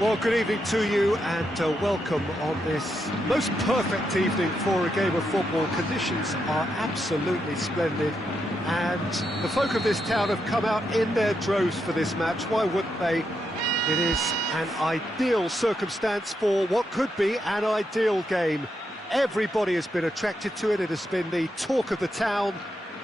Well, good evening to you and welcome on this most perfect evening for a game of football. Conditions are absolutely splendid and the folk of this town have come out in their droves for this match. Why wouldn't they? It is an ideal circumstance for what could be an ideal game. Everybody has been attracted to it. It has been the talk of the town,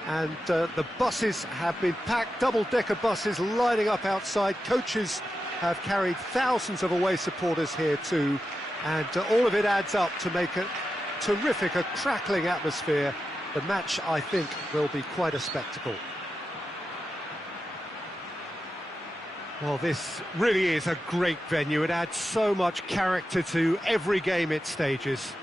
and the buses have been packed, double-decker buses lining up outside. Coaches have carried thousands of away supporters here too, and all of it adds up to make a terrific, a crackling atmosphere. The match, I think, will be quite a spectacle. Well, this really is a great venue. It adds so much character to every game it stages.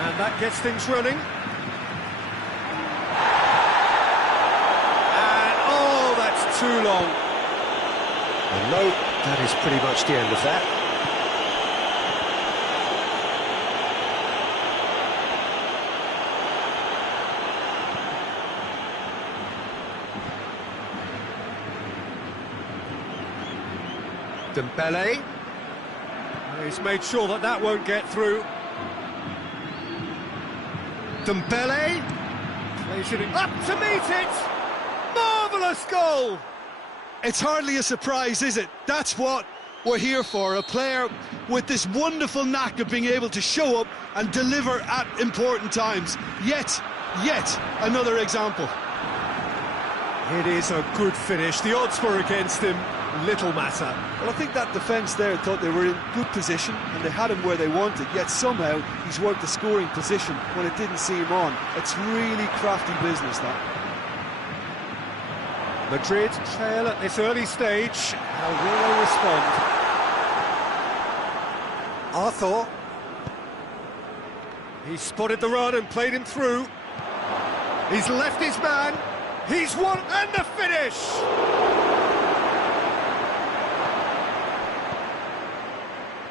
And that gets things running. And, oh, that's too long. And no, that is pretty much the end of that. Dembele. He's made sure that that won't get through. Dembele plays it up to meet it. Marvellous goal. It's hardly a surprise, is it? That's what we're here for. A player with this wonderful knack of being able to show up and deliver at important times. Yet another example. It is a good finish. The odds were against him. Little matter. Well, I think that defence there thought they were in good position and they had him where they wanted, yet somehow he's worked the scoring position when it didn't seem on. It's really crafty business, that. Madrid trail at this early stage. How will they respond? Arthur. He's spotted the run and played him through. He's left his man. He's won, and the finish!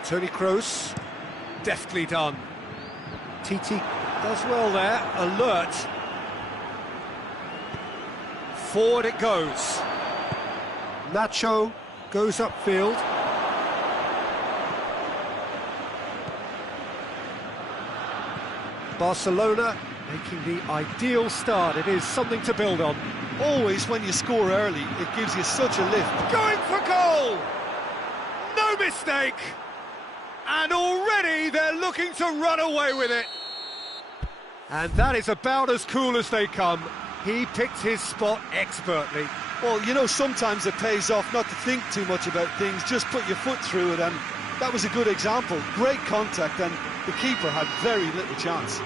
Toni Kroos, deftly done. Titi does well there, alert. Forward it goes. Nacho goes upfield. Barcelona making the ideal start. It is something to build on. Always when you score early, it gives you such a lift. Going for goal! No mistake! And already they're looking to run away with it. And that is about as cool as they come. He picked his spot expertly. Well, you know, sometimes it pays off not to think too much about things, just put your foot through it, and that was a good example. Great contact, and the keeper had very little chance.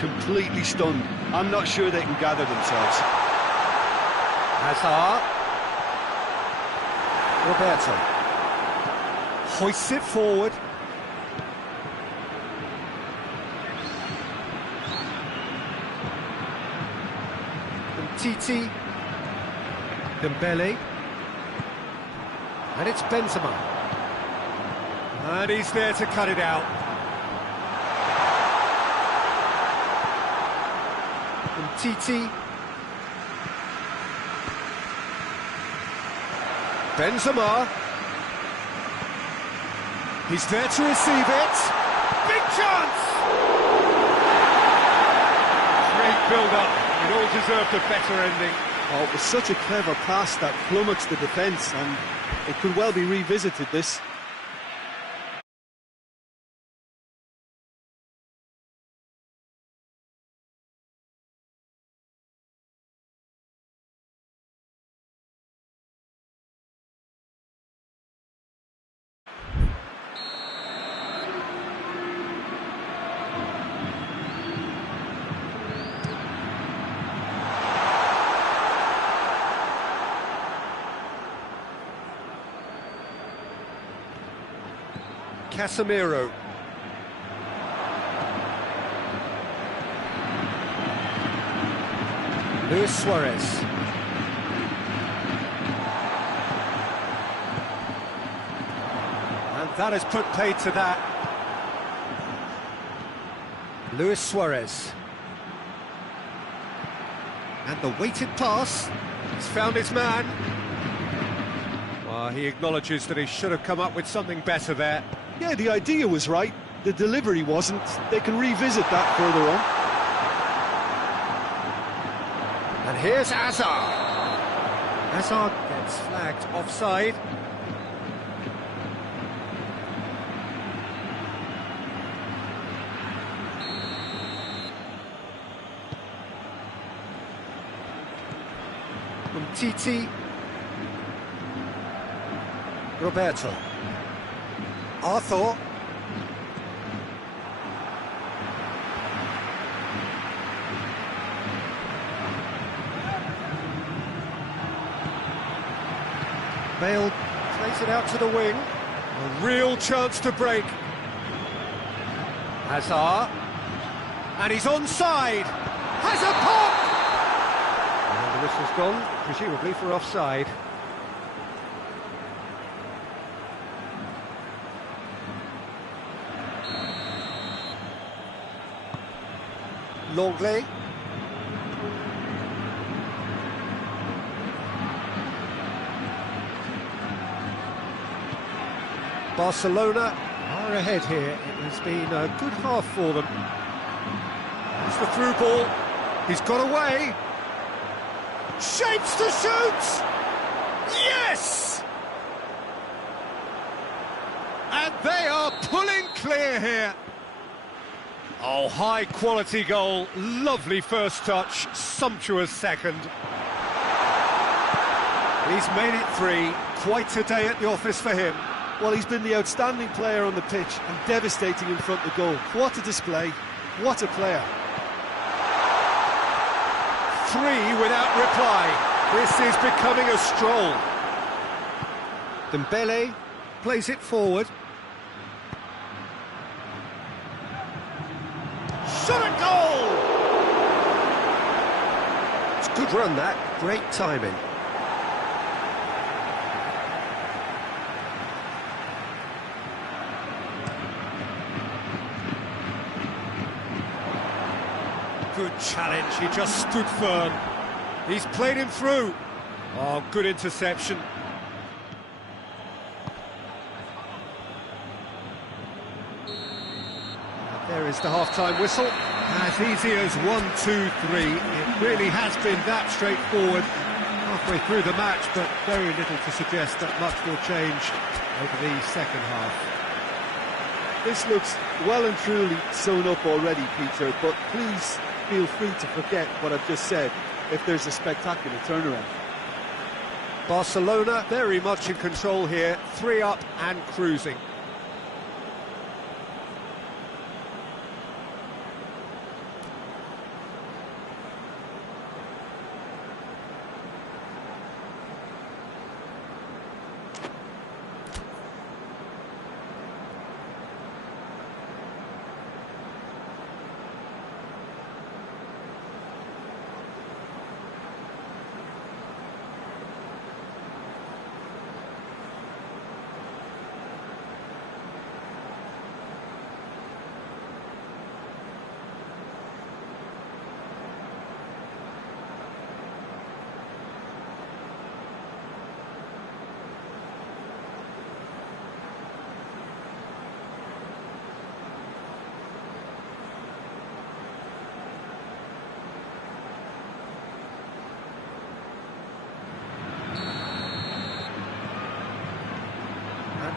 Completely stunned. I'm not sure they can gather themselves. Hazard. Roberto. Hoists it forward. Titi. Dembele. And it's Benzema. And he's there to cut it out. Titi. Benzema. He's there to receive it. Big chance! Great build-up. It all deserved a better ending. Oh, it was such a clever pass that flummoxed the defence, and it could well be revisited, this. Casemiro. Luis Suarez. And that has put paid to that. Luis Suarez. And the weighted pass. He's found his man. Well, he acknowledges that he should have come up with something better there. Yeah, the idea was right. The delivery wasn't. They can revisit that further on. And here's Hazard. Hazard gets flagged offside. Titi. Roberto. Arthur. Bale plays it out to the wing. A real chance to break. Hazard. And he's onside. Has a pop! And the whistle's gone, presumably for offside. Longley. Barcelona are ahead here. It has been a good half for them. It's the through ball. He's got away. Shapes to shoot! Yes! And they are pulling clear here. Oh, high quality goal. Lovely first touch. Sumptuous second. He's made it 3. Quite a day at the office for him. Well, he's been the outstanding player on the pitch and devastating in front of goal. What a display. What a player. 3 without reply. This is becoming a stroll. Dembele plays it forward. Shot a goal! It's a good run, that. Great timing. Good challenge, he just stood firm. He's played him through. Oh, good interception. There is the half-time whistle. As easy as 1, 2, 3. It really has been that straightforward halfway through the match, but very little to suggest that much will change over the second half. This looks well and truly sewn up already, Peter, but please feel free to forget what I've just said if there's a spectacular turnaround. Barcelona very much in control here, 3 up and cruising.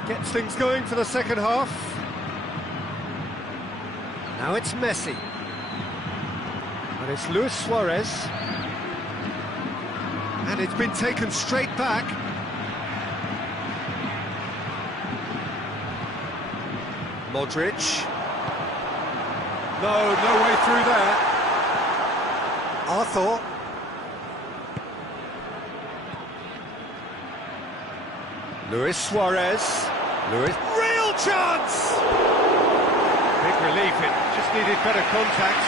Gets things going for the second half. Now it's Messi. And it's Luis Suarez. And it's been taken straight back. Modric. No way through there. Arthur. Luis Suarez. Real chance! Big relief, it just needed better contact.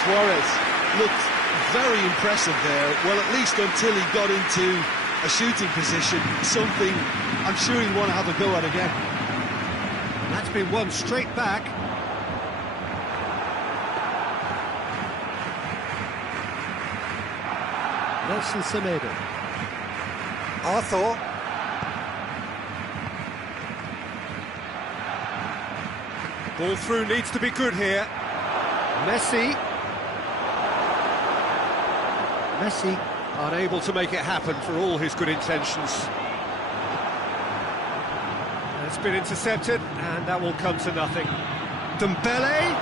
Suarez looked very impressive there. Well, at least until he got into a shooting position, something I'm sure he'll want to have a go at again. That's been won straight back. Nelson Semedo. Arthur. Ball through needs to be good here. Messi unable to make it happen for all his good intentions. It's been intercepted, and that will come to nothing. Dembele.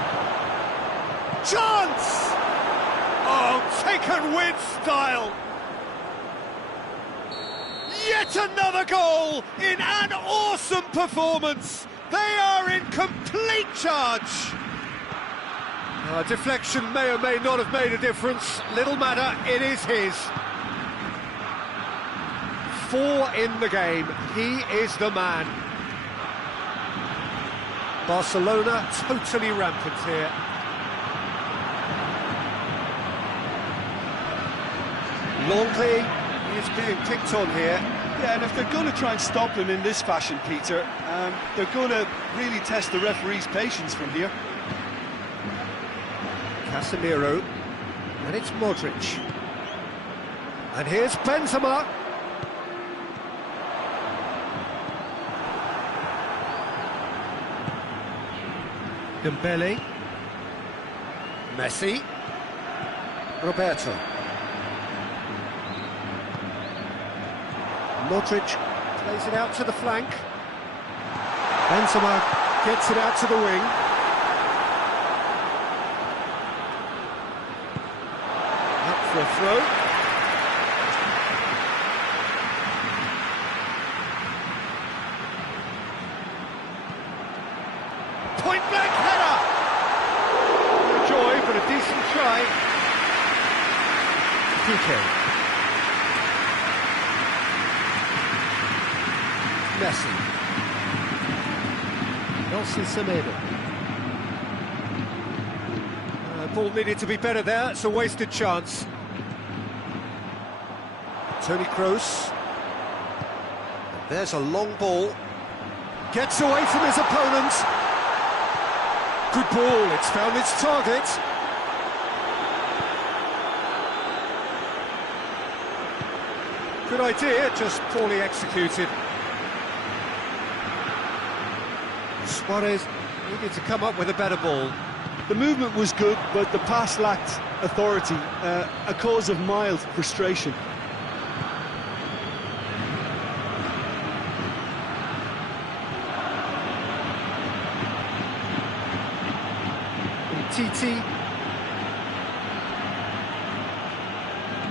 Chance! Oh, taken with style! Yet another goal in an awesome performance! They are in complete charge! Deflection may or may not have made a difference. Little matter, it is his. 4 in the game. He is the man. Barcelona totally rampant here. Longley is being picked on here. Yeah, and if they're going to try and stop him in this fashion, Peter, they're going to really test the referee's patience from here. Casemiro, and it's Modric. And here's Benzema. Dembele. Messi. Roberto. Modric plays it out to the flank. Benzema gets it out to the wing. Up for a throw. Point blank header! No joy, but a decent try. Piqué. Messi. Nelson Semedo. Ball needed to be better there, it's a wasted chance. Toni Kroos. There's a long ball. Gets away from his opponent. Good ball, it's found its target. Good idea, just poorly executed. Suarez needed to come up with a better ball. The movement was good, but the pass lacked authority, a cause of mild frustration. TT.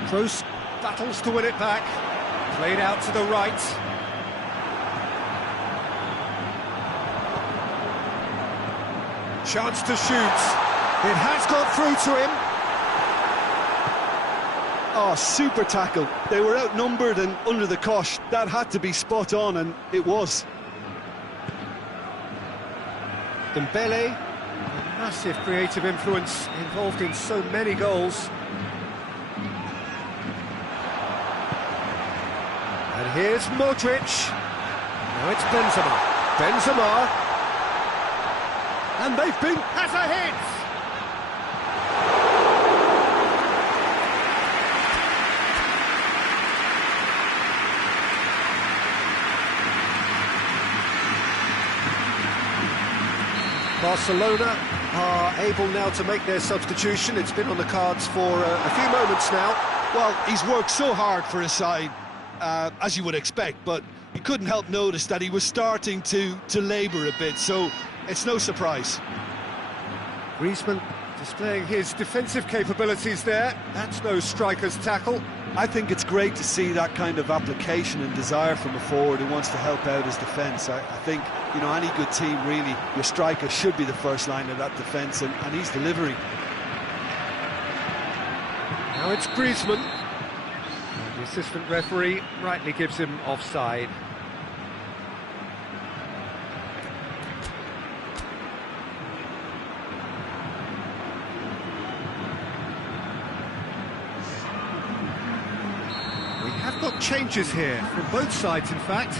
Kroos battles to win it back. Played out to the right. Chance to shoot. It has got through to him. Oh, super tackle. They were outnumbered and under the cosh. That had to be spot on, and it was. Dembele, a massive creative influence involved in so many goals. And here's Modric. Now it's Benzema. Benzema. And they've been has a hit! Barcelona are able now to make their substitution. It's been on the cards for a few moments now. Well, he's worked so hard for his side, as you would expect, but you couldn't help notice that he was starting to labour a bit, so it's no surprise. Griezmann displaying his defensive capabilities there. That's no striker's tackle. I think it's great to see that kind of application and desire from a forward who wants to help out his defence. I think, you know, any good team, really, your striker should be the first line of that defence, and he's delivering. Now it's Griezmann. And the assistant referee rightly gives him offside. Got changes here from both sides, in fact.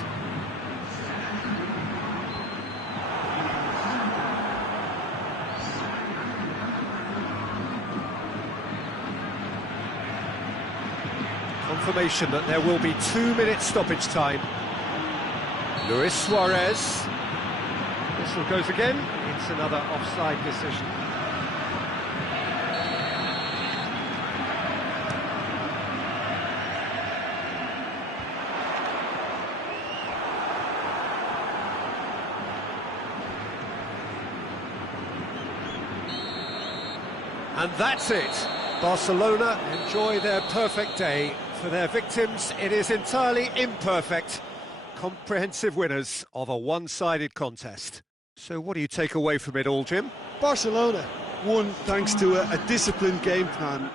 Confirmation that there will be 2 minutes stoppage time. Luis Suarez. Whistle goes again. It's another offside decision. And that's it. Barcelona enjoy their perfect day. For their victims, it is entirely imperfect. Comprehensive winners of a one-sided contest. So what do you take away from it all, Jim? Barcelona won thanks to a disciplined game plan.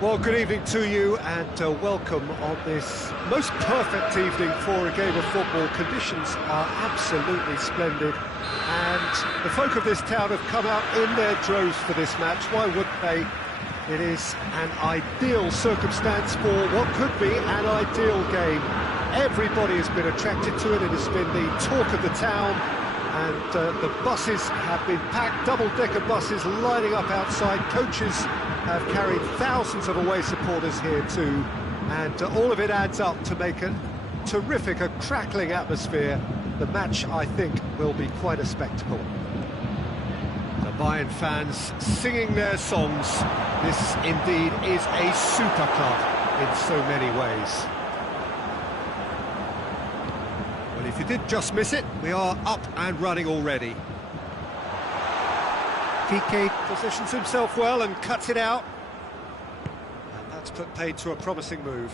Well, good evening to you and welcome on this most perfect evening for a game of football. Conditions are absolutely splendid and the folk of this town have come out in their droves for this match. Why wouldn't they? It is an ideal circumstance for what could be an ideal game. Everybody has been attracted to it. It has been the talk of the town. And the buses have been packed, double-decker buses lining up outside. Coaches have carried thousands of away supporters here too. And all of it adds up to make a terrific, a crackling atmosphere. The match, I think, will be quite a spectacle. The Bayern fans singing their songs. This indeed is a super club in so many ways. Well, if you did just miss it, we are up and running already. Piqué positions himself well and cuts it out. And that's put paid to a promising move.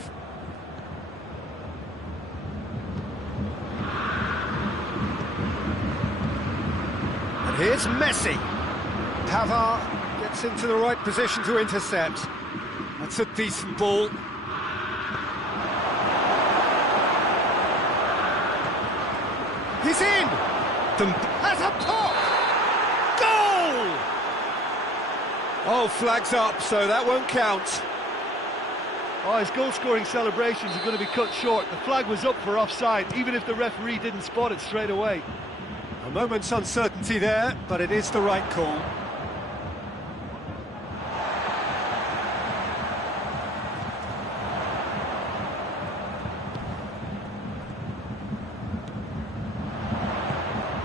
And here's Messi. Pavard gets into the right position to intercept. That's a decent ball. He's in! Has a pop! Goal! Oh, flags up, so that won't count. Oh, his goal-scoring celebrations are going to be cut short. The flag was up for offside, even if the referee didn't spot it straight away. A moment's uncertainty there, but it is the right call.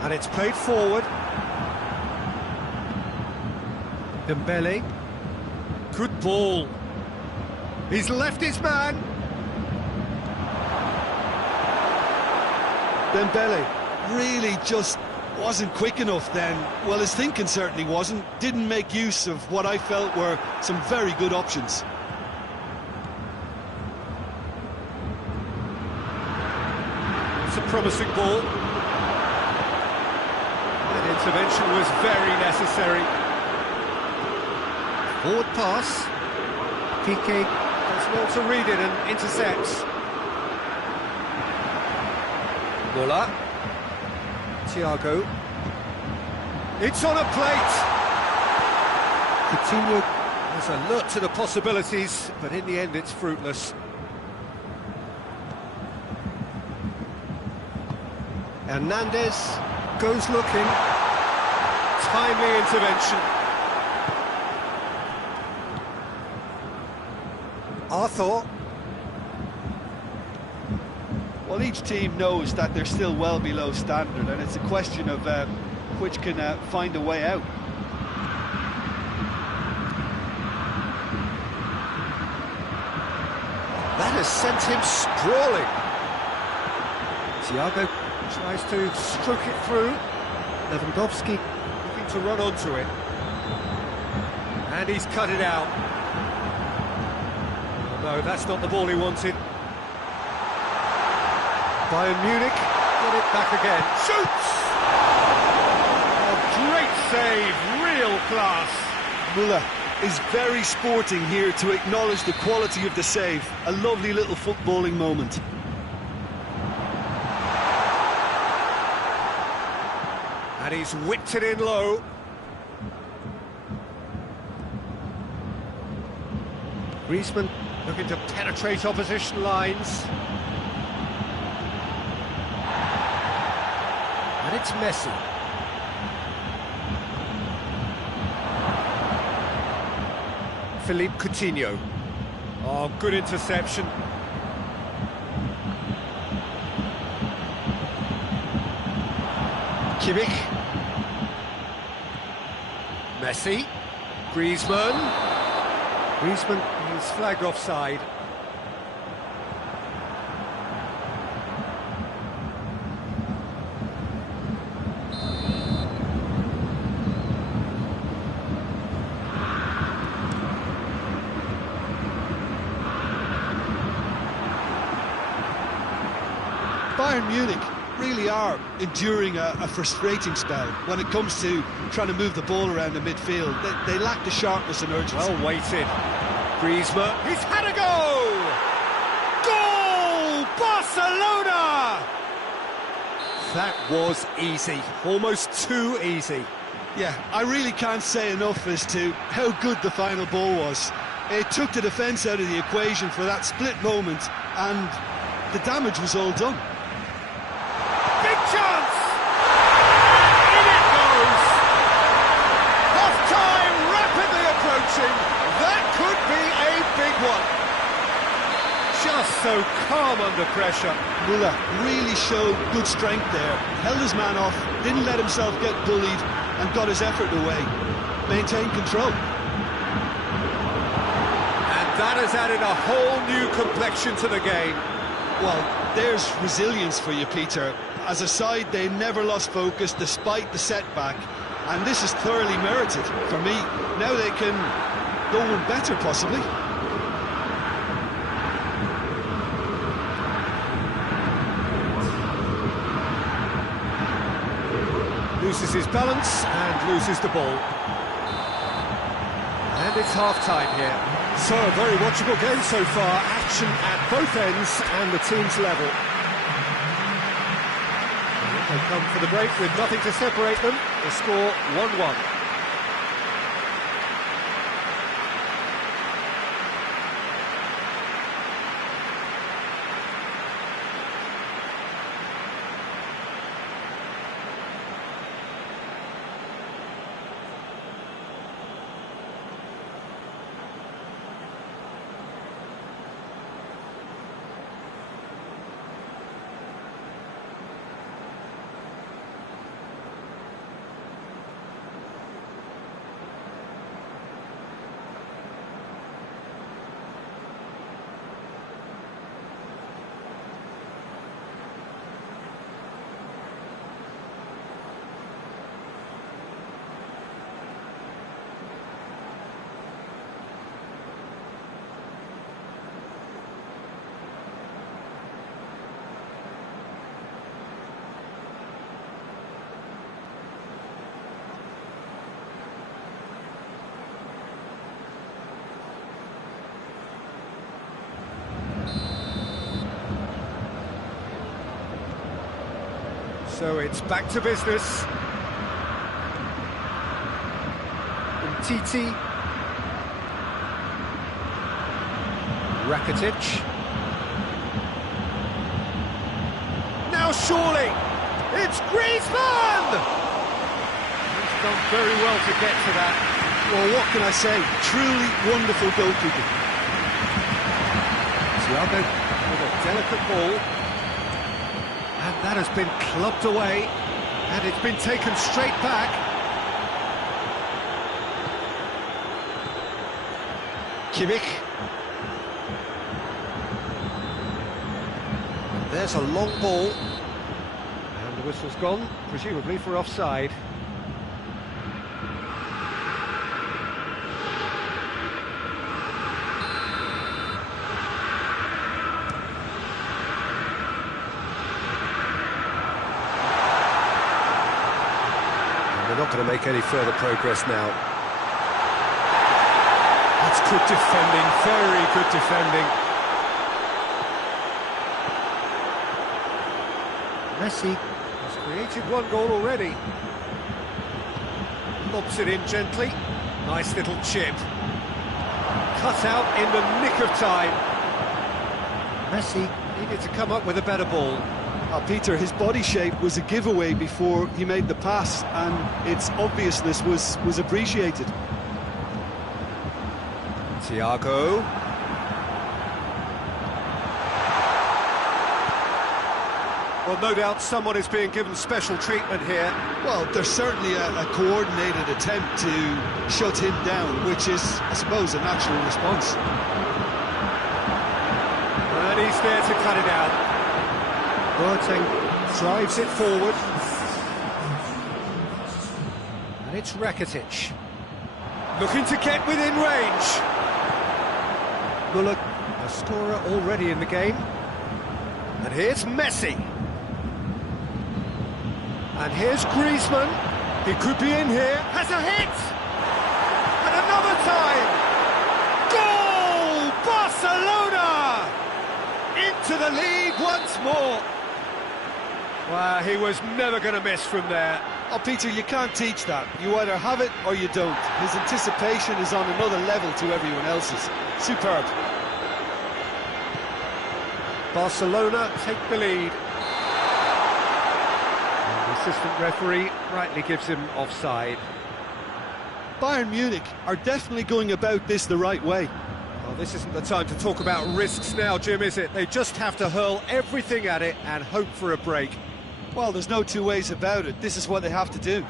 And it's played forward. Dembele. Good ball. He's left his man. Dembele really just wasn't quick enough then. Well, his thinking certainly wasn't. Didn't make use of what I felt were some very good options. It's a promising ball. That intervention was very necessary. Forward pass. Piqué does well to read it and intercepts. Muller. Thiago. It's on a plate. Coutinho is alert to the possibilities, but in the end it's fruitless. Hernandez goes looking. Timely intervention. Arthur. Well, each team knows that they're still well below standard, and it's a question of which can find a way out. That has sent him sprawling. Thiago tries to stroke it through. Lewandowski looking to run onto it. And he's cut it out. No, that's not the ball he wanted. Bayern Munich got it back again. Shoots! Oh, great save, real class. Muller is very sporting here to acknowledge the quality of the save. A lovely little footballing moment. And he's whipped it in low. Griezmann looking to penetrate opposition lines. And it's Messi. Philippe Coutinho. Oh, good interception. Kimmich. Messi. Griezmann. Griezmann is flagged offside. Bayern Munich really are enduring a frustrating spell when it comes to trying to move the ball around the midfield. They lack the sharpness and urgency. Well weighted. Griezmann, he's had a go! Goal! Barcelona! That was easy, almost too easy. Yeah, I really can't say enough as to how good the final ball was. It took the defence out of the equation for that split moment, and the damage was all done. Big chance! In it goes! Half-time rapidly approaching. That could be a big one. Just so calm under pressure. Muller really showed good strength there. Held his man off, didn't let himself get bullied, and got his effort away. Maintained control. And that has added a whole new complexion to the game. Well, there's resilience for you, Peter. As a side, they never lost focus despite the setback, and this is thoroughly merited for me. Now they can go one better, possibly. Loses his balance and loses the ball. And it's half-time here. So, a very watchable game so far. Action at both ends and the team's level. They come for the break with nothing to separate them. The score 1-1. So it's back to business. Titi. Rakitic. Now surely, it's Griezmann! He's done very well to get to that. Well, what can I say? Truly wonderful goalkeeping. Thiago with a delicate ball. And that has been clubbed away. And it's been taken straight back. Kimmich. And there's a long ball. And the whistle's gone, presumably for offside. And they're not going to make any further progress now. That's good defending, very good defending. Messi has created one goal already. Lobs it in gently. Nice little chip. Cut out in the nick of time. Messi needed to come up with a better ball. Peter, his body shape was a giveaway before he made the pass, and its obviousness was appreciated. Thiago. Well, no doubt someone is being given special treatment here. Well, there's certainly a coordinated attempt to shut him down, which is, I suppose, a natural response. And he's there to cut it out. Boateng drives it forward. And it's Rakitic. Looking to get within range. Bullock, a scorer already in the game. And here's Messi. And here's Griezmann. He could be in here. Has a hit! And another time! Goal! Barcelona! Into the lead once more. Wow, he was never going to miss from there. Oh, Peter, you can't teach that. You either have it or you don't. His anticipation is on another level to everyone else's. Superb. Barcelona take the lead. And the assistant referee rightly gives him offside. Bayern Munich are definitely going about this the right way. Well, this isn't the time to talk about risks now, Jim, is it? They just have to hurl everything at it and hope for a break. Well, there's no two ways about it. This is what they have to do.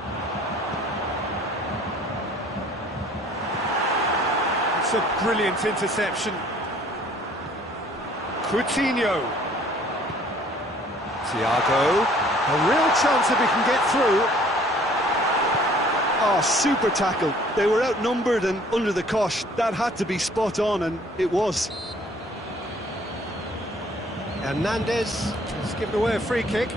It's a brilliant interception. Coutinho. Thiago. A real chance if he can get through. Oh, super tackle. They were outnumbered and under the cosh. That had to be spot on, and it was. Hernandez has given away a free kick.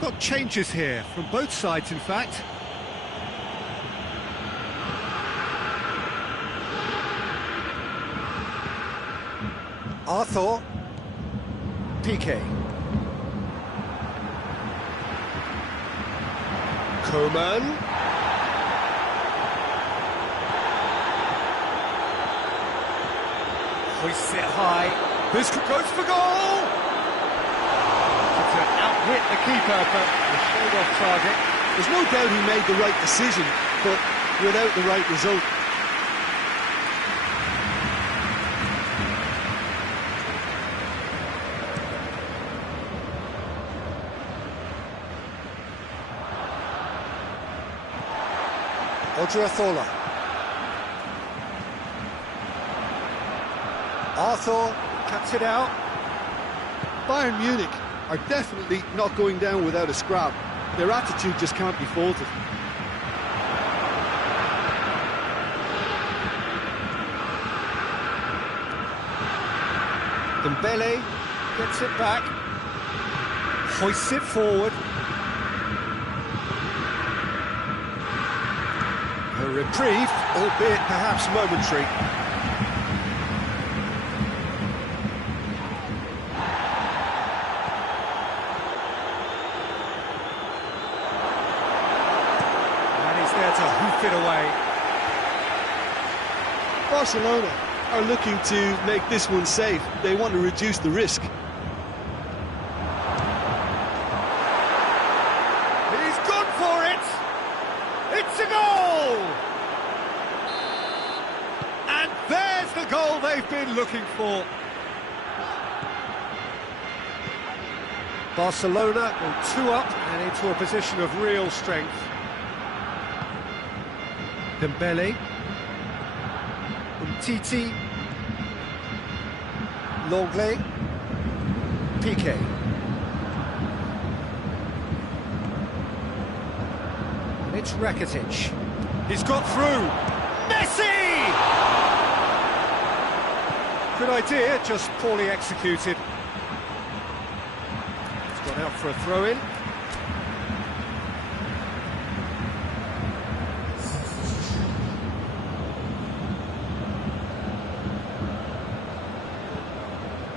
Got changes here from both sides, in fact. Arthur. Piqué. Coman. Hoists it high. This goes for goal! To out-hit the keeper, but the showed off target. There's no doubt he made the right decision, but without the right result. Odriozola. Arthur cuts it out. Bayern Munich are definitely not going down without a scrap. Their attitude just can't be faulted. Dembele gets it back. Hoists it forward. A reprieve, albeit perhaps momentary. And he's there to hoof it away. Barcelona are looking to make this one safe. They want to reduce the risk. He's gone for it! It's a goal! And there's the goal they've been looking for. Barcelona go 2 up and into a position of real strength. Dembele. Umtiti. Longley. Piqué. And it's Rakitic. He's got through. Messi! Good idea, just poorly executed. It's gone out for a throw-in.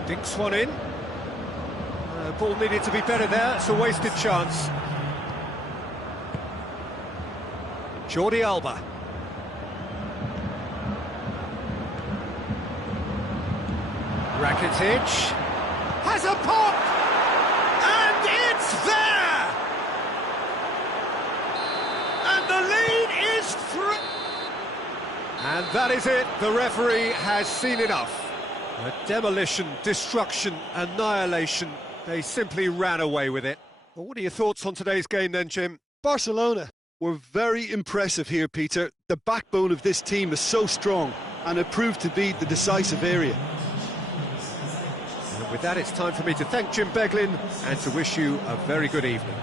Dinks one in. Ball needed to be better there, it's a wasted chance. Jordi Alba. Rakitic has a pop! And it's there! And the lead is through! And that is it, the referee has seen enough. A demolition, destruction, annihilation. They simply ran away with it. Well, what are your thoughts on today's game then, Jim? Barcelona were very impressive here, Peter. The backbone of this team is so strong, and it proved to be the decisive area. And with that, it's time for me to thank Jim Beglin and to wish you a very good evening.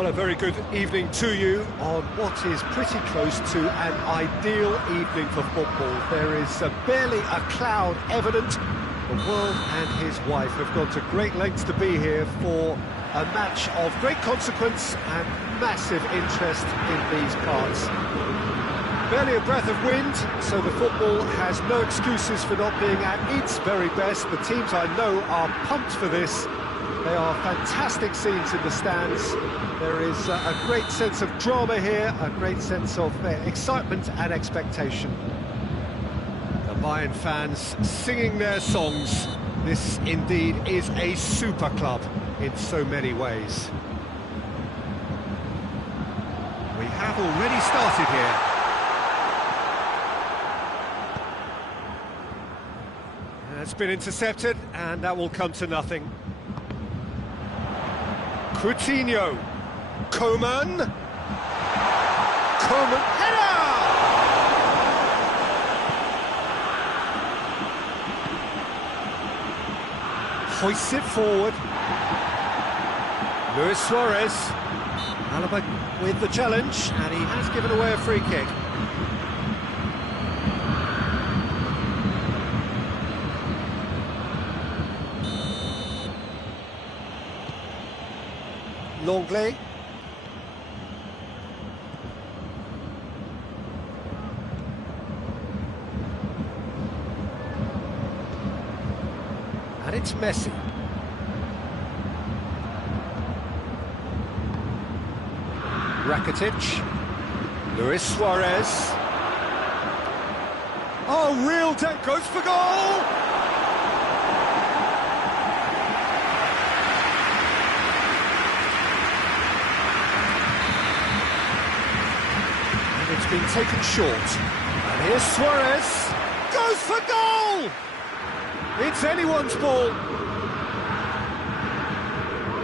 Well, a very good evening to you on what is pretty close to an ideal evening for football. There is barely a cloud evident. The world and his wife have gone to great lengths to be here for a match of great consequence and massive interest in these parts. Barely a breath of wind, so the football has no excuses for not being at its very best. The teams I know are pumped for this. They are fantastic scenes in the stands. There is a great sense of drama here, a great sense of excitement and expectation. The Bayern fans singing their songs. This indeed is a super club in so many ways. We have already started here. It's been intercepted, and that will come to nothing. Coutinho, Coman, header! Hoists it forward. Luis Suarez, Alaba with the challenge, and he has given away a free kick. Longley. And it's Messi. Rakitic. Luis Suarez. Oh, real deck goes for goal! It's been taken short. And here's Suarez. Goes for goal! It's anyone's ball.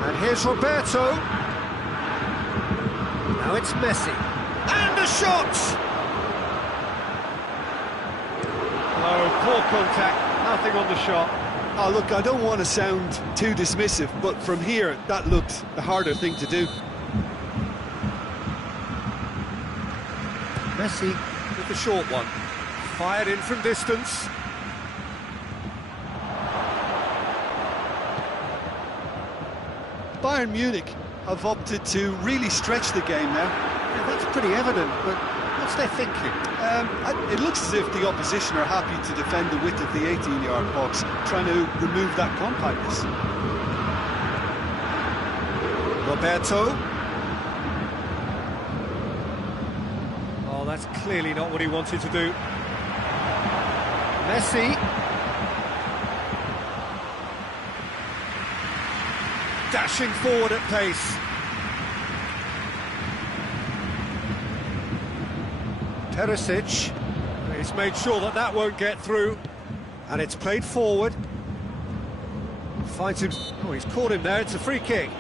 And here's Roberto. Now it's Messi. And a shot! Oh, poor contact. Nothing on the shot. Oh, look, I don't want to sound too dismissive, but from here, that looked the harder thing to do. Messi with the short one. Fired in from distance. Bayern Munich have opted to really stretch the game now. Yeah, that's pretty evident, but what's their thinking? It looks as if the opposition are happy to defend the width of the 18-yard box, trying to remove that compactness. Roberto. Oh, that's clearly not what he wanted to do. Messi. Dashing forward at pace. Perisic. He's made sure that that won't get through. And it's played forward. Finds him. Oh, he's caught him there. It's a free kick.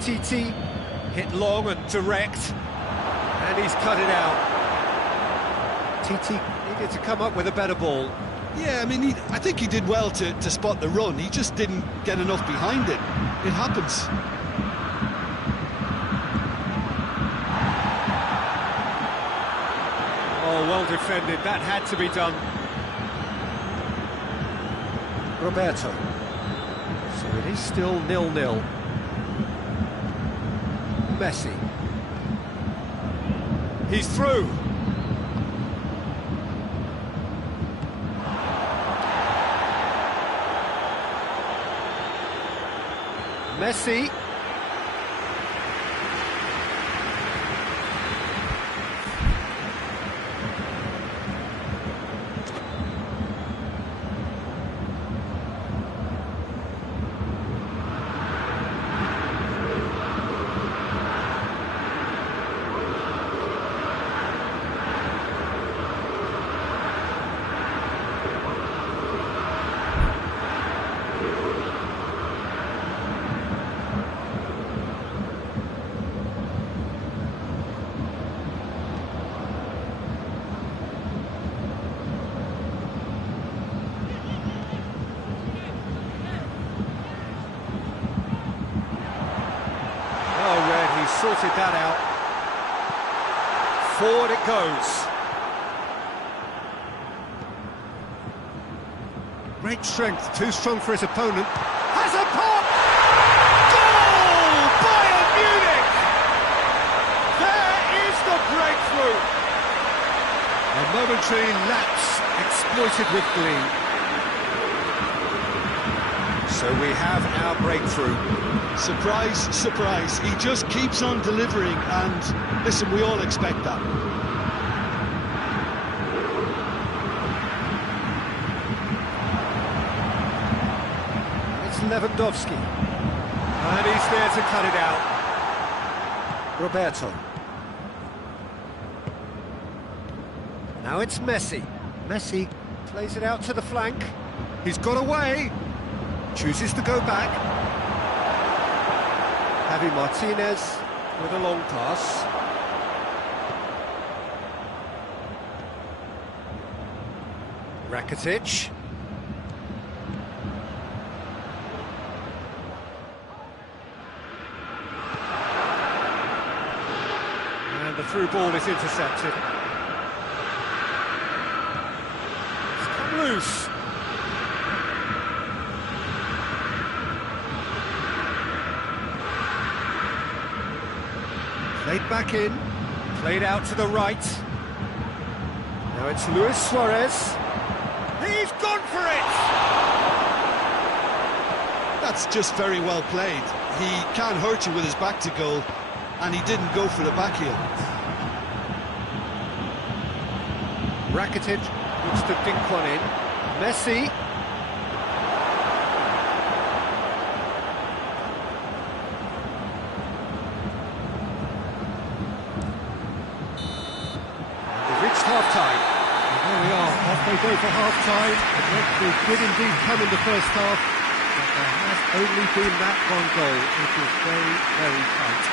Titi hit long and direct. And he's cut it out. Titi needed to come up with a better ball. Yeah, I mean, I think he did well to spot the run. He just didn't get enough behind it. It happens. Oh, well defended. That had to be done. Roberto. So it is still 0-0. Messi. He's through. Messi. cutted that out. Forward it goes. Great strength, too strong for his opponent. Has a pop! Goal! Bayern Munich! There is the breakthrough! A momentary lapse exploited with glee. So we have our breakthrough. Surprise, surprise. He just keeps on delivering, and listen, we all expect that. It's Lewandowski. And he's there to cut it out. Roberto. Now it's Messi. Messi plays it out to the flank. He's got away. Chooses to go back. Javi Martinez with a long pass. Rakitic. And the through ball is intercepted. It's come loose. Played back in, played out to the right. Now it's Luis Suarez. He's gone for it! That's just very well played. He can't hurt you with his back to goal, and he didn't go for the back heel. Rakitic looks to dink one in. Messi. Half-time. There we are, halfway go for half-time. The breakthrough did indeed come in the first half, but there has only been that one goal. It was very, very tight.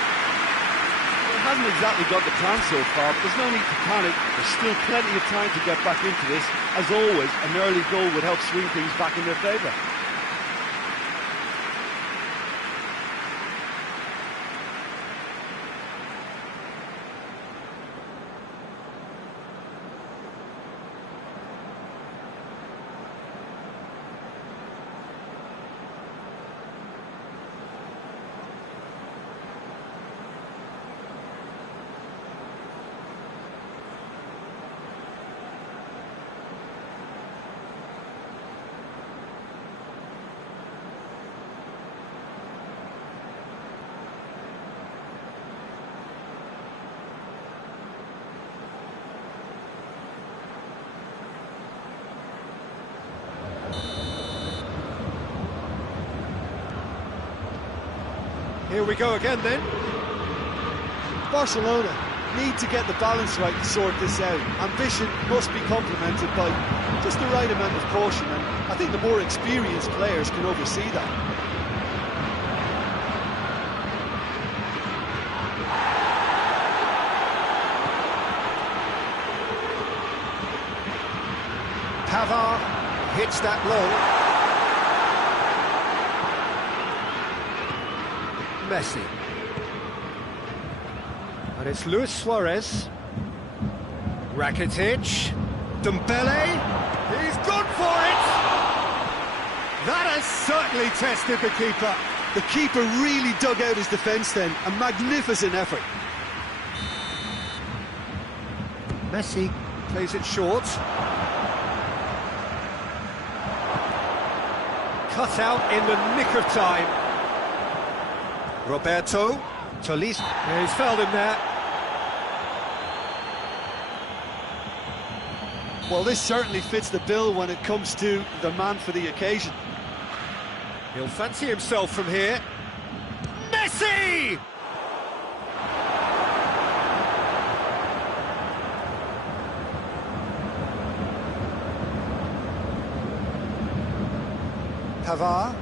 Well, it hasn't exactly got the plan so far, but there's no need to panic. There's still plenty of time to get back into this. As always, an early goal would help swing things back in their favour. Here we go again then. Barcelona need to get the balance right to sort this out. Ambition must be complemented by just the right amount of caution, and I think the more experienced players can oversee that. Pavard hits that long. Messi. And it's Luis Suarez. Rakitic. Dembele. He's gone for it! That has certainly tested the keeper. The keeper really dug out his defence then. A magnificent effort. Messi plays it short. Cut out in the nick of time. Roberto. Tolisso. Yeah, he's fouled him there. Well, this certainly fits the bill when it comes to the man for the occasion. He'll fancy himself from here. Messi! Pavard.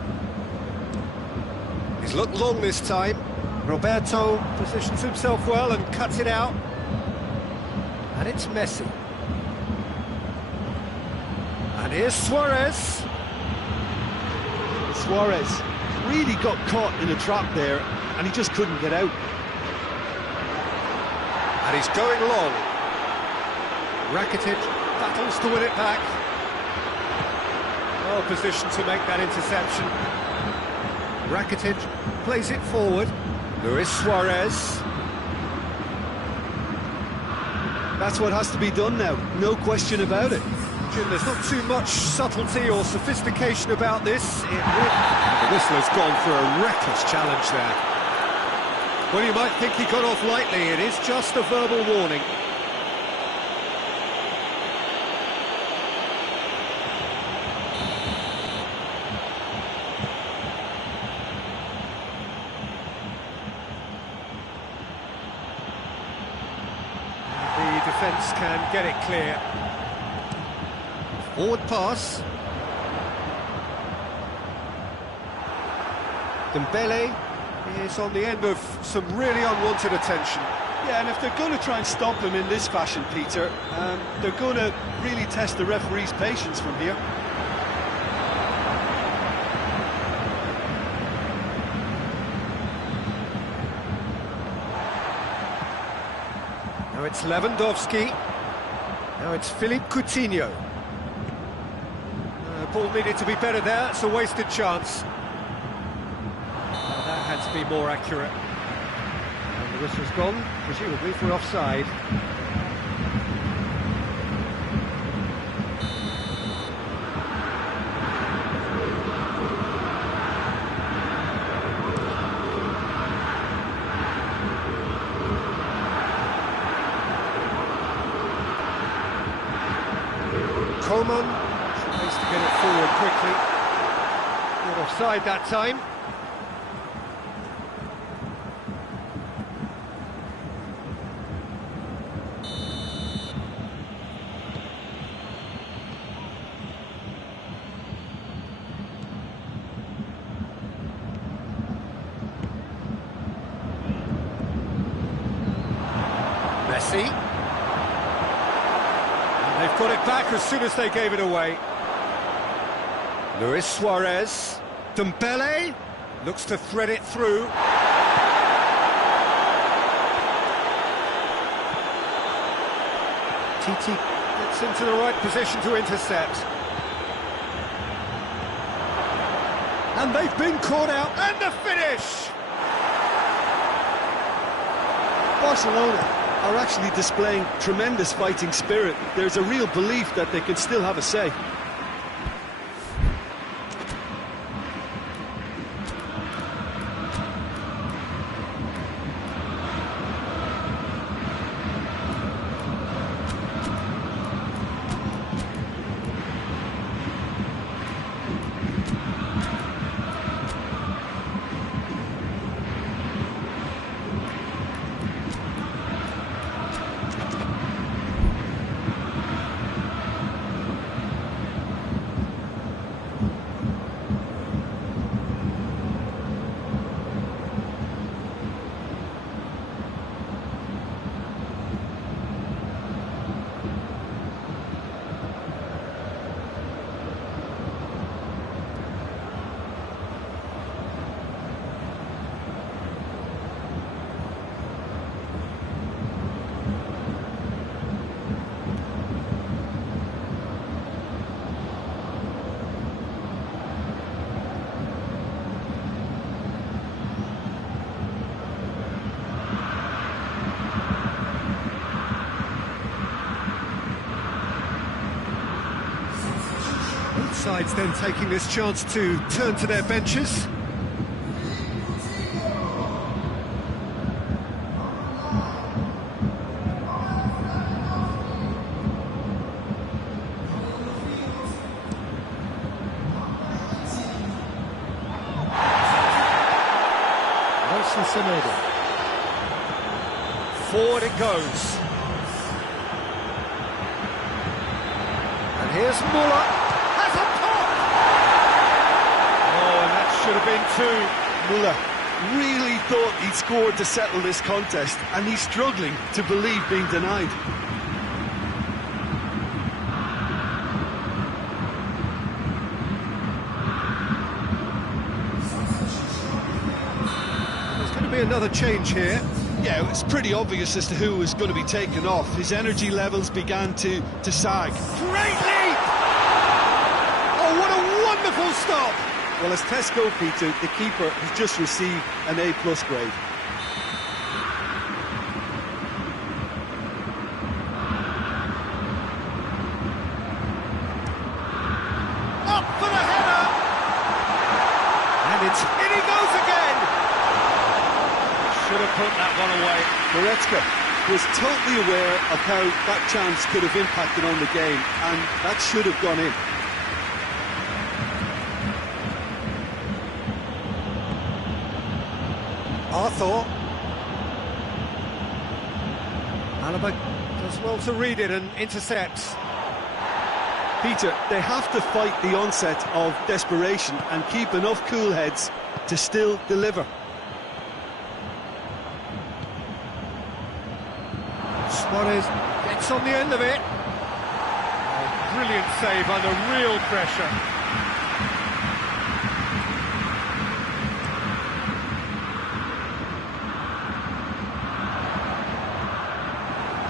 He's looked long this time. Roberto positions himself well and cuts it out. And it's Messi. And here's Suarez. Suarez really got caught in a trap there, and he just couldn't get out. And he's going long. Rakitic battles to win it back. Well positioned to make that interception. Rakitic plays it forward. Luis Suarez. That's what has to be done now, no question about it. Jim, there's not too much subtlety or sophistication about this. The whistler's gone for a reckless challenge there. Well, you might think he got off lightly. It is just a verbal warning. The defence can get it clear. Forward pass. Dembele is on the end of some really unwanted attention. Yeah, and if they're going to try and stop him in this fashion, Peter, they're going to really test the referee's patience from here. Now it's Lewandowski. Now it's Philippe Coutinho. Ball needed to be better there. It's a wasted chance. That had to be more accurate. And the whistle's gone, presumably for offside. Coman tries to get it forward quickly. Not offside that time. Messi. They've got it back as soon as they gave it away. Luis Suarez. Dembele looks to thread it through. Titi gets into the right position to intercept. And they've been caught out, and the finish! Barcelona are actually displaying tremendous fighting spirit. There's a real belief that they can still have a say. Both sides then taking this chance to turn to their benches. Forward it goes. And here's Muller. Has a pop! Oh, and that should have been two. Muller really thought he'd scored to settle this contest, and he's struggling to believe being denied. There's going to be another change here. Yeah, it was pretty obvious as to who was going to be taken off. His energy levels began to sag. Great leap! Oh, what a wonderful stop! Well, as tests go, Peter, the keeper has just received an A+ grade. Up for the header! And in he goes again! Should have put that one away. Goretzka was totally aware of how that chance could have impacted on the game, and that should have gone in. Arthur. Alaba does well to read it and intercepts. Peter, they have to fight the onset of desperation and keep enough cool heads to still deliver. Suarez gets on the end of it. Oh, brilliant save under real pressure.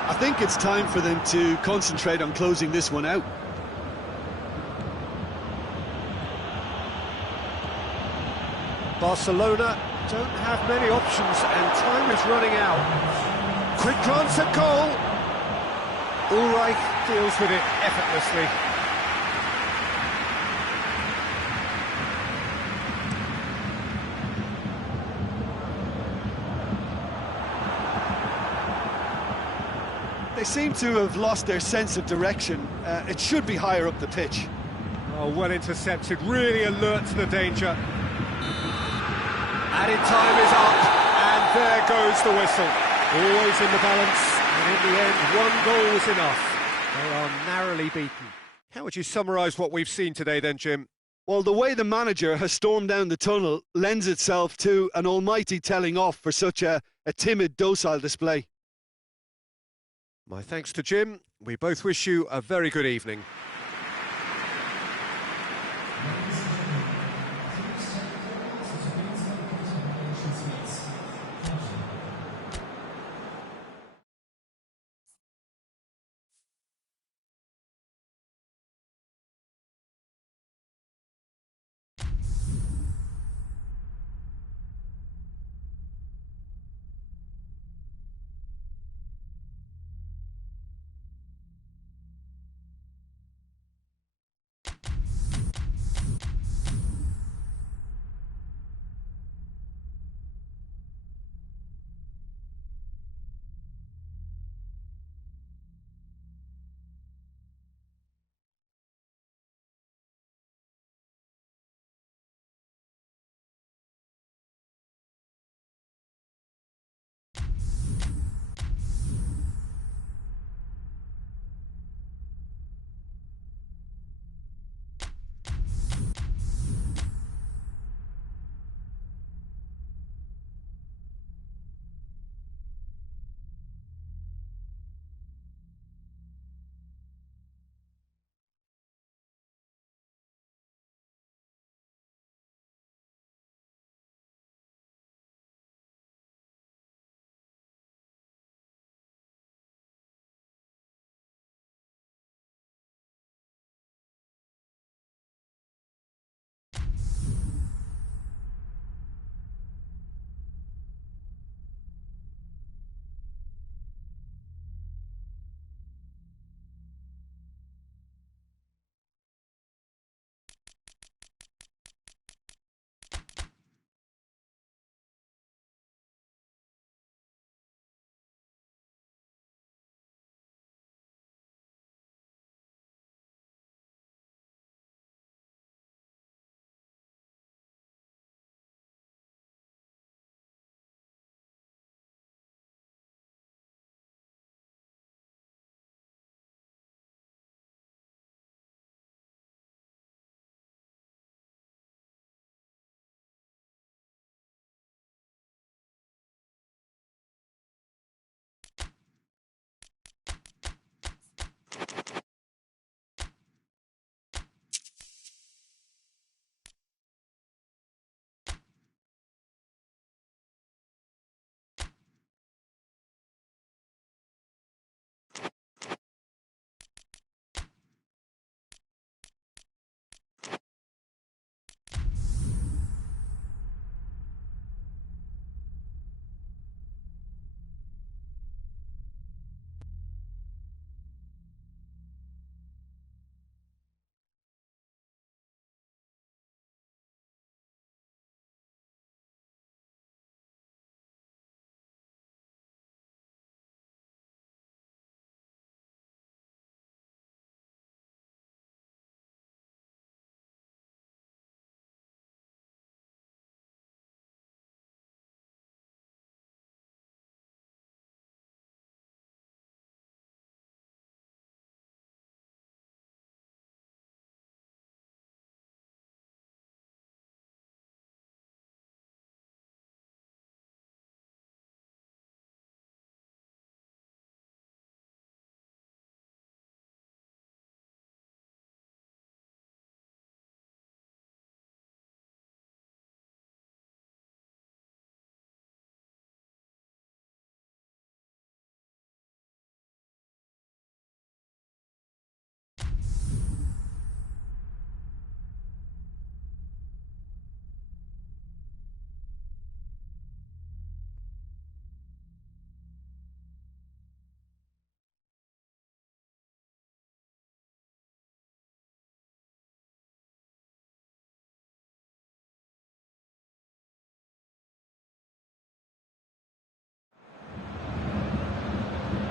I think it's time for them to concentrate on closing this one out. Barcelona don't have many options and time is running out. Quick glance at goal. Ulreich deals with it effortlessly. They seem to have lost their sense of direction. It should be higher up the pitch. Oh, well intercepted, really alert to the danger. Added time is up, and there goes the whistle. Always in the balance, and in the end, one goal was enough. They are narrowly beaten. How would you summarise what we've seen today then, Jim? Well, the way the manager has stormed down the tunnel lends itself to an almighty telling off for such a timid, docile display. My thanks to Jim. We both wish you a very good evening.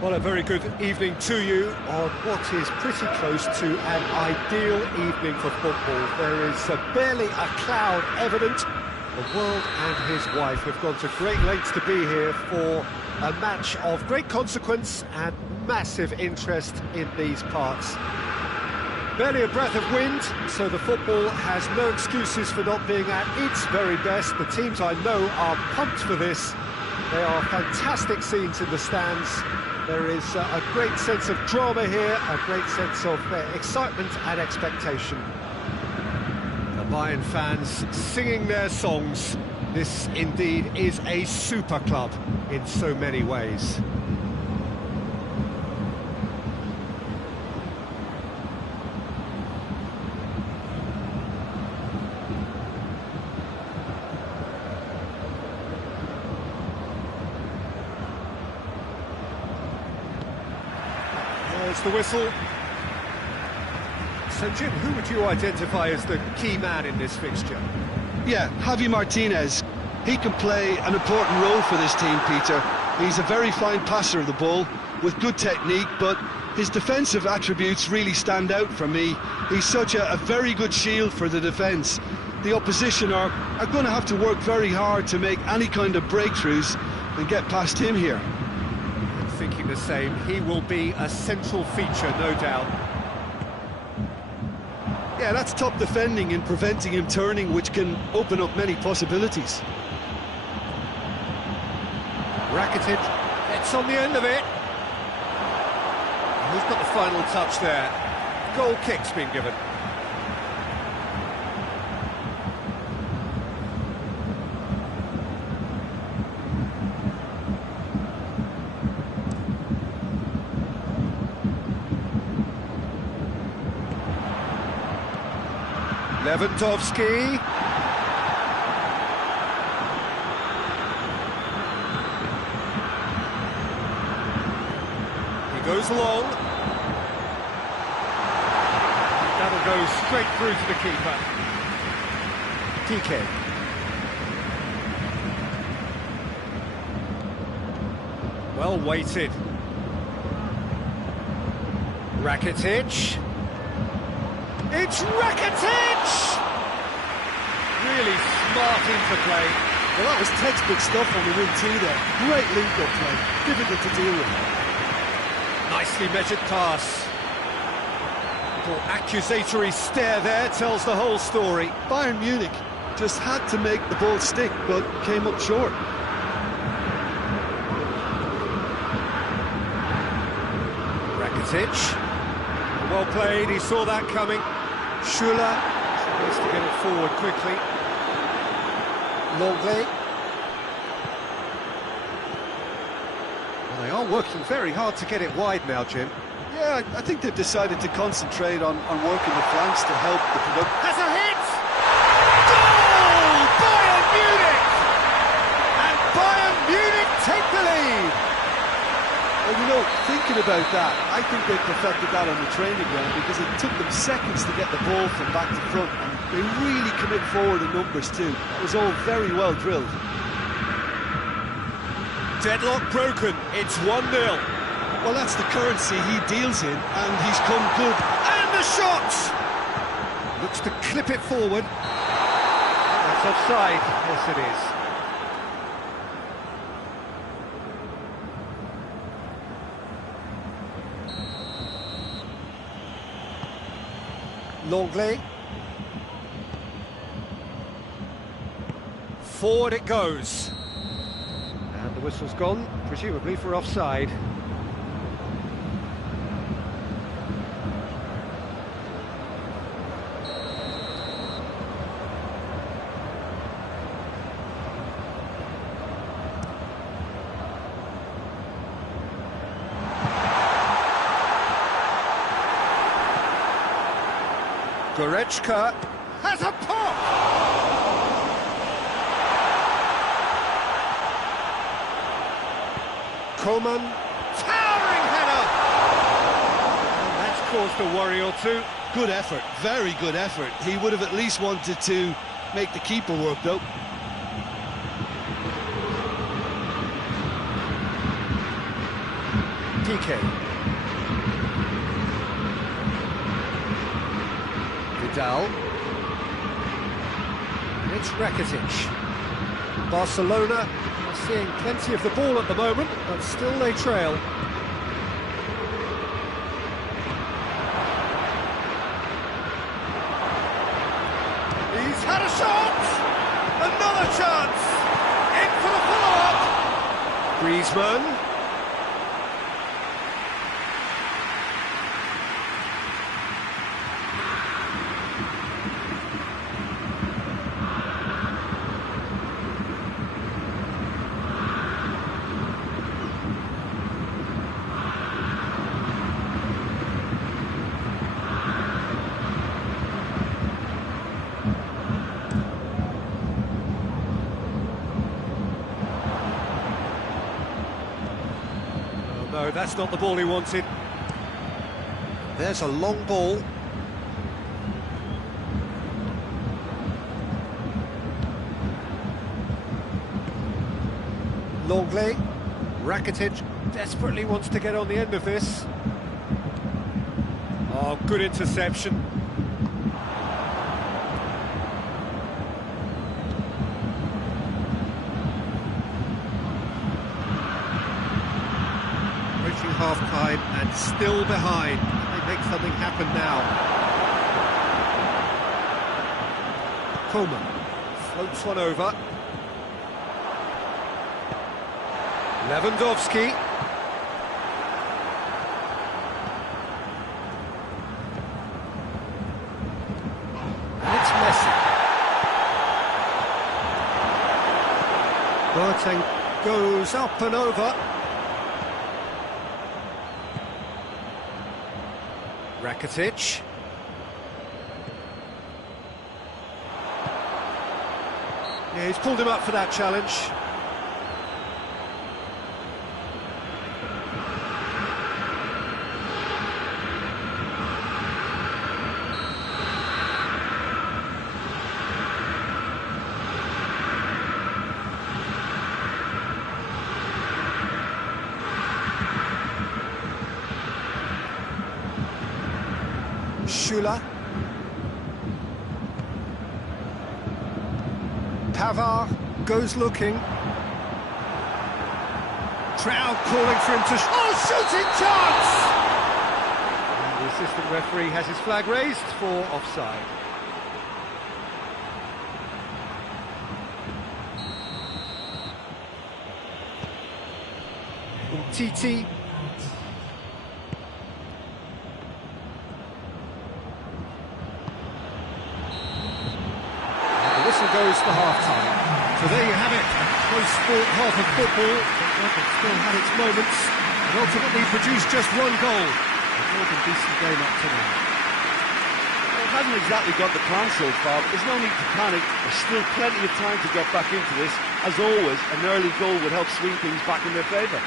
Well, a very good evening to you on what is pretty close to an ideal evening for football. There is barely a cloud evident. The world and his wife have gone to great lengths to be here for a match of great consequence and massive interest in these parts. Barely a breath of wind, so the football has no excuses for not being at its very best. The teams I know are pumped for this. They are fantastic scenes in the stands. There is a great sense of drama here, a great sense of excitement and expectation. The Bayern fans singing their songs. This indeed is a super club in so many ways. There's the whistle. So, Jim, who would you identify as the key man in this fixture? Yeah, Javi Martinez. He can play an important role for this team, Peter. He's a very fine passer of the ball with good technique, but his defensive attributes really stand out for me. He's such a very good shield for the defence. The opposition are going to have to work very hard to make any kind of breakthroughs and get past him here. I'm thinking the same. He will be a central feature, no doubt. Yeah, that's top defending and preventing him turning, which can open up many possibilities. Rakitic gets on the end of it. Who's got the final touch there? Goal kick's been given. Lewandowski. He goes long. That'll go straight through to the keeper. PK. Well weighted. Rakitic. It's Rakitic! Really smart interplay. Well, that was textbook stuff on the wing too there. Great link-up play, difficult to deal with. Nicely measured pass. Little accusatory stare there tells the whole story. Bayern Munich just had to make the ball stick, but came up short. Rakitic. Well played, he saw that coming. Schüller needs to get it forward quickly. Longley. Well, they are working very hard to get it wide now, Jim. Yeah, I think they've decided to concentrate on working the flanks to help the production. Has a hit! Goal! Bayern Munich! And Bayern Munich take the lead! Well, you know, thinking about that, I think they perfected that on the training ground because it took them seconds to get the ball from back to front, and they really commit forward in numbers too. It was all very well drilled. Deadlock broken, it's 1-0. Well, that's the currency he deals in, and he's come good. And the shot! Looks to clip it forward. That's offside, yes it is. Longley. Forward it goes. And the whistle's gone, presumably for offside. Goretzka has a pop! Coman, towering header! And that's caused a worry or two. Good effort, very good effort. He would have at least wanted to make the keeper work though. Piqué. Vidal. And it's Rakitic. Barcelona are seeing plenty of the ball at the moment, but still they trail. He's had a shot! Another chance! In for the follow-up! Griezmann. No, that's not the ball he wanted. There's a long ball. Longley. Rakitic desperately wants to get on the end of this. Oh, good interception. Half-time and still behind. They make something happen now. Coleman floats one over. Lewandowski. And it's Messi. Boateng goes up and over. Rakitic. Yeah, he's pulled him up for that challenge. Schüller. Pavard goes looking. Crowd calling for him to... Oh, shooting chance! And the assistant referee has his flag raised for offside. Titi. Goes for half-time. So there you have it, close sport half of football, but it still had its moments, and ultimately produced just one goal. A more than decent game up to now. Well, it hasn't exactly got the plan so far, but there's no need to panic. There's still plenty of time to get back into this. As always, an early goal would help swing things back in their favour.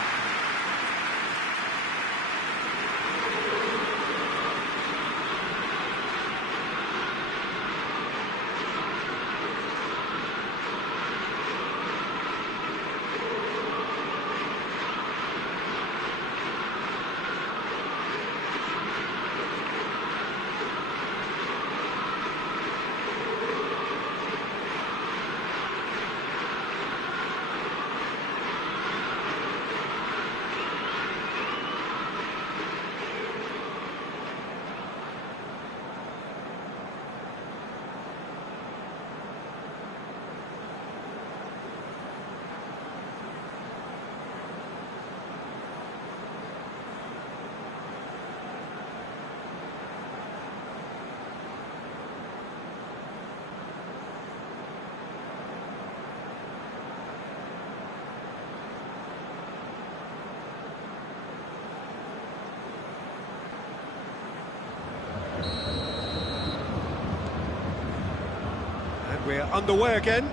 We're underway again.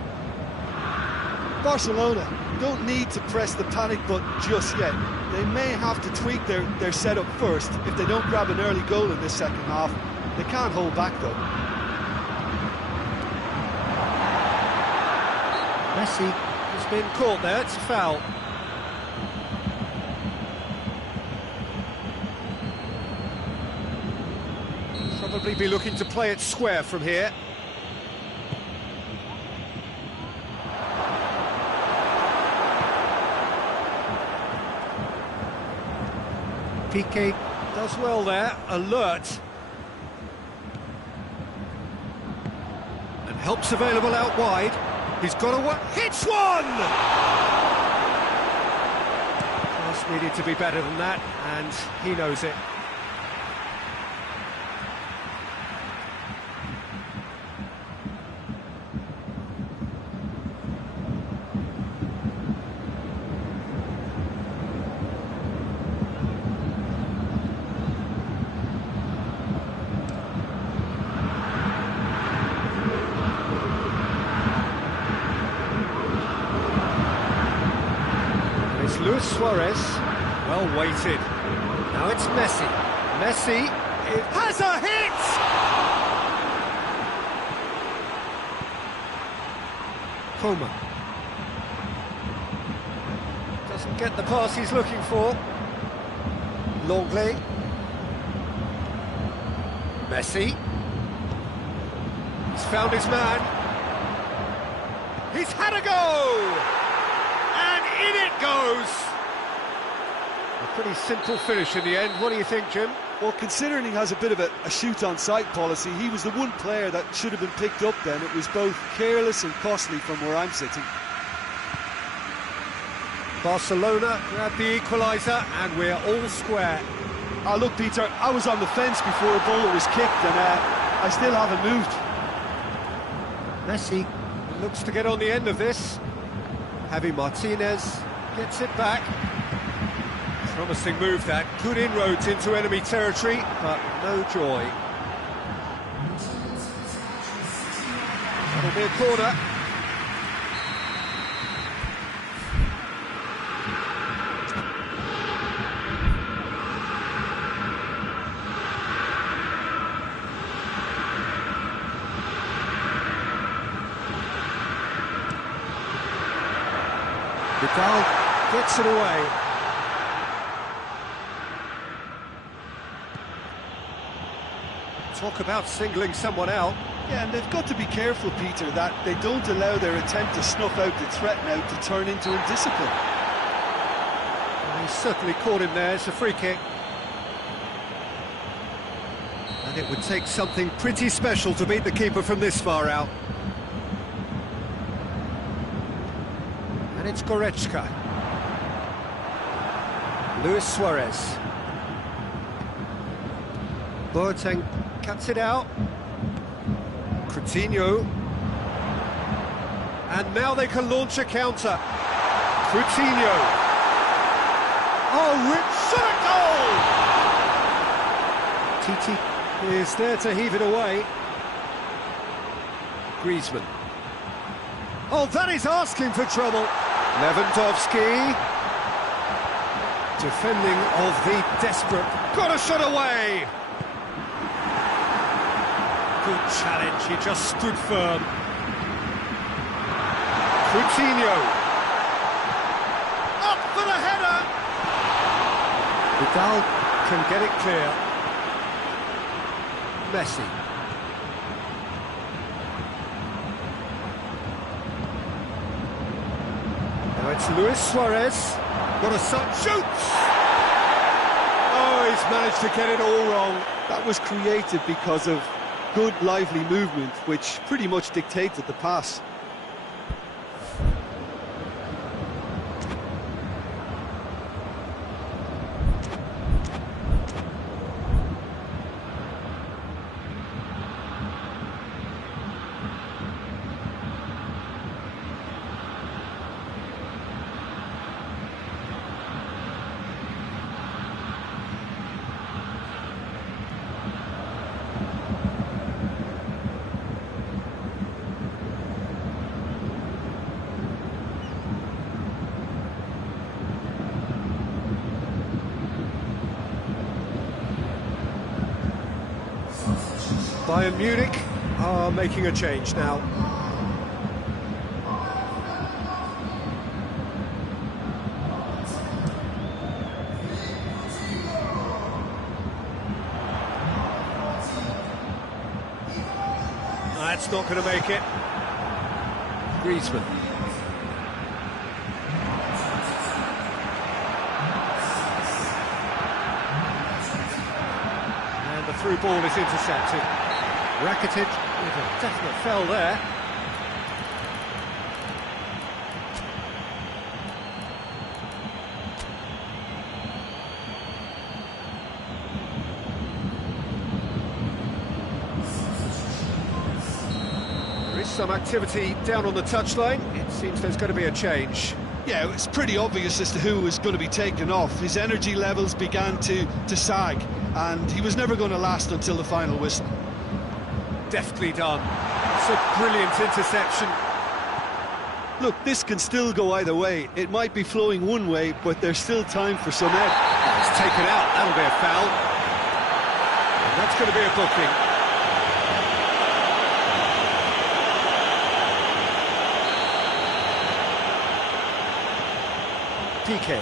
Barcelona don't need to press the panic button just yet. They may have to tweak their setup first if they don't grab an early goal in this second half. They can't hold back though. Messi has been caught there, it's a foul. probably be looking to play it square from here. Piqué does well there, alert. And help's available out wide. He's got a hits one! Pass needed to be better than that, and he knows it. It's Luis Suarez, well weighted. Now it's Messi. Messi, it has a hit! Coman. Doesn't get the pass he's looking for. Longley. Messi. He's found his man. He's had a go! And in it goes! A pretty simple finish in the end. What do you think, Jim? Well, considering he has a bit of a shoot-on-sight policy, he was the one player that should have been picked up then. It was both careless and costly from where I'm sitting. Barcelona grab the equaliser, and we're all square. Oh, look, Peter, I was on the fence before a ball was kicked, and I still haven't moved. Messi looks to get on the end of this. Javi Martinez gets it back. Promising move that. Good inroads into enemy territory, but no joy. That'll be a corner. Vidal gets it away. Talk about singling someone out. Yeah, and they've got to be careful, Peter, that they don't allow their attempt to snuff out the threat now to turn into indiscipline. Well, he's certainly caught him there. It's a free kick. And it would take something pretty special to beat the keeper from this far out. And it's Goretzka. Luis Suarez. Boateng cuts it out. Coutinho. And now they can launch a counter. Coutinho. Oh, shot goal! Titi is there to heave it away. Griezmann. Oh, that is asking for trouble. Lewandowski. Defending of the desperate. Got a shot away! Good challenge, he just stood firm. Coutinho. Up for the header! Vidal can get it clear. Messi. Now it's Luis Suarez. Got a shoots! Oh, he's managed to get it all wrong. That was created because of good, lively movement, which pretty much dictated the pass. Bayern Munich are making a change now. That's not going to make it. Griezmann. And the through ball is intercepted. Rakitic with a definite fell there. Some activity down on the touchline. It seems there's going to be a change. Yeah, it's pretty obvious as to who was going to be taken off. His energy levels began to sag, and he was never going to last until the final whistle. Deftly done. It's a brilliant interception. Look, this can still go either way. It might be flowing one way, but there's still time for some ebb. It's taken out. That'll be a foul. And that's going to be a booking. PK.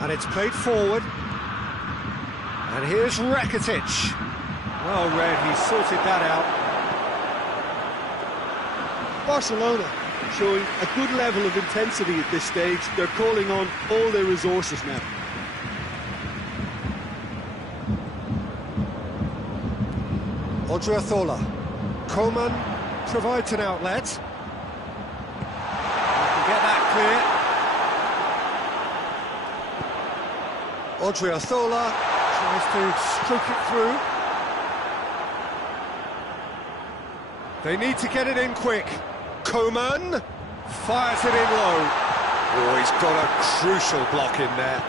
And it's played forward. And here's Rakitic. Well read, he sorted that out. Barcelona showing a good level of intensity at this stage. They're calling on all their resources now. Odriozola. Coman provides an outlet. He can get that clear. Odriozola tries to stroke it through. They need to get it in quick. Coman fires it in low. Oh, he's got a crucial block in there.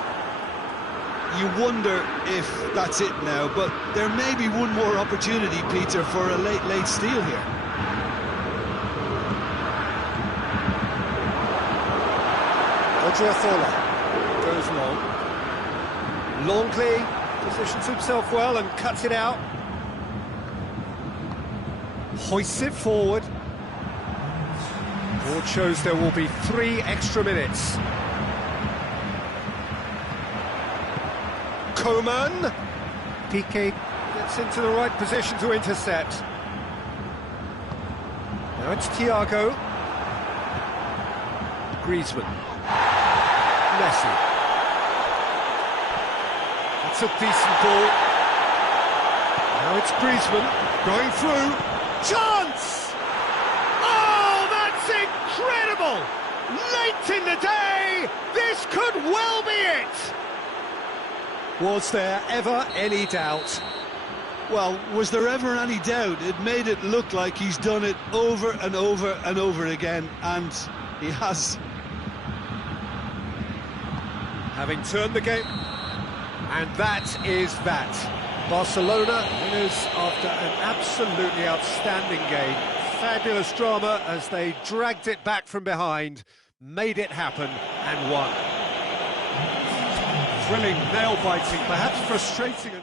You wonder if that's it now, but there may be one more opportunity, Peter, for a late steal here. Odriozola goes long. Longley positions himself well and cuts it out. Hoists it forward. Board shows there will be 3 extra minutes. Coman. PK gets into the right position to intercept. Now it's Thiago. Griezmann. Messi. It's a decent ball. Now it's Griezmann going through. Chance! Oh, that's incredible! Late in the day, this could well be it! Was there ever any doubt? Well, was there ever any doubt? It made it look like he's done it over and over and over again, and he has. Having turned the game, and that is that. Barcelona winners after an absolutely outstanding game. Fabulous drama as they dragged it back from behind, made it happen and won. Thrilling, nail-biting, perhaps frustrating.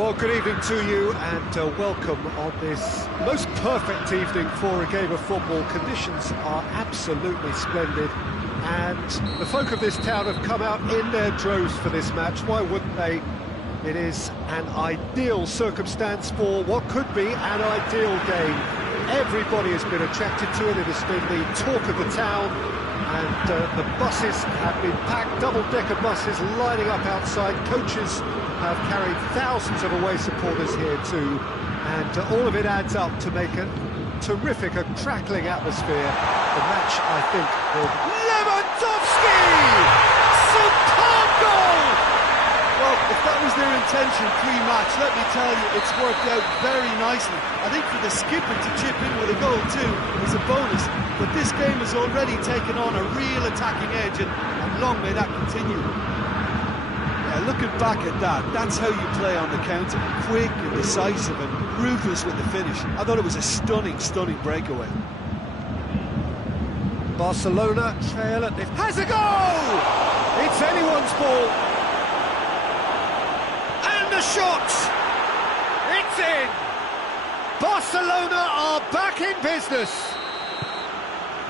Well, good evening to you and welcome on this most perfect evening for a game of football. Conditions are absolutely splendid and the folk of this town have come out in their droves for this match. Why wouldn't they? It is an ideal circumstance for what could be an ideal game. Everybody has been attracted to it. It has been the talk of the town, and the buses have been packed, double-decker buses lining up outside. Coaches have carried thousands of away supporters here too, and all of it adds up to make a terrific, a crackling atmosphere. The match, I think, with Lewandowski! Superb goal! Well, if that was their intention pre-match, let me tell you, it's worked out very nicely. I think for the skipper to chip in with a goal too is a bonus, but this game has already taken on a real attacking edge, and long may that continue. Yeah, looking back at that, that's how you play on the counter. Quick and decisive and ruthless with the finish. I thought it was a stunning, stunning breakaway. Barcelona trail at this. Has a goal! It's anyone's ball. The shot! It's in! Barcelona are back in business!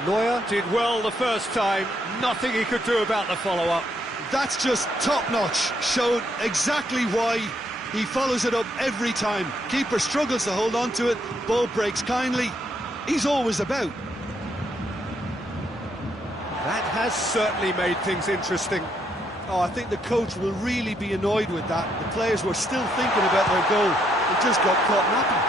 Neuer did well the first time, nothing he could do about the follow-up. That's just top-notch, showed exactly why he follows it up every time. Keeper struggles to hold on to it, ball breaks kindly, he's always about. That has certainly made things interesting. Oh, I think the coach will really be annoyed with that. The players were still thinking about their goal. They just got caught napping.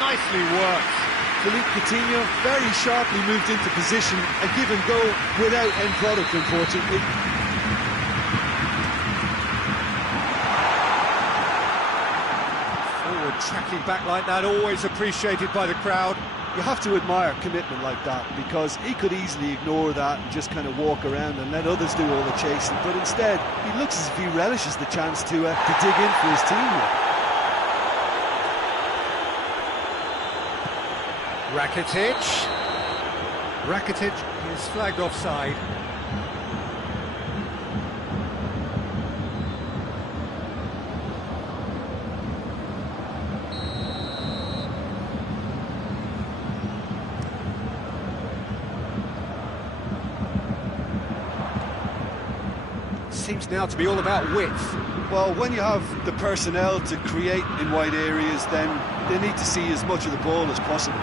Nicely worked. Philippe Coutinho very sharply moved into position. A given goal without end product, unfortunately. Forward tracking back like that, always appreciated by the crowd. You have to admire commitment like that, because he could easily ignore that and just kind of walk around and let others do all the chasing, but instead he looks as if he relishes the chance to dig in for his team here. Rakitic is flagged offside. Seems now to be all about width. Well, when you have the personnel to create in wide areas, then they need to see as much of the ball as possible.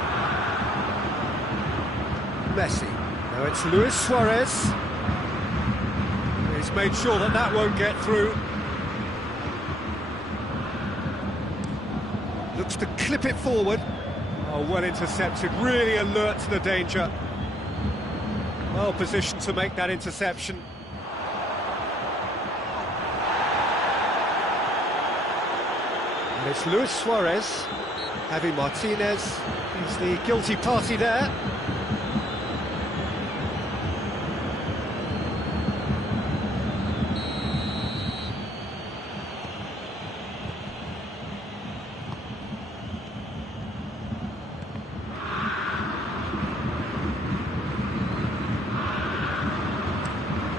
Messi. Now it's Luis Suarez. He's made sure that that won't get through. Looks to clip it forward. Oh, well intercepted, really alert to the danger. Well positioned to make that interception. And it's Luis Suarez. Javi Martinez is the guilty party there.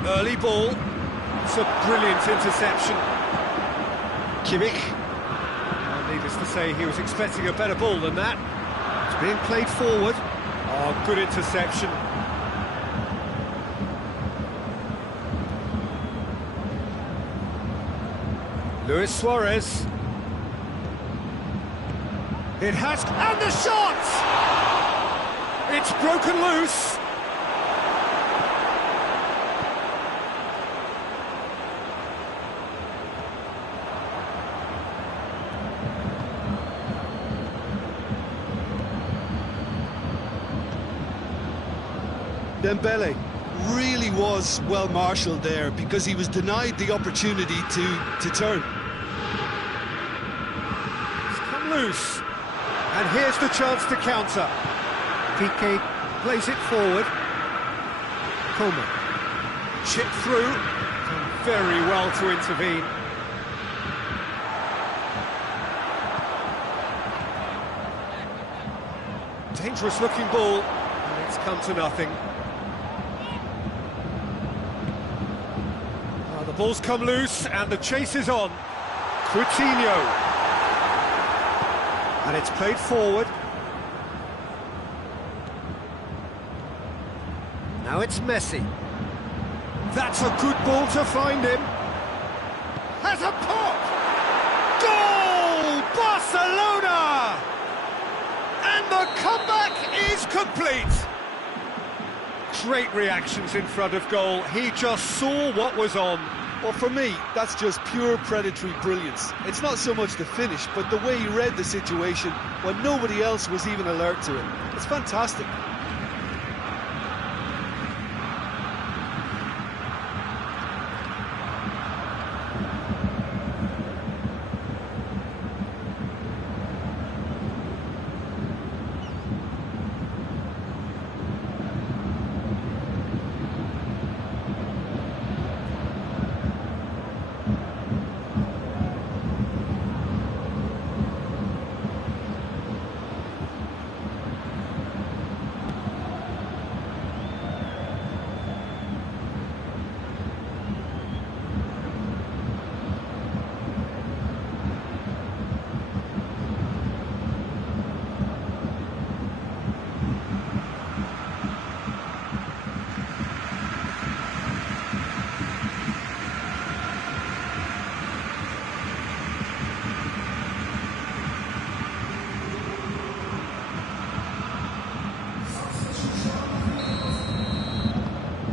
Early ball. It's a brilliant interception. Kimmich. Needless to say, he was expecting a better ball than that. It's being played forward. Oh, good interception. Luis Suarez. It has... and the shot! It's broken loose. Dembele really was well marshalled there, because he was denied the opportunity to turn. It's come loose, and here's the chance to counter. Piqué plays it forward. Coleman, chip through, done very well to intervene. Dangerous looking ball, and it's come to nothing. The ball's come loose and the chase is on. Coutinho. And it's played forward. Now it's Messi. That's a good ball to find him. Has a pop! Goal! Barcelona! And the comeback is complete. Great reactions in front of goal. He just saw what was on. Well, for me, that's just pure predatory brilliance. It's not so much the finish, but the way he read the situation when nobody else was even alert to it. It's fantastic.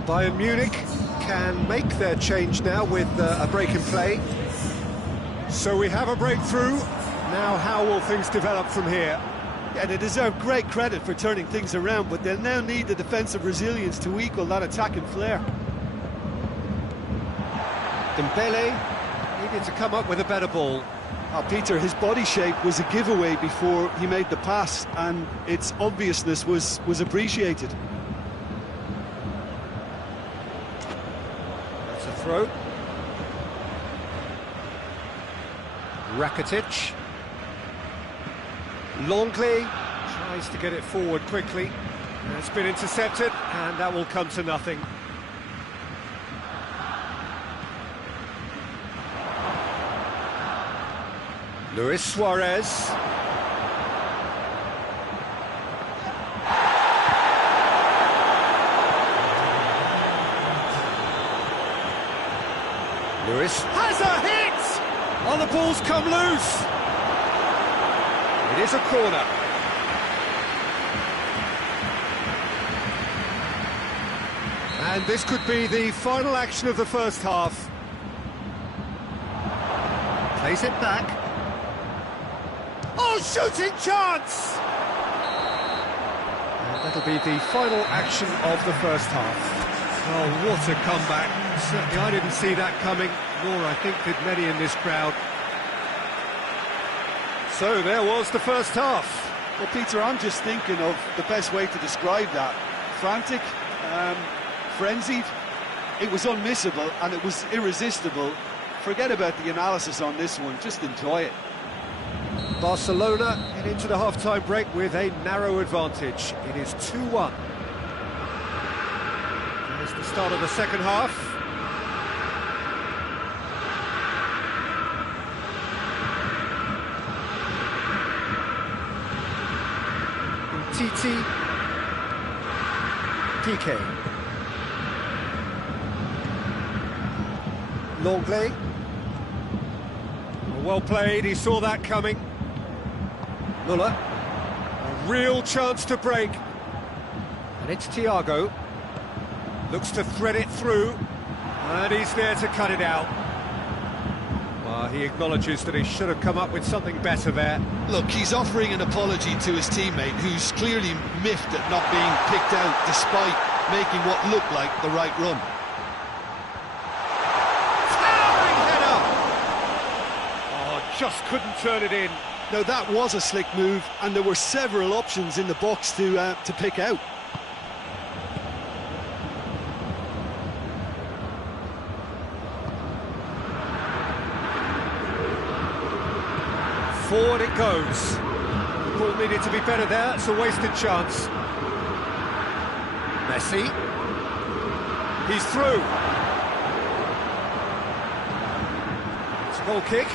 Bayern Munich can make their change now with a break in play. So we have a breakthrough. Now how will things develop from here? Yeah, they deserve great credit for turning things around, but they'll now need the defensive resilience to equal that attacking flair. Dembele needed to come up with a better ball. Oh, Peter, his body shape was a giveaway before he made the pass, and its obviousness was appreciated. Throw. Rakitic. Longley tries to get it forward quickly. It's been intercepted, and that will come to nothing. Luis Suarez. Lewis has a hit! Oh, the ball's come loose! It is a corner. And this could be the final action of the first half. Plays it back. Oh, shooting chance! And that'll be the final action of the first half. Oh, what a comeback. Certainly I didn't see that coming, nor I think did many in this crowd. So there was the first half. Well, Peter, I'm just thinking of the best way to describe that. Frantic, frenzied. It was unmissable and it was irresistible. Forget about the analysis on this one, just enjoy it. Barcelona head into the half-time break with a narrow advantage. It is 2-1. There's the start of the second half. Titi, PK, Longley. Well played, he saw that coming. Muller, a real chance to break. And it's Thiago. Looks to thread it through. And he's there to cut it out. Well, he acknowledges that he should have come up with something better there. Look, he's offering an apology to his teammate, who's clearly miffed at not being picked out despite making what looked like the right run. Towering header! Oh, just couldn't turn it in. Now, that was a slick move, and there were several options in the box to pick out. Forward it goes. The ball needed to be better there. It's a wasted chance. Messi. He's through. It's a goal kick.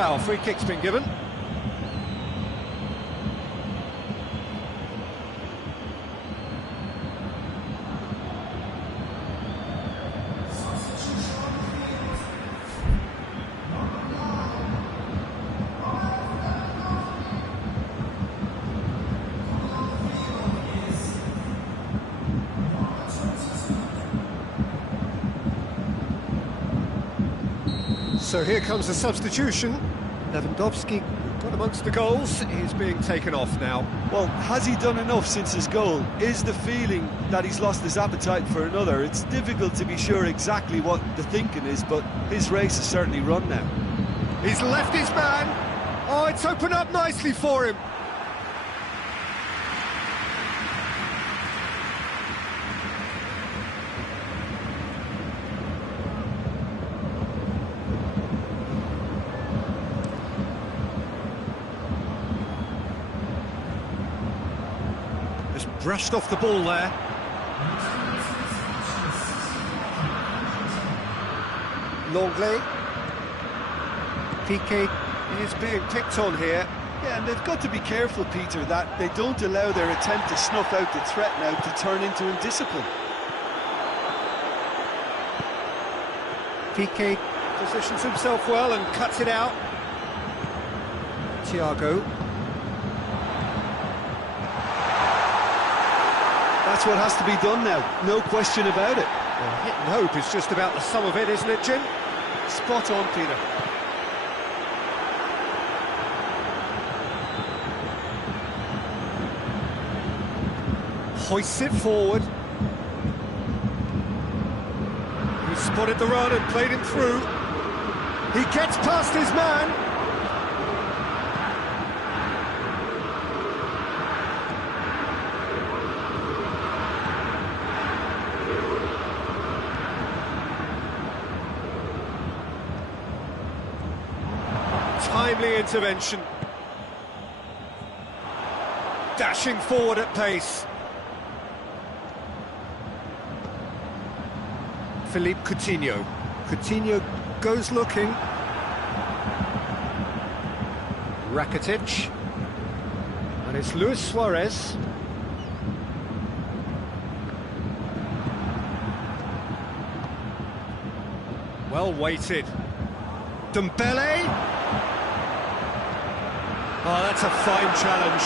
foul. Free kick's been given. So here comes the substitution. Lewandowski got amongst the goals. He's being taken off now. Well, has he done enough since his goal? Is the feeling that he's lost his appetite for another? It's difficult to be sure exactly what the thinking is, but his race is certainly run now. He's left his man. Oh, it's opened up nicely for him. Brushed off the ball there. Longley. Piqué is being picked on here. Yeah, and they've got to be careful, Peter, that they don't allow their attempt to snuff out the threat now to turn into indiscipline. Piqué positions himself well and cuts it out. Thiago. That's what has to be done now, no question about it. Well, hit and hope is just about the sum of it, isn't it, Jim? Spot on, Peter. Hoists it forward. He spotted the run and played him through. He gets past his man. Timely intervention. Dashing forward at pace. Philippe Coutinho. Coutinho goes looking. Rakitic. And it's Luis Suarez. Well weighted. Dembele. Oh, that's a fine challenge.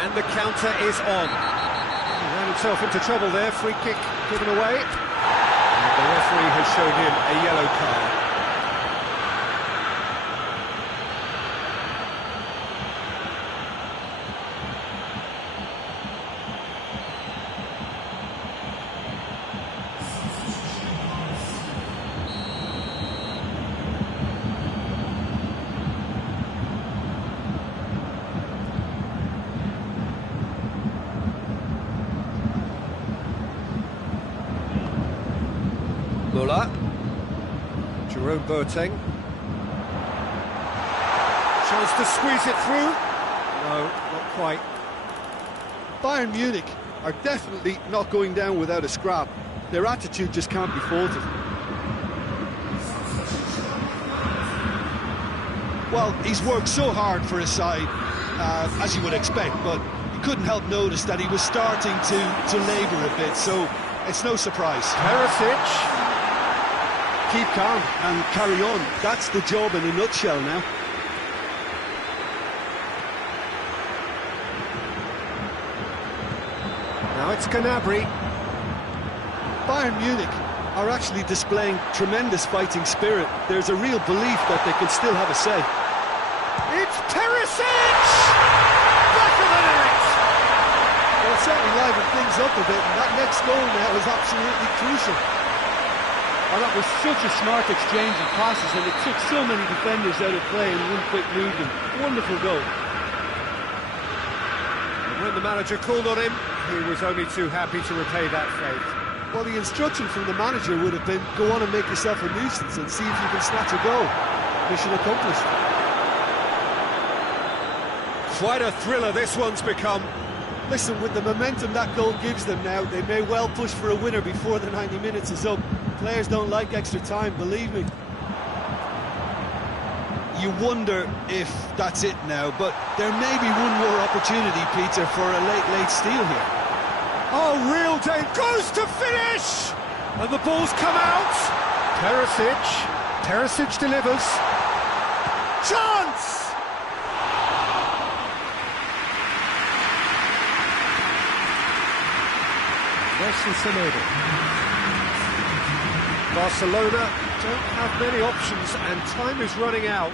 And the counter is on. He ran himself into trouble there, free kick given away. And the referee has shown him a yellow card. Muller. Jerome Boateng. Chance to squeeze it through. No, not quite. Bayern Munich are definitely not going down without a scrap. Their attitude just can't be faulted. Well, he's worked so hard for his side, as you would expect, but you couldn't help notice that he was starting to labour a bit, so it's no surprise. Perisic. Keep calm and carry on. That's the job in a nutshell now. Now it's Gnabry. Bayern Munich are actually displaying tremendous fighting spirit. There's a real belief that they can still have a say. It's Perisic! Back of the net! Well, it certainly livened things up a bit, and that next goal now is absolutely crucial. Oh, that was such a smart exchange of passes, and it took so many defenders out of play in one quick movement. Wonderful goal. And when the manager called on him, he was only too happy to repay that fate. Well, the instruction from the manager would have been, go on and make yourself a nuisance and see if you can snatch a goal. Mission accomplished. Quite a thriller this one's become. Listen, with the momentum that goal gives them now, they may well push for a winner before the 90 minutes is up. Players don't like extra time, believe me. you wonder if that's it now, but there may be one more opportunity, Peter, for a late steal here. Oh, real danger. Goes to finish! And the ball's come out. Teresic delivers. Chance! Barcelona don't have many options and time is running out.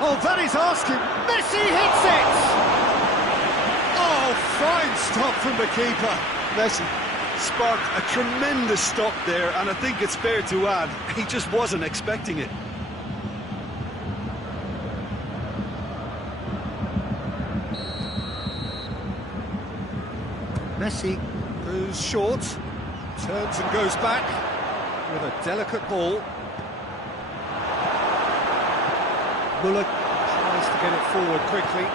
Oh, that is asking. Messi hits it! Oh, fine stop from the keeper. Messi sparked a tremendous stop there, and I think it's fair to add, he just wasn't expecting it. Messi goes short, turns and goes back with a delicate ball. Muller tries to get it forward quickly.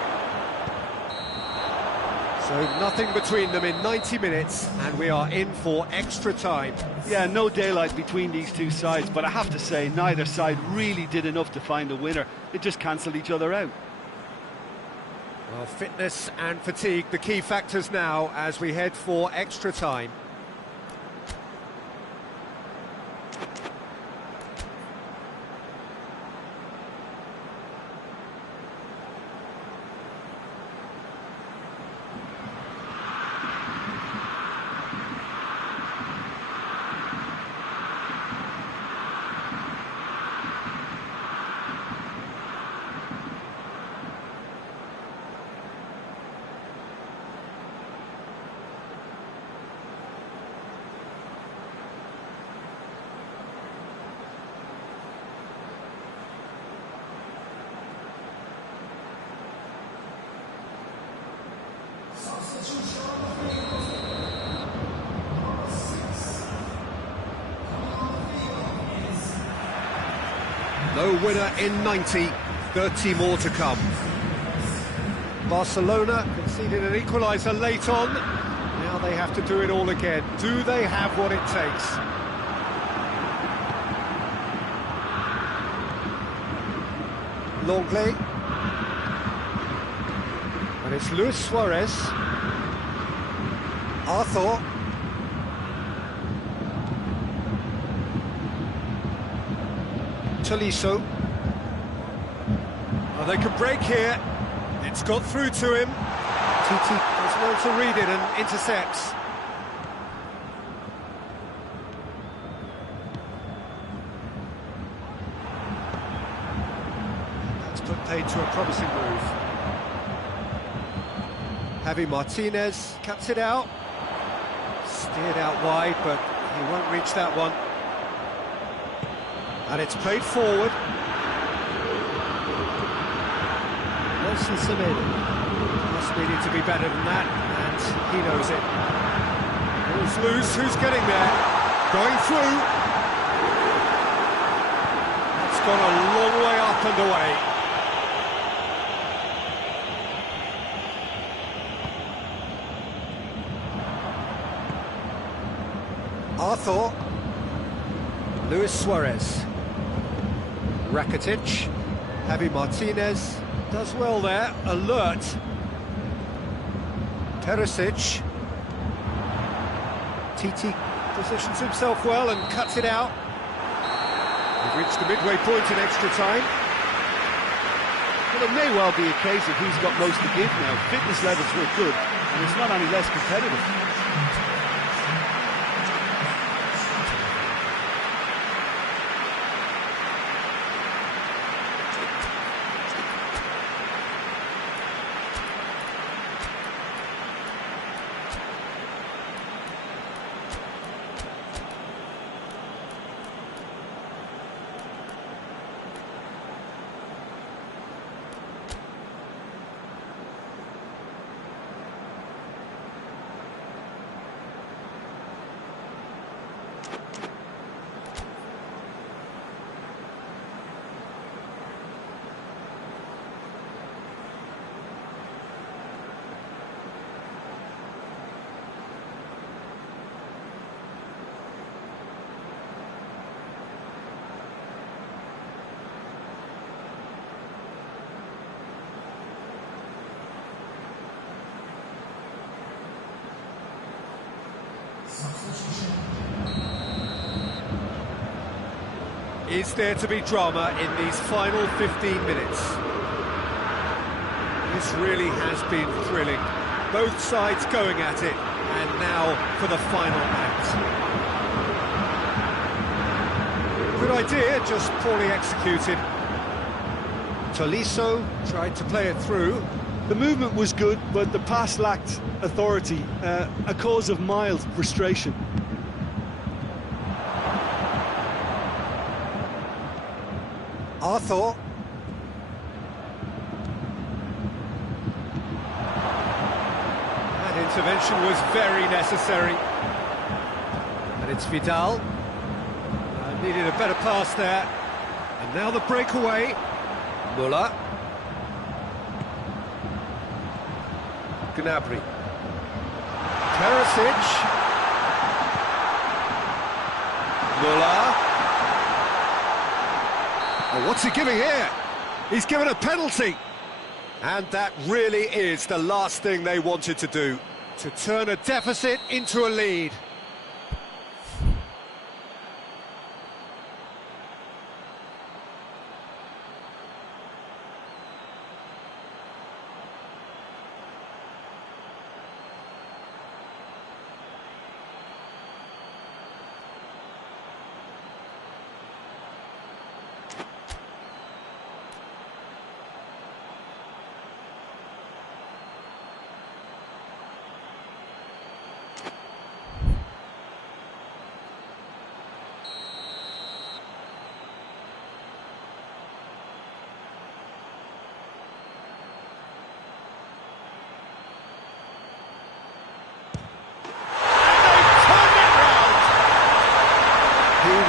So nothing between them in 90 minutes, and we are in for extra time. Yeah, no daylight between these two sides, but I have to say, neither side really did enough to find a winner. They just cancelled each other out. Well, fitness and fatigue, the key factors now as we head for extra time. No winner in 90, 30 more to come. Barcelona conceded an equaliser late on. Now they have to do it all again. Do they have what it takes? Longley. And it's Luis Suarez. Arthur. Tolisso. Oh, they can break here. It's got through to him. Titi does well to read it and intercepts. That's put paid to a promising move. Javi Martinez cuts it out. Steered out wide, but he won't reach that one. And it's played forward. Nelson Semedo must needed to be better than that, and he knows it. Ball's loose, who's getting there? Going through. It's gone a long way up and away. Arthur. Luis Suarez. Rakitic, Javi Martinez, does well there, alert. Teresic. Titi positions himself well and cuts it out. We've reached the midway point in extra time. Well, it may well be a case of who's got most to give now. Fitness levels were good, and it's not any less competitive. Is there to be drama in these final 15 minutes? This really has been thrilling. Both sides going at it, and now for the final act. Good idea, just poorly executed. Tolisso tried to play it through. The movement was good, but the pass lacked authority, a cause of mild frustration. Arthur. That intervention was very necessary. And it's Vidal. Needed a better pass there. And now the breakaway. Muller. Gnabry. Perisic. Muller. Oh, what's he giving here? He's given a penalty. And that really is the last thing they wanted to do, to turn a deficit into a lead.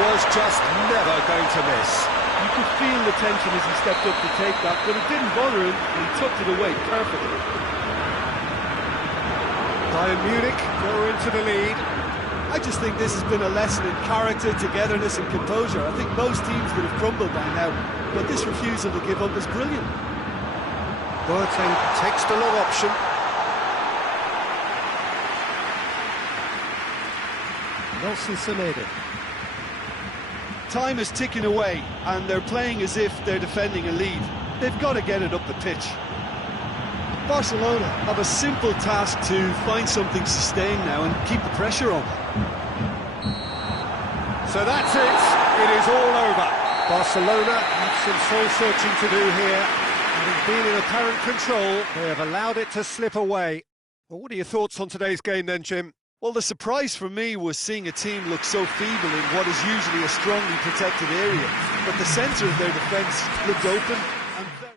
Was just never going to miss. You could feel the tension as he stepped up to take that, but it didn't bother him, and he tucked it away perfectly. Bayern Munich go into the lead. I just think this has been a lesson in character, togetherness and composure. I think most teams would have crumbled by now, but this refusal to give up is brilliant. Boateng takes the long option. Nelson Semedo. Time is ticking away, and they're playing as if they're defending a lead. They've got to get it up the pitch. Barcelona have a simple task to find something sustained now and keep the pressure on. So that's it. It is all over. Barcelona have some soul-searching to do here. Having been in apparent control, they have allowed it to slip away. Well, what are your thoughts on today's game then, Jim? Well, the surprise for me was seeing a team look so feeble in what is usually a strongly protected area. But the centre of their defence looked open and very...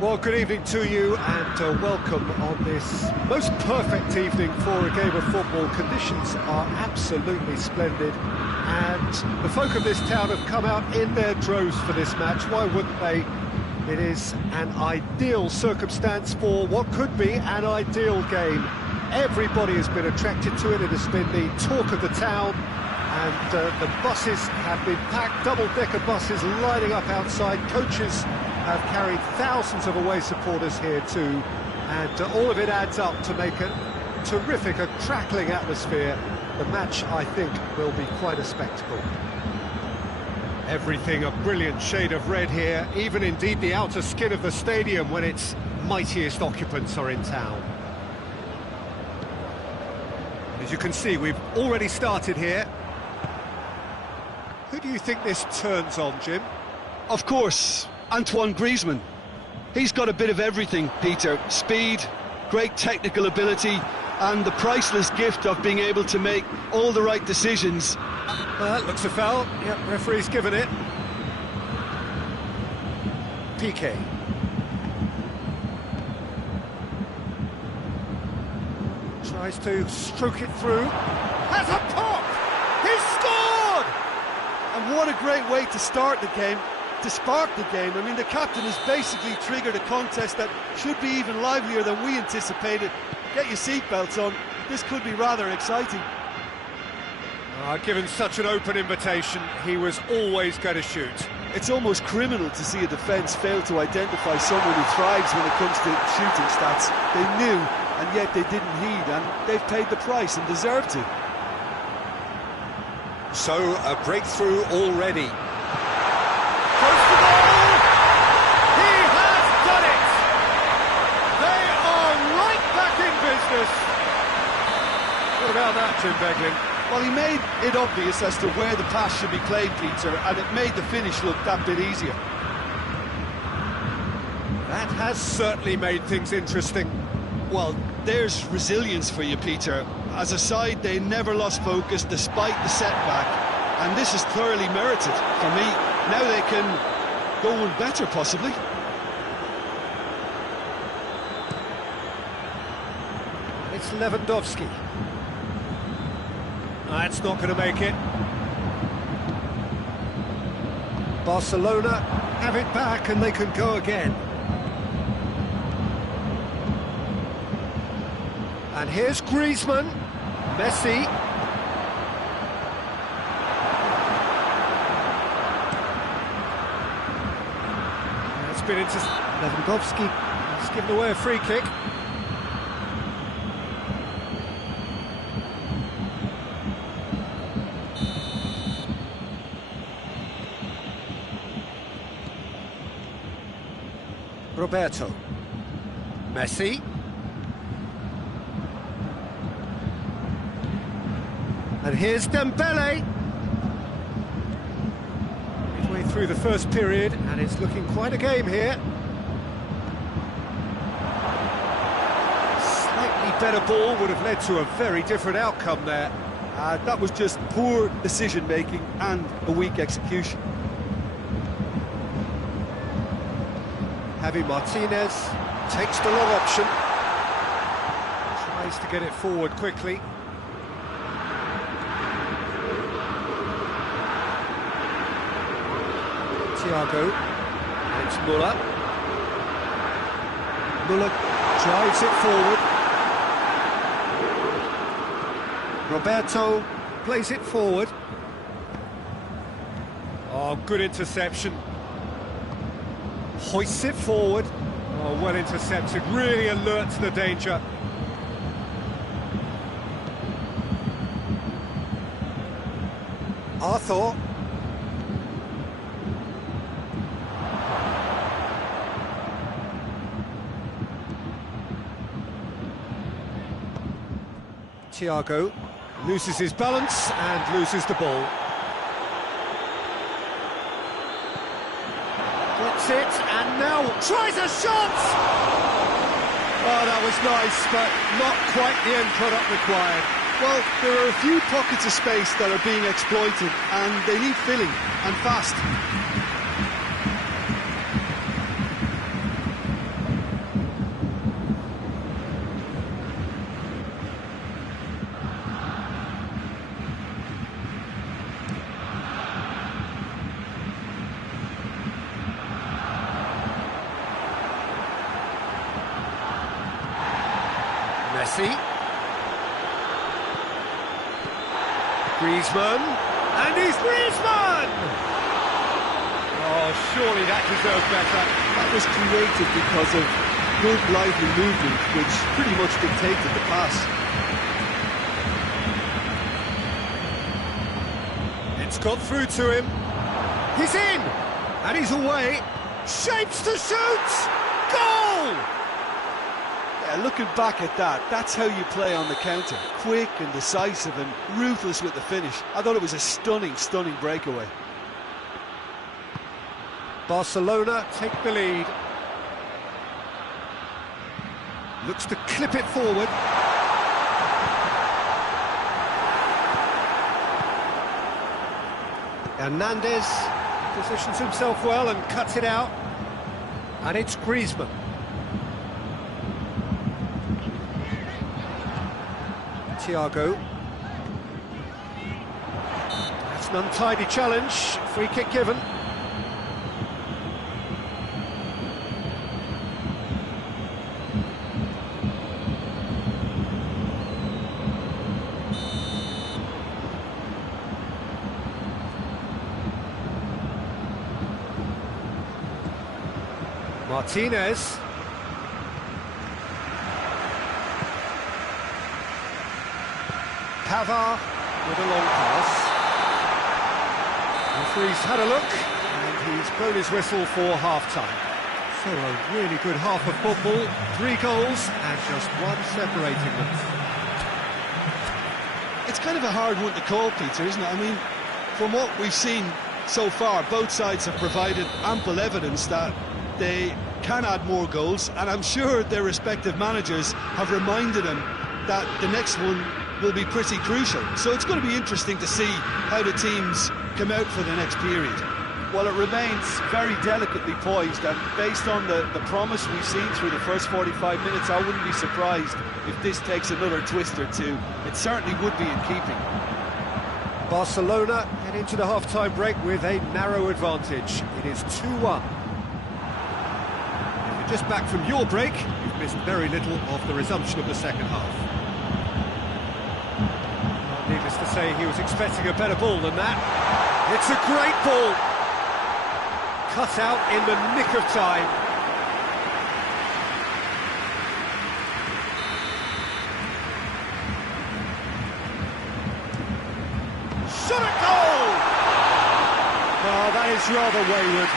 Well, good evening to you and welcome on this most perfect evening for a game of football. Conditions are absolutely splendid and the folk of this town have come out in their droves for this match. Why wouldn't they? It is an ideal circumstance for what could be an ideal game. Everybody has been attracted to it. It has been the talk of the town. And the buses have been packed, double-decker buses lining up outside. Coaches have carried thousands of away supporters here too. And all of it adds up to make a terrific, a crackling atmosphere. The match, I think, will be quite a spectacle. Everything a brilliant shade of red here, even indeed the outer skin of the stadium when its mightiest occupants are in town. As you can see, we've already started here. Who do you think this turns on, Jim? Of course, Antoine Griezmann. He's got a bit of everything, Peter. Speed, great technical ability, and the priceless gift of being able to make all the right decisions. That looks a foul. Yep, referee's given it. PK. Tries to stroke it through. Has a pop! He's scored! And what a great way to start the game, to spark the game. I mean, the captain has basically triggered a contest that should be even livelier than we anticipated. Get your seatbelts on, this could be rather exciting. Given such an open invitation, he was always going to shoot. It's almost criminal to see a defence fail to identify someone who thrives when it comes to shooting stats. They knew, and yet they didn't heed, and they've paid the price and deserve to. So, a breakthrough already. Goes to goal! He has done it! They are right back in business! What about that, Jim Beglin? Well, he made it obvious as to where the pass should be played, Peter, and it made the finish look that bit easier. That has certainly made things interesting. Well, there's resilience for you, Peter. As a side, they never lost focus despite the setback, and this is thoroughly merited for me. Now they can go on better, possibly. It's Lewandowski. That's not going to make it. Barcelona have it back and they can go again. And here's Griezmann. Messi. It's been into Lewandowski. He's given away a free kick. Roberto. Messi. And here's Dembele. Midway through the first period, and it's looking quite a game here. Slightly better ball would have led to a very different outcome there. That was just poor decision-making and a weak execution. Javi Martinez takes the long option. Tries to get it forward quickly. Thiago, and it's Muller. Muller drives it forward. Roberto plays it forward. Oh, good interception. Hoists it forward. Oh, well intercepted, really alert to the danger. Arthur. Thiago loses his balance and loses the ball. Gets it, and now tries a shot! Oh, that was nice, but not quite the end product required. Well, there are a few pockets of space that are being exploited, and they need filling, and fast. Messi. Griezmann. And he's Griezmann! Oh, surely that deserved better. That was created because of good, lively movement, which pretty much dictated the pass. It's got through to him. He's in! And he's away. Shapes to shoot! Goal! Yeah, looking back at that, that's how you play on the counter. Quick and decisive and ruthless with the finish. I thought it was a stunning, stunning breakaway. Barcelona take the lead. Looks to clip it forward. Hernandez positions himself well and cuts it out. And it's Griezmann. Thiago. That's an untidy challenge. Free kick given. Martinez. Pavard with a long pass. Referee's had a look, and he's blown his whistle for half-time. So a really good half of football, 3 goals, and just one separating them. It's kind of a hard one to call, Peter, isn't it? I mean, from what we've seen so far, both sides have provided ample evidence that they can add more goals, and I'm sure their respective managers have reminded them that the next one will be pretty crucial. So it's going to be interesting to see how the teams come out for the next period. Well, it remains very delicately poised, and based on the promise we've seen through the first 45 minutes, I wouldn't be surprised if this takes another twist or two. It certainly would be in keeping. Barcelona head into the half-time break with a narrow advantage. It is 2-1. If you're just back from your break, you've missed very little of the resumption of the second half. I'd say he was expecting a better ball than that. It's a great ball. Cut out in the nick of time. Shot at goal! Oh, that is rather wayward.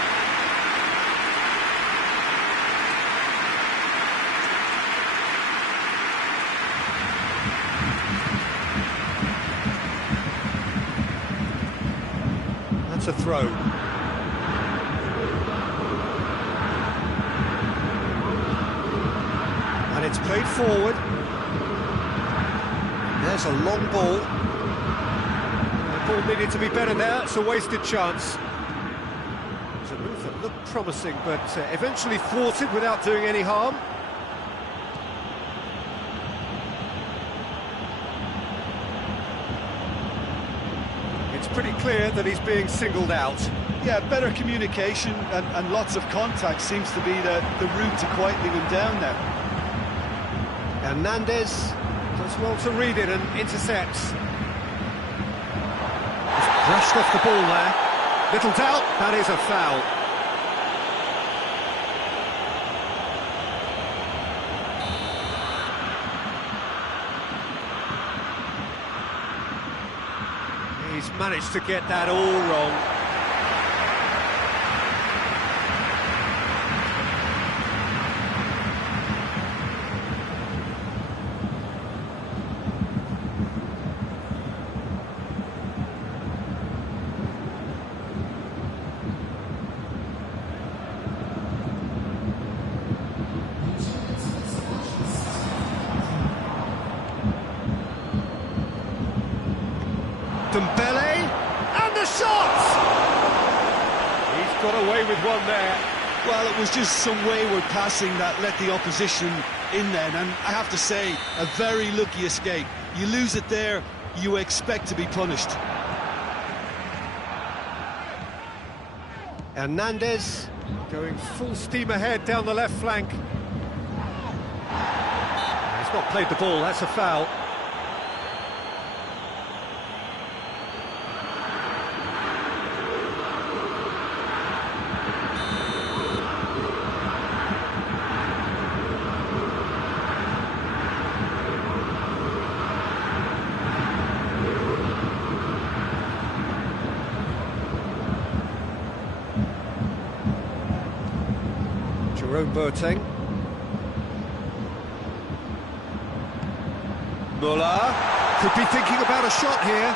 That's a throw. And it's played forward. There's a long ball. The ball needed to be better there. It's a wasted chance. It was a move that looked promising, but eventually thwarted without doing any harm. It's pretty clear that he's being singled out. Yeah, better communication and lots of contact seems to be the route to quietening him down now. Hernandez does well to read it and intercepts. He's brushed off the ball there. Little doubt, that is a foul. He's managed to get that all wrong. Dembele, and the shot! He's got away with one there. Well, it was just some wayward passing that let the opposition in then, and I have to say, a very lucky escape. You lose it there, you expect to be punished. Hernandez going full steam ahead down the left flank. He's not played the ball, that's a foul. Boateng. Muller could be thinking about a shot here.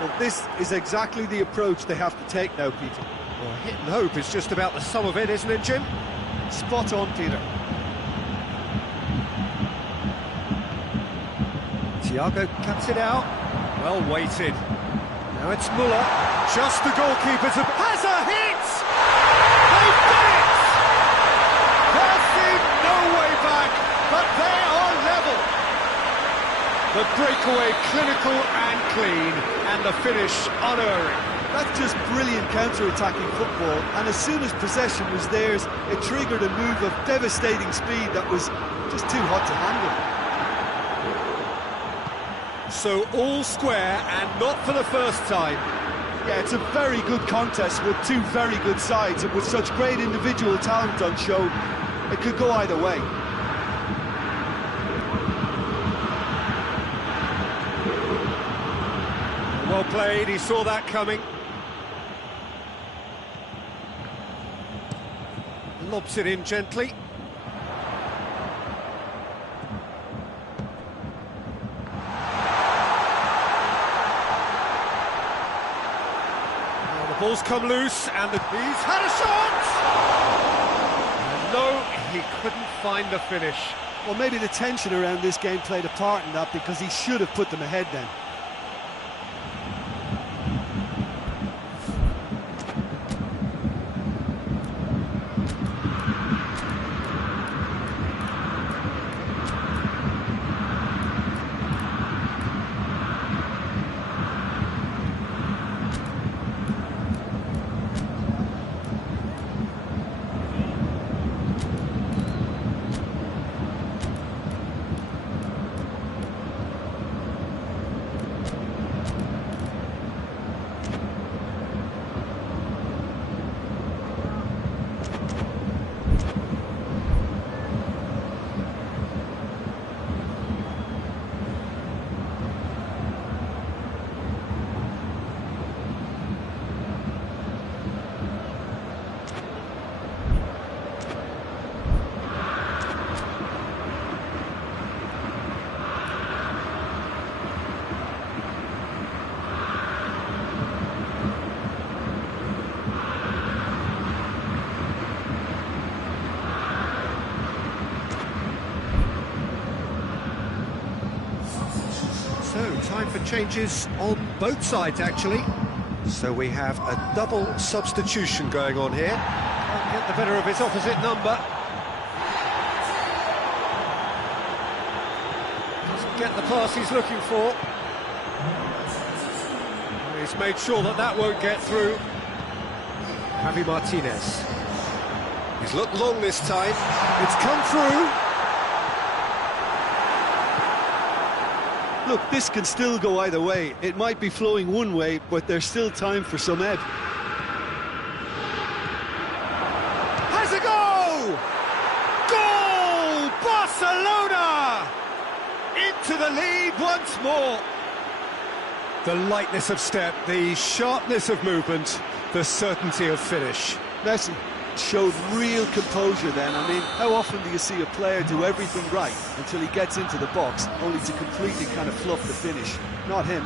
Well, this is exactly the approach they have to take now, Peter. Well, hit and hope is just about the sum of it, isn't it, Jim? Spot on, Peter. Thiago cuts it out. Well weighted. Now it's Muller. Just the goalkeeper has a hit! They've done it! There seemed no way back, but they are level. The breakaway clinical and clean, and the finish unerring. That's just brilliant counter-attacking football, and as soon as possession was theirs, it triggered a move of devastating speed that was just too hot to handle. So all square, and not for the first time. Yeah, it's a very good contest with two very good sides, and with such great individual talent on show, it could go either way. Well played, he saw that coming. Lobs it in gently. Ball's come loose, and he's had a shot! And no, he couldn't find the finish. Well, maybe the tension around this game played a part in that, because he should have put them ahead then. So, time for changes on both sides, actually. So we have a double substitution going on here. Can't get the better of his opposite number. Doesn't get the pass he's looking for. He's made sure that that won't get through. Javi Martinez. He's looked long this time. It's come through. Look, this can still go either way. It might be flowing one way, but there's still time for some ebb. Has a goal! Goal! Barcelona! Into the lead once more. The lightness of step, the sharpness of movement, the certainty of finish. Messi showed real composure then. I mean, how often do you see a player do everything right until he gets into the box, only to completely kind of fluff the finish? Not him.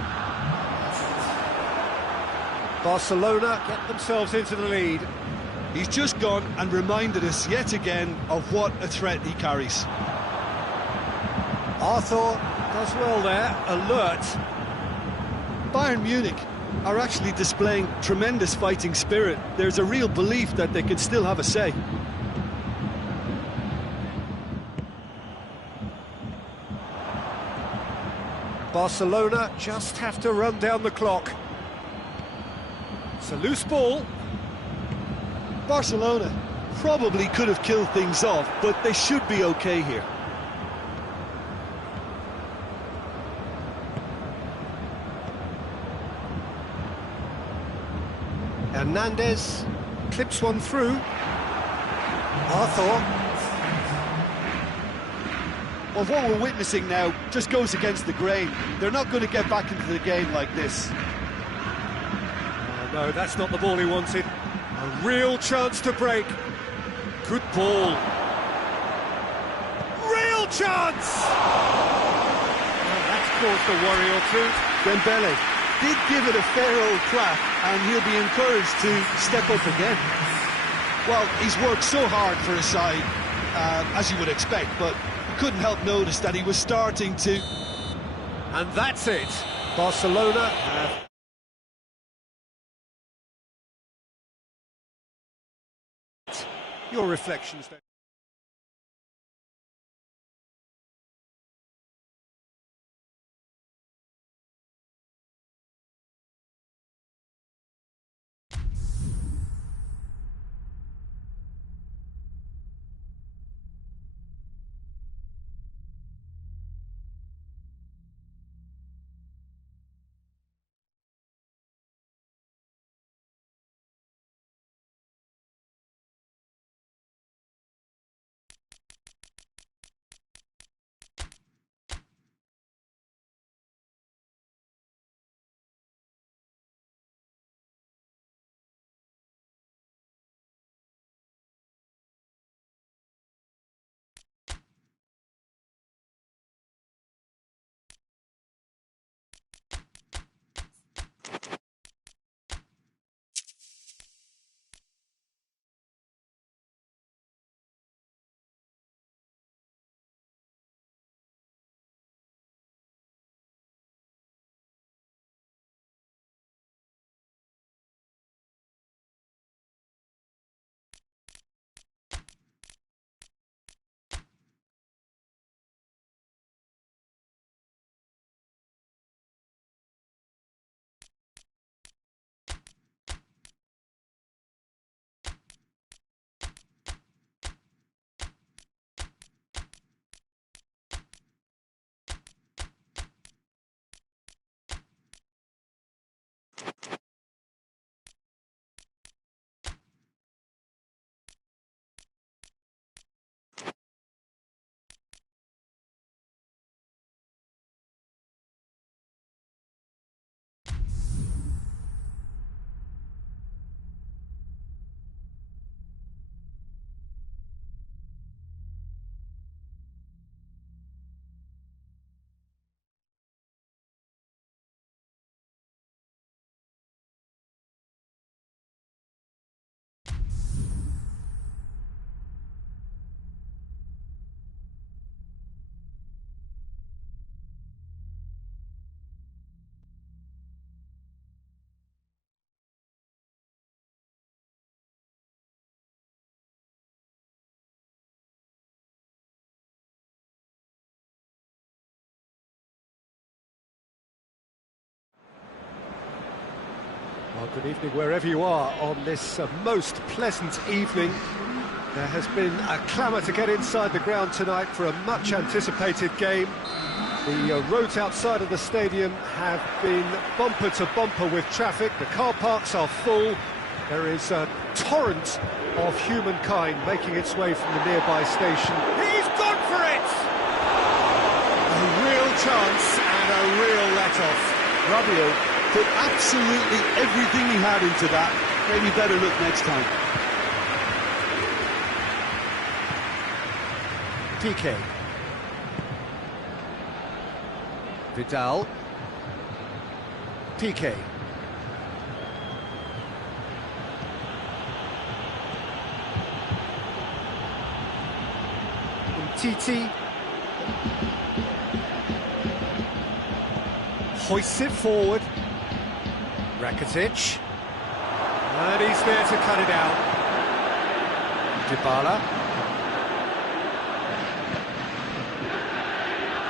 Barcelona get themselves into the lead. He's just gone and reminded us yet again of what a threat he carries. Arthur does well there, alert. Bayern Munich are actually displaying tremendous fighting spirit. There's a real belief that they can still have a say. Barcelona just have to run down the clock. It's a loose ball. Barcelona probably could have killed things off, but they should be okay here. Hernandez clips one through. Arthur. Well, what we're witnessing now just goes against the grain. They're not going to get back into the game like this. Oh, no, that's not the ball he wanted. A real chance to break. Good ball. Real chance! Oh, that's caused a worry or two. Dembele did give it a fair old crack, and he'll be encouraged to step up again. Well, he's worked so hard for his side, as you would expect, but you couldn't help notice that he was starting to... And that's it. Barcelona have... Your reflections then. Good evening wherever you are on this most pleasant evening. There has been a clamour to get inside the ground tonight for a much-anticipated game. The roads outside of the stadium have been bumper to bumper with traffic. The car parks are full. There is a torrent of humankind making its way from the nearby station. He's gone for it! A real chance and a real let-off. Rabiot put absolutely everything he had into that. Maybe better look next time. PK. Vidal. PK. Titi hoists it forward. Rakitic, and he's there to cut it out. Dybala,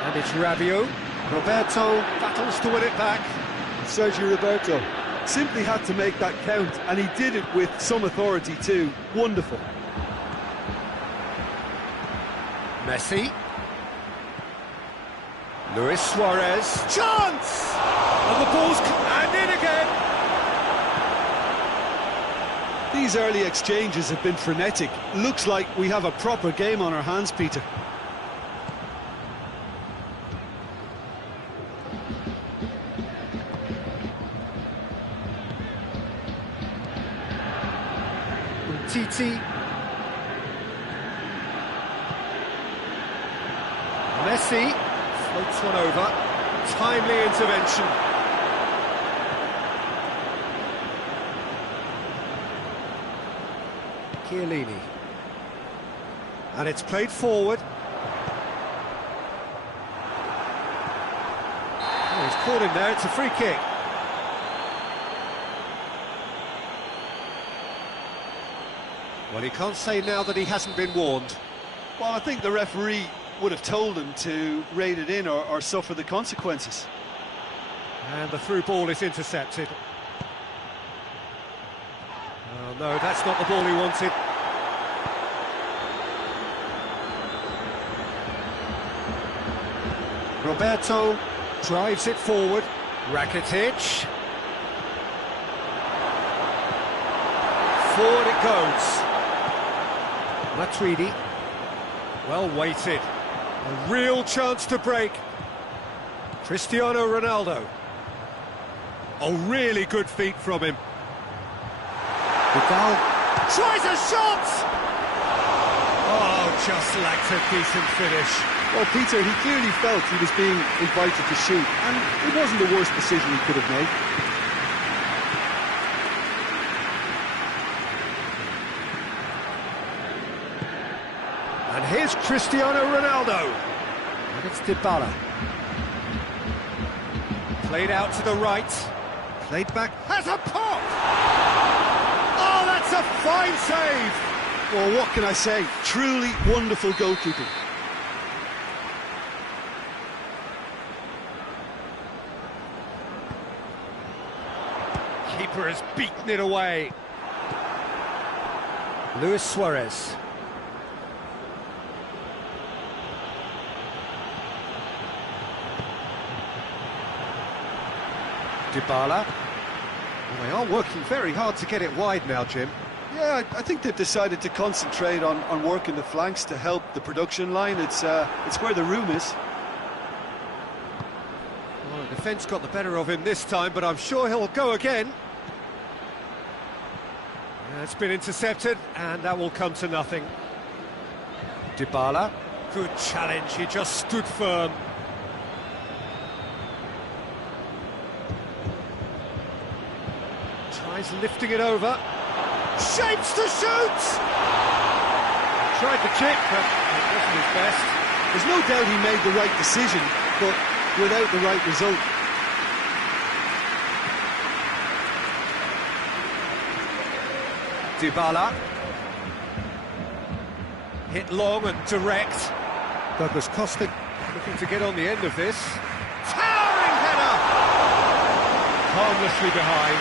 and it's Rabiot. Roberto battles to win it back. Sergio Roberto simply had to make that count, and he did it with some authority too. Wonderful. Messi. Luis Suarez. Chance! And the ball's and in again. These early exchanges have been frenetic. Looks like we have a proper game on our hands, Peter. Titi. Messi floats one over. Timely intervention. Chiellini. And it's played forward. Oh, he's caught him there, it's a free kick. Well, he can't say now that he hasn't been warned. Well, I think the referee would have told him to rein it in or suffer the consequences. And the through ball is intercepted. Oh no, that's not the ball he wanted. Roberto drives it forward. Rakitic. Forward it goes. Matuidi. Well weighted. A real chance to break. Cristiano Ronaldo. Oh, really good feet from him. Vidal tries a shot! Oh, just lacked a decent finish. Well, Peter, he clearly felt he was being invited to shoot, and it wasn't the worst decision he could have made. And here's Cristiano Ronaldo. And it's Dybala. Played out to the right. Played back. Has a pop! Oh, that's a fine save! Well, what can I say? Truly wonderful goalkeeping. Keeper has beaten it away. Luis Suarez. Dybala. Well, they are working very hard to get it wide now, Jim. Yeah, I think they've decided to concentrate on working the flanks to help the production line. It's where the room is. Well, the defence got the better of him this time, but I'm sure he'll go again. It's been intercepted, and that will come to nothing. Dybala. Good challenge, he just stood firm. Tries lifting it over. Shapes to shoot! Tried the chip, but it wasn't his best. There's no doubt he made the right decision, but without the right result. Dybala. Hit long and direct. Douglas Costa looking to get on the end of this. Towering header! Harmlessly behind.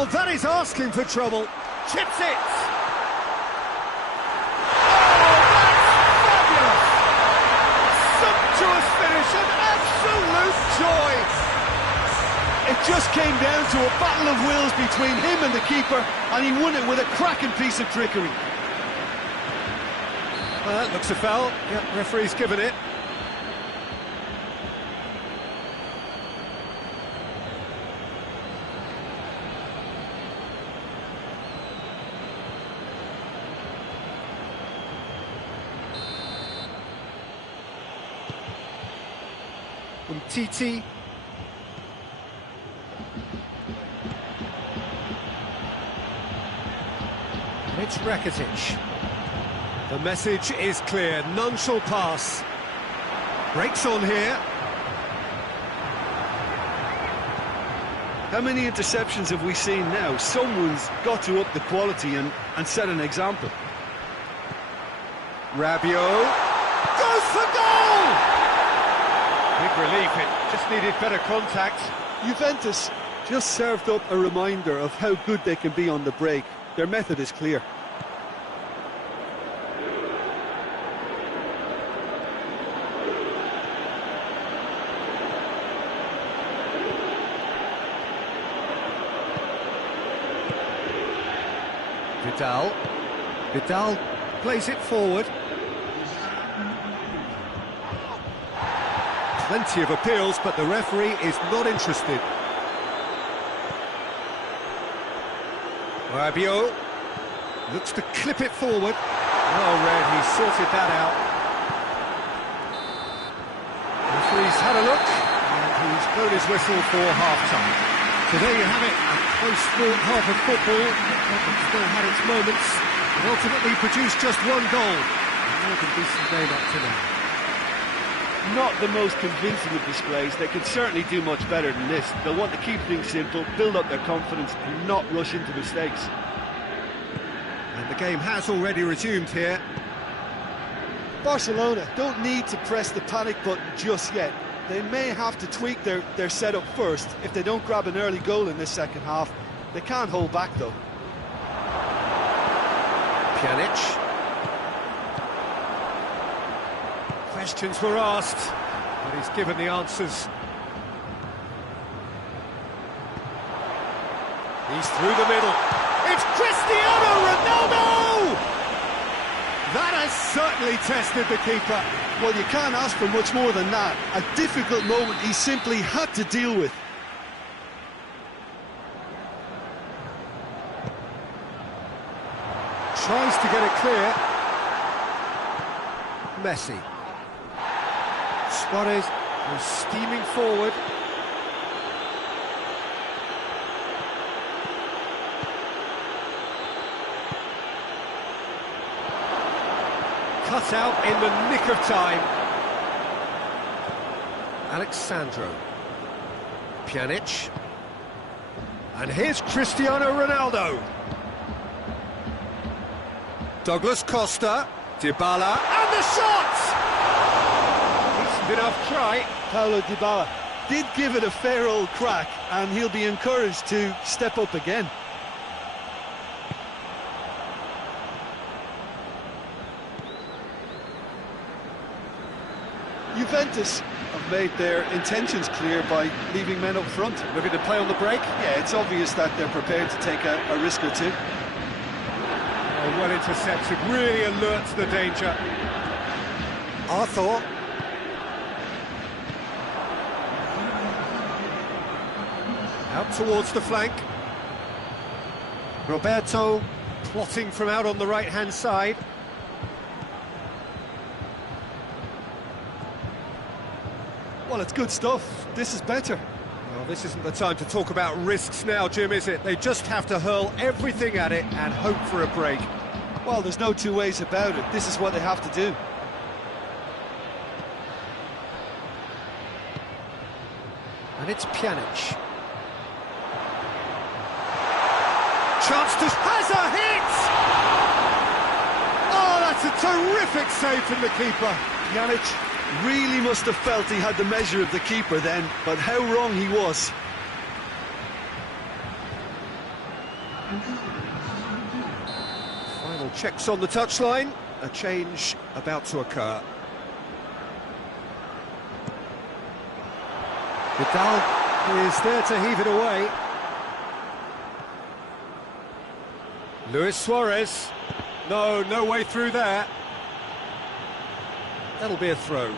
Well, that is asking for trouble. Chips it! Sumptuous finish, an absolute joy. It just came down to a battle of wills between him and the keeper, and he won it with a cracking piece of trickery. Well, that looks a foul. Yep, referee's given it. Titi. It's Rakitic. The message is clear, none shall pass. Breaks on here. How many interceptions have we seen now? Someone's got to up the quality and set an example. Rabiot goes for goal! Big relief, it just needed better contact. Juventus just served up a reminder of how good they can be on the break. Their method is clear. Vidal plays it forward. Plenty of appeals, but the referee is not interested. Rabiot looks to clip it forward. Well read, he sorted that out. Referee's had a look, and he's blown his whistle for half-time. So there you have it, a close-fought half of football, but still had its moments, and ultimately produced just one goal. A more than decent game up to now. Not the most convincing of displays. They can certainly do much better than this. They'll want to keep things simple, build up their confidence and not rush into mistakes. And the game has already resumed here. Barcelona don't need to press the panic button just yet. They may have to tweak their setup first. If they don't grab an early goal in this second half, they can't hold back though. Pjanic. Questions were asked, but he's given the answers. He's through the middle. It's Cristiano Ronaldo! That has certainly tested the keeper. Well, you can't ask for much more than that. A difficult moment he simply had to deal with. Tries to get it clear. Messi. Suarez was steaming forward. Cut out in the nick of time. Alexandro. Pjanic. And here's Cristiano Ronaldo. Douglas Costa. Dybala. And the shot! Decent enough try. Paulo Dybala did give it a fair old crack, and he'll be encouraged to step up again. Juventus have made their intentions clear by leaving men up front. Looking to play on the break. Yeah, it's obvious that they're prepared to take a risk or two. Oh, well intercepted, really alerts the danger. Arthur. Out towards the flank. Roberto plotting from out on the right-hand side. Well, it's good stuff. This is better. Well, this isn't the time to talk about risks now, Jim, is it? They just have to hurl everything at it and hope for a break. Well, there's no two ways about it. This is what they have to do. And it's Pjanic. Chance to... has a hit! Oh, that's a terrific save from the keeper. Pjanic really must have felt he had the measure of the keeper then, but how wrong he was. Final checks on the touchline. A change about to occur. Vidal is there to heave it away. Luis Suarez. No way through there. That'll be a throw.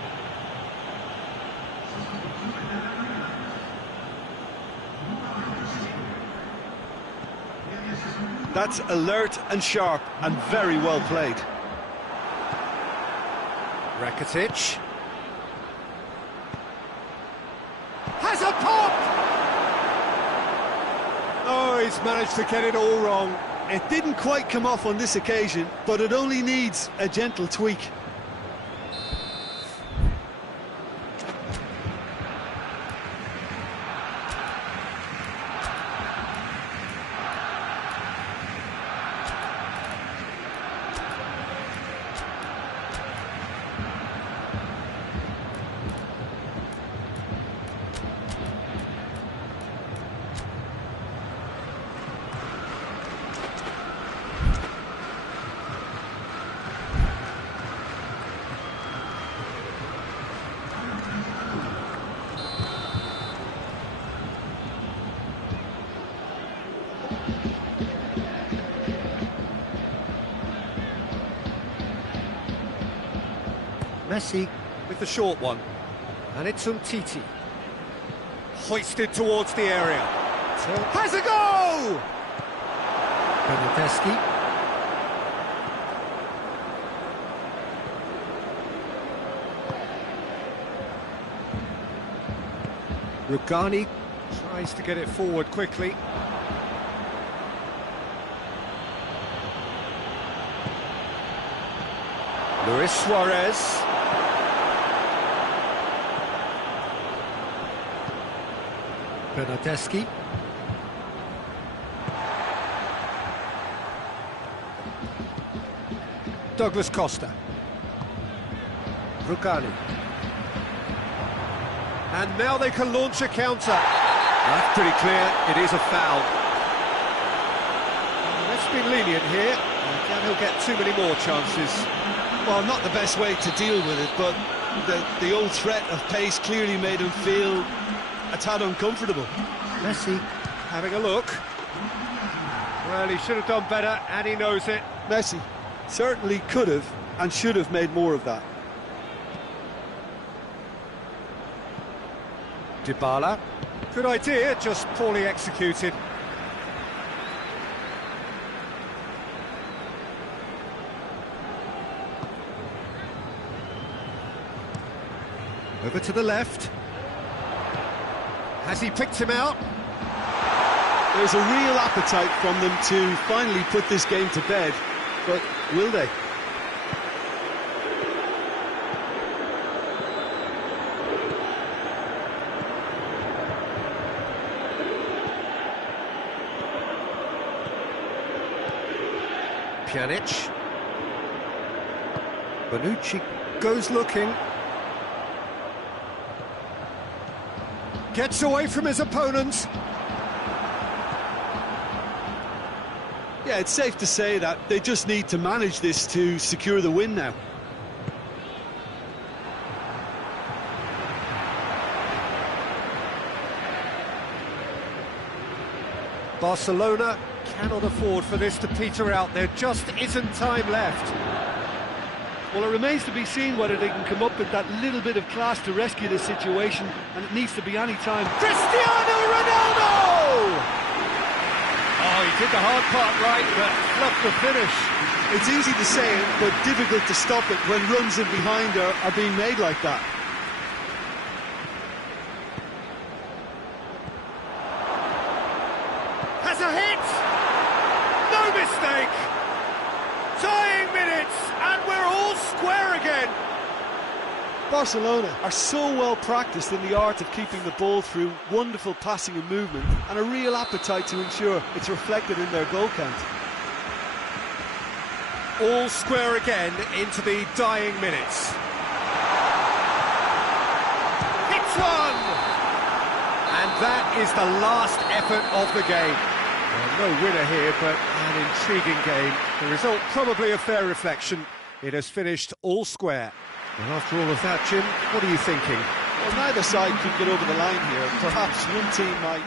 That's alert and sharp and very well played. Rakitic. Has a pop! Oh, he's managed to get it all wrong. It didn't quite come off on this occasion, but it only needs a gentle tweak. Messi with the short one, and it's Umtiti. Hoisted towards the area. Has a go! Bernardeschi. Rugani tries to get it forward quickly. Luis Suarez. Bernardeschi. Douglas Costa. Rugani. And now they can launch a counter. That's pretty clear, it is a foul. Let's be lenient here. I doubt he'll get too many more chances. Well, not the best way to deal with it, but the old threat of pace clearly made him feel a tad uncomfortable. Messi having a look. Well, he should have done better, and he knows it. Messi certainly could have and should have made more of that. Dybala. Good idea, just poorly executed. Over to the left. Has he picked him out? There's a real appetite from them to finally put this game to bed, but will they? Pjanic. Bonucci goes looking. Gets away from his opponent. Yeah, it's safe to say that they just need to manage this to secure the win now. Barcelona cannot afford for this to peter out. There just isn't time left. Well, it remains to be seen whether they can come up with that little bit of class to rescue this situation, and it needs to be any time. Cristiano Ronaldo! Oh, he did the hard part right, but fluffed the finish. It's easy to say it, but difficult to stop it when runs in behind are being made like that. Has a hit! No mistake! Tying minutes, and we're all square again. Barcelona are so well practiced in the art of keeping the ball through wonderful passing and movement, and a real appetite to ensure it's reflected in their goal count. All square again into the dying minutes. Hits one! And that is the last effort of the game. Well, no winner here, but an intriguing game. The result probably a fair reflection. It has finished all square. And after all of that, Jim, what are you thinking? Well, neither side could get over the line here. Perhaps one team might...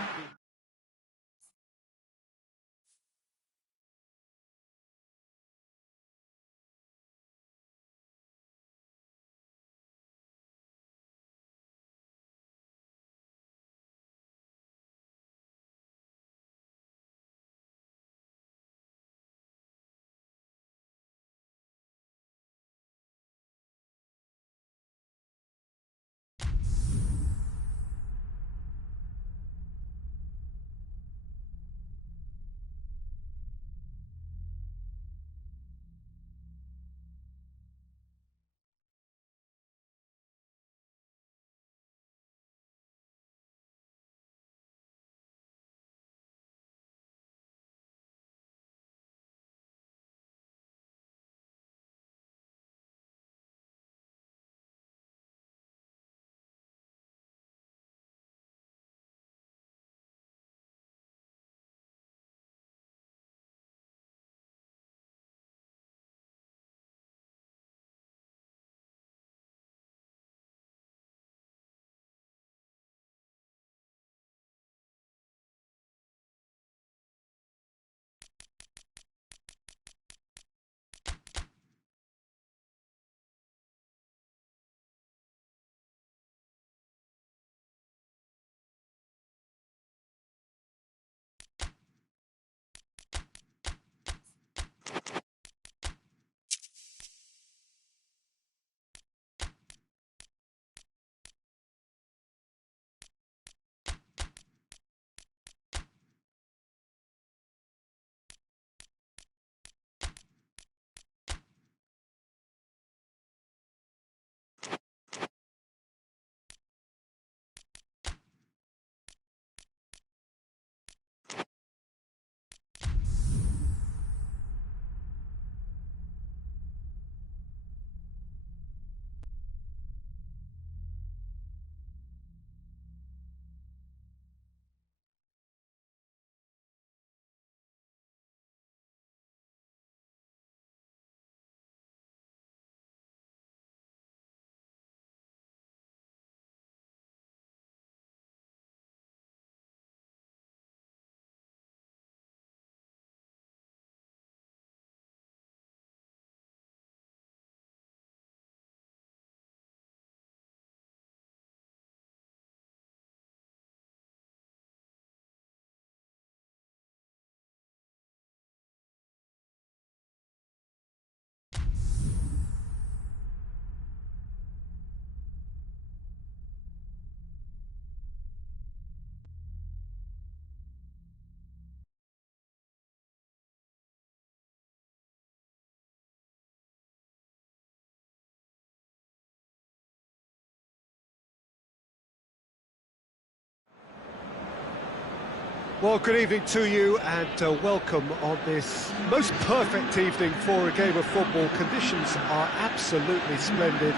Well, good evening to you and welcome on this most perfect evening for a game of football. Conditions are absolutely splendid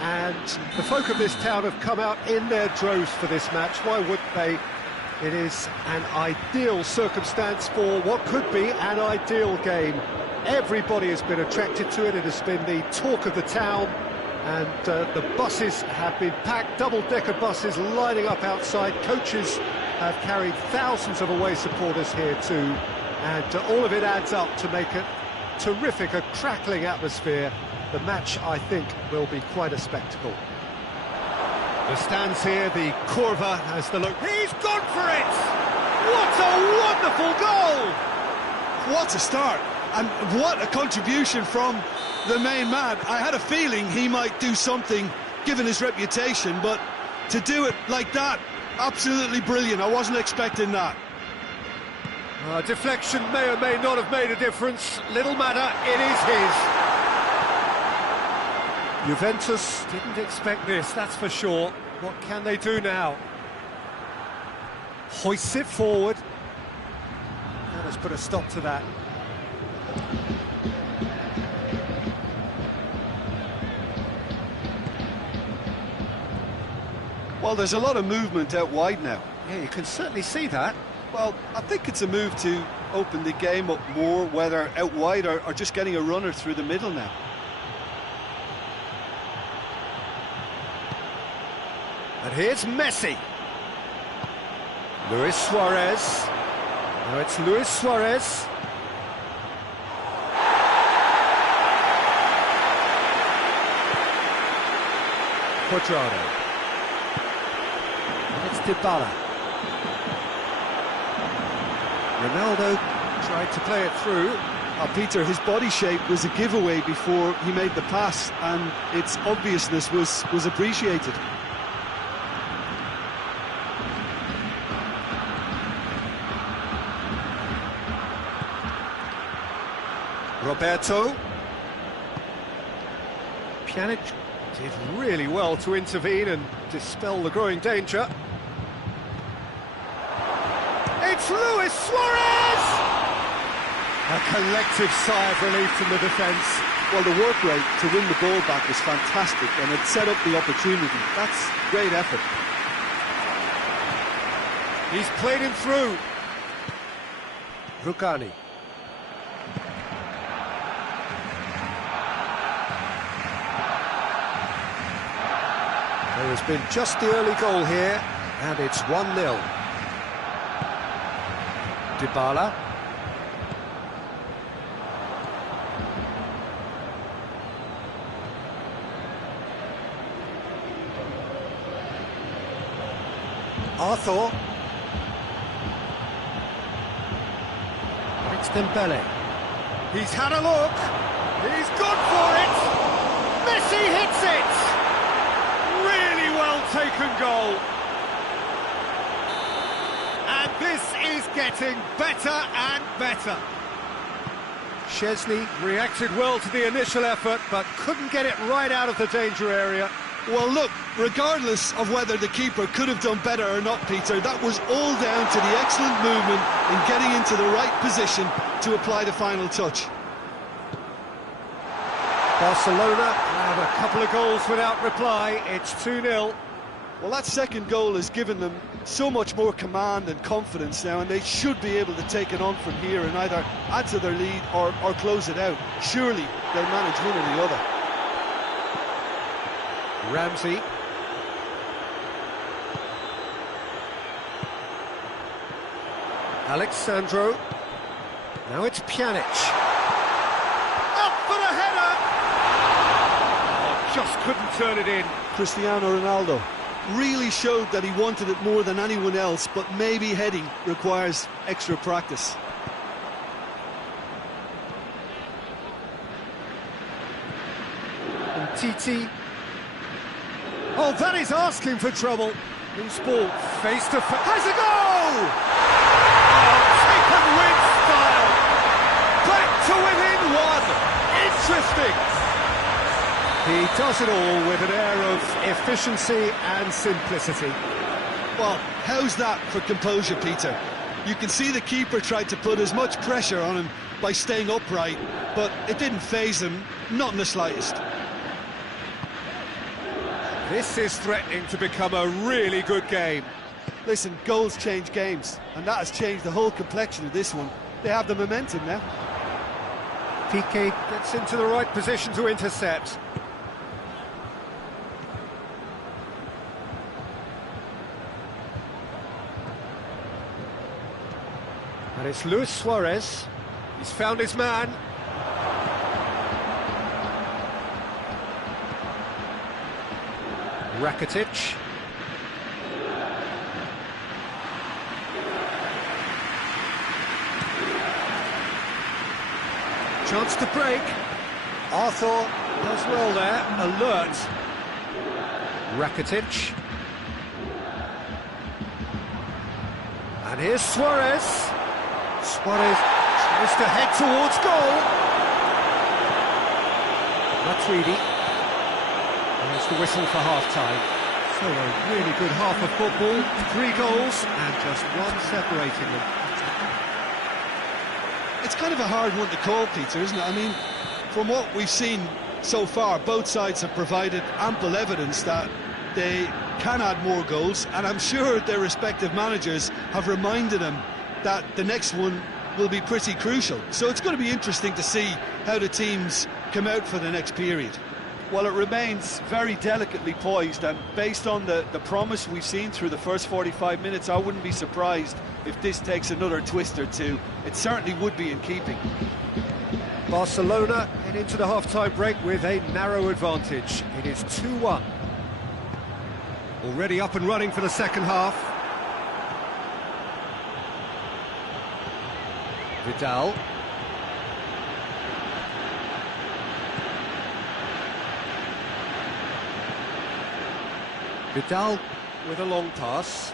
and the folk of this town have come out in their droves for this match. Why wouldn't they? It is an ideal circumstance for what could be an ideal game. Everybody has been attracted to it. It has been the talk of the town and the buses have been packed, double-decker buses lining up outside. Coaches have carried thousands of away supporters here too, and all of it adds up to make it terrific, a crackling atmosphere. The match, I think, will be quite a spectacle. The stands here, the Curva has the look. He's gone for it! What a wonderful goal! What a start, and what a contribution from the main man. I had a feeling he might do something, given his reputation, but to do it like that, absolutely brilliant. I wasn't expecting that. Deflection may or may not have made a difference. Little matter, it is his. Juventus didn't expect this, that's for sure. What can they do now? Hoists it forward. That has put a stop to that. Well, there's a lot of movement out wide now. Yeah, you can certainly see that. Well, I think it's a move to open the game up more, whether out wide or just getting a runner through the middle now. And here's Messi. Luis Suarez. Now it's Luis Suarez. Quadrado. And it's Dybala. Ronaldo tried to play it through. Peter, his body shape was a giveaway before he made the pass, and its obviousness was appreciated. Roberto. Pjanic did really well to intervene and dispel the growing danger. It's Luis Suarez! A collective sigh of relief from the defence. Well, the work rate to win the ball back was fantastic, and it set up the opportunity. That's great effort. He's played him through. Rugani. There has been just the early goal here, and it's 1-0. Dybala. Arthur. It's Dembele. He's had a look. He's gone for it. Messi hits it. Really well taken goal. And this is getting better and better. Szczesny reacted well to the initial effort, but couldn't get it right out of the danger area. Well, look, regardless of whether the keeper could have done better or not, Peter, that was all down to the excellent movement in getting into the right position to apply the final touch. Barcelona have a couple of goals without reply. It's 2-0. Well, that second goal has given them so much more command and confidence now, and they should be able to take it on from here and either add to their lead or close it out. Surely they'll manage one or the other. Ramsey. Alexandro. Now it's Pjanic. Up for the header! Oh, just couldn't turn it in. Cristiano Ronaldo really showed that he wanted it more than anyone else, but maybe heading requires extra practice. And Titi. Oh, that is asking for trouble. Loose ball, face to face. Has a goal! Oh, take and win style. Back to within one. Interesting. He does it all with an air of efficiency and simplicity. Well, how's that for composure, Peter? You can see the keeper tried to put as much pressure on him by staying upright, but it didn't faze him, not in the slightest. This is threatening to become a really good game. Listen, goals change games, and that has changed the whole complexion of this one. They have the momentum now. Piqué gets into the right position to intercept. And it's Luis Suarez. He's found his man. Rakitic. Chance to break. Arthur does well there. Alert. Rakitic. And here's Suarez. Suarez tries to head towards goal. Matuidi. And it's the whistle for half-time. So a really good half of football. 3 goals and just one separating them. It's kind of a hard one to call, Peter, isn't it? I mean, from what we've seen so far, both sides have provided ample evidence that they can add more goals, and I'm sure their respective managers have reminded them that the next one will be pretty crucial. So it's going to be interesting to see how the teams come out for the next period. Well, it remains very delicately poised, and based on the promise we've seen through the first 45 minutes, I wouldn't be surprised if this takes another twist or two. It certainly would be in keeping. Barcelona head into the half-time break with a narrow advantage. It is 2-1. Already up and running for the second half. Vidal. Vidal with a long pass.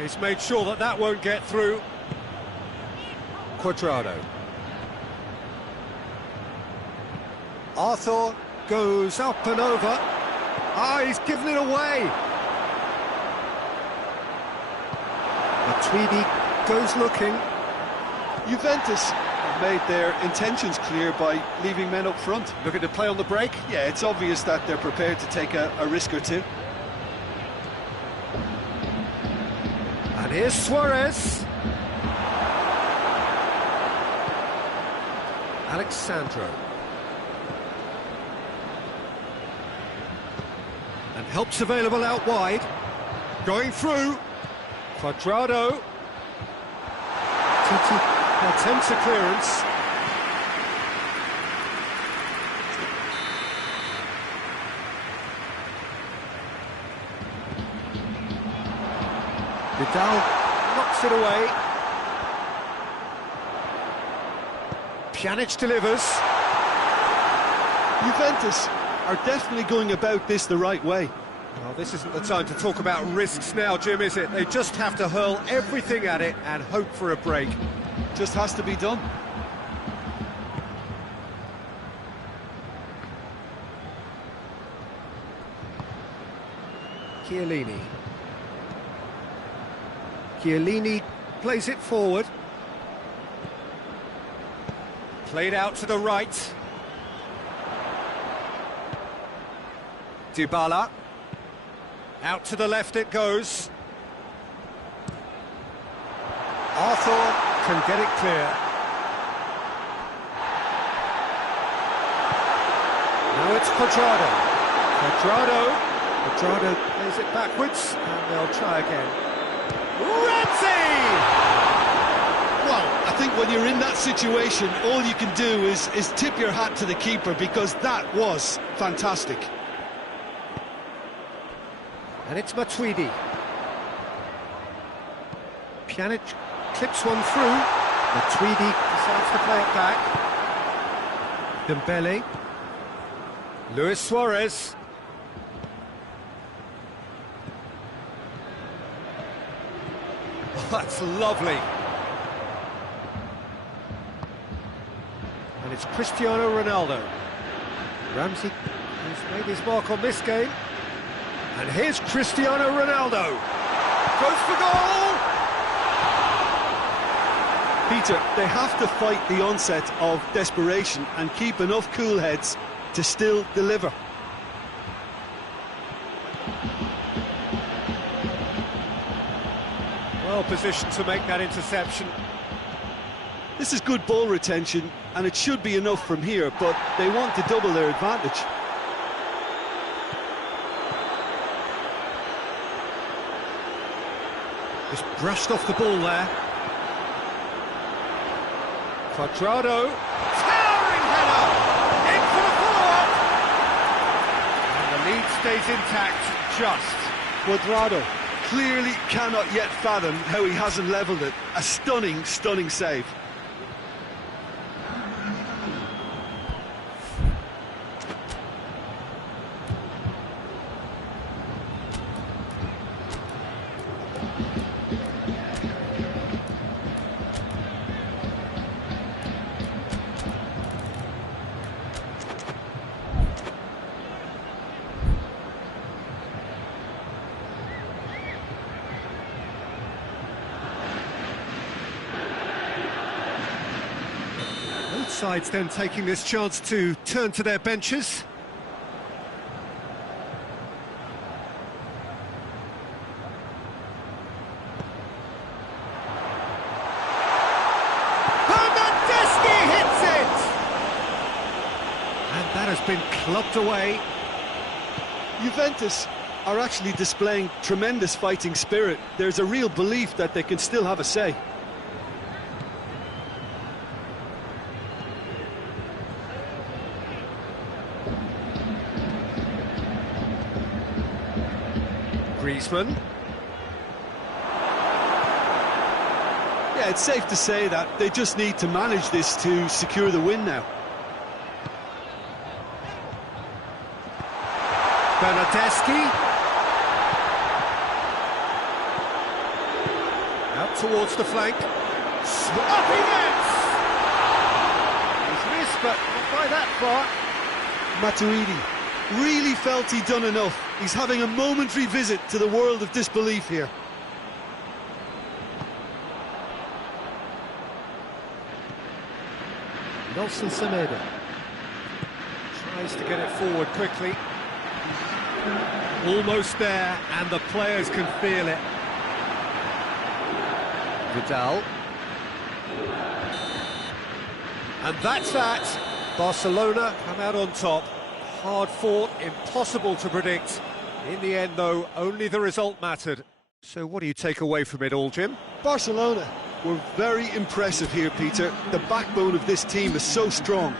He's made sure that that won't get through. Cuadrado. Arthur goes up and over. Ah, he's given it away. Matuidi goes looking. Juventus have made their intentions clear by leaving men up front. Looking to play on the break. Yeah, it's obvious that they're prepared to take a risk or two. And here's Suarez. Alexandro. And help's available out wide. Going through. Cuadrado. Titi attempts a clearance. Vidal knocks it away. Pjanic delivers. Juventus are definitely going about this the right way. Well, this isn't the time to talk about risks now, Jim, is it? They just have to hurl everything at it and hope for a break. Just has to be done. Chiellini. Chiellini plays it forward. Played out to the right. Dybala. Out to the left it goes. Arthur can get it clear. Now it's Cuadrado. Cuadrado plays it backwards, and they'll try again. Renzi! Well, I think when you're in that situation, all you can do is tip your hat to the keeper, because that was fantastic. And it's Matuidi. Pjanic clips one through. Matuidi decides to play it back. Dembele. Luis Suarez. Oh, that's lovely. And it's Cristiano Ronaldo. Ramsey has made his mark on this game. And here's Cristiano Ronaldo. Goes for goal! Peter, they have to fight the onset of desperation and keep enough cool heads to still deliver. Well positioned to make that interception. This is good ball retention, and it should be enough from here, but they want to double their advantage. Just brushed off the ball there. Cuadrado. Towering header! In for the follow-up! And the lead stays intact, just. Cuadrado clearly cannot yet fathom how he hasn't levelled it. A stunning, stunning save. Both sides then taking this chance to turn to their benches. has been clubbed away. Juventus are actually displaying tremendous fighting spirit. There's a real belief that they can still have a say. Griezmann. Yeah, it's safe to say that they just need to manage this to secure the win now. Bernardeschi. Out towards the flank. Up he gets! He's missed, but not by that far. Matuidi really felt he'd done enough. He's having a momentary visit to the world of disbelief here. Nelson Semedo tries to get it forward quickly. Almost there, and the players can feel it. Vidal. And that's that. Barcelona come out on top. Hard fought, impossible to predict. In the end, though, only the result mattered. So what do you take away from it all, Jim? Barcelona were very impressive here, Peter. The backbone of this team is so strong.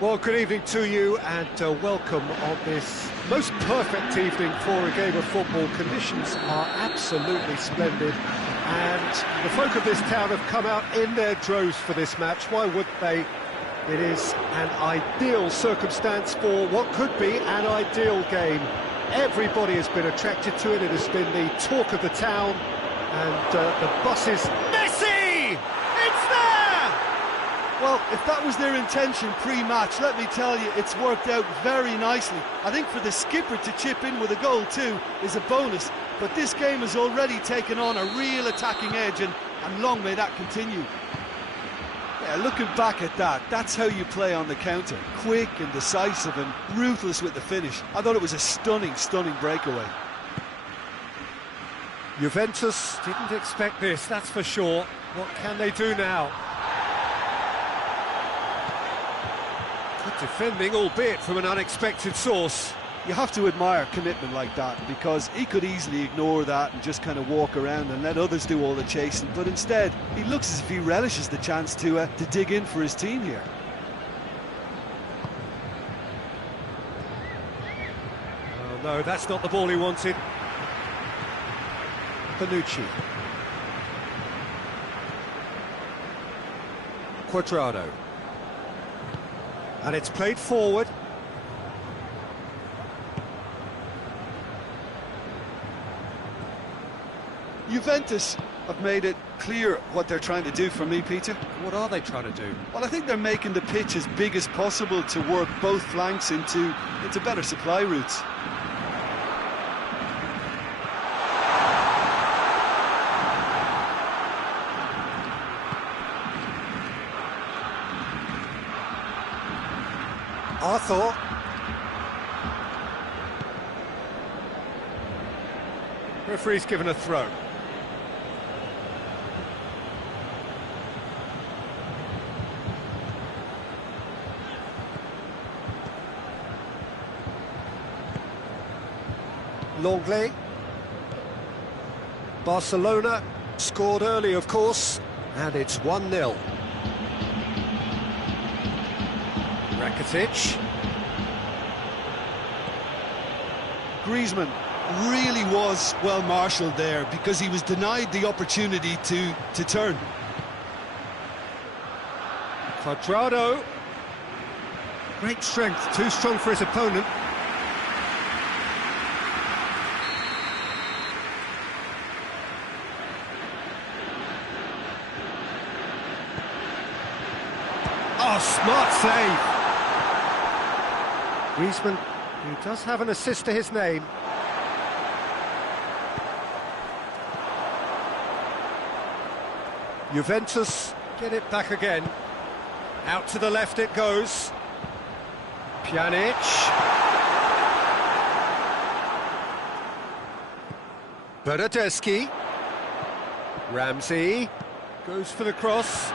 Well, good evening to you and welcome on this most perfect evening for a game of football. Conditions are absolutely splendid and the folk of this town have come out in their droves for this match. Why would they? It is an ideal circumstance for what could be an ideal game. Everybody has been attracted to it. It has been the talk of the town and the buses. Messi! It's there! Well, if that was their intention pre-match, let me tell you, it's worked out very nicely. I think for the skipper to chip in with a goal too is a bonus, but this game has already taken on a real attacking edge, and long may that continue. Yeah, looking back at that, that's how you play on the counter. Quick and decisive and ruthless with the finish. I thought it was a stunning, stunning breakaway. Juventus didn't expect this, that's for sure. What can they do now? Good defending, albeit from an unexpected source. You have to admire commitment like that, because he could easily ignore that and just kind of walk around and let others do all the chasing, but instead he looks as if he relishes the chance to dig in for his team here. Oh no, that's not the ball he wanted. Panucci. Quadrado. And it's played forward. Juventus have made it clear what they're trying to do for me, Peter. What are they trying to do? Well, I think they're making the pitch as big as possible to work both flanks into better supply routes. Arthur. Referee's given a throw. Longley. Barcelona scored early, of course, and it's 1-0. Rakitic. Griezmann really was well marshalled there because he was denied the opportunity to turn. Quadrado. Great strength, too strong for his opponent. Oh, smart save. Griezmann, who does have an assist to his name. Juventus get it back again. Out to the left it goes. Pjanic. Bernardeschi. Ramsey goes for the cross.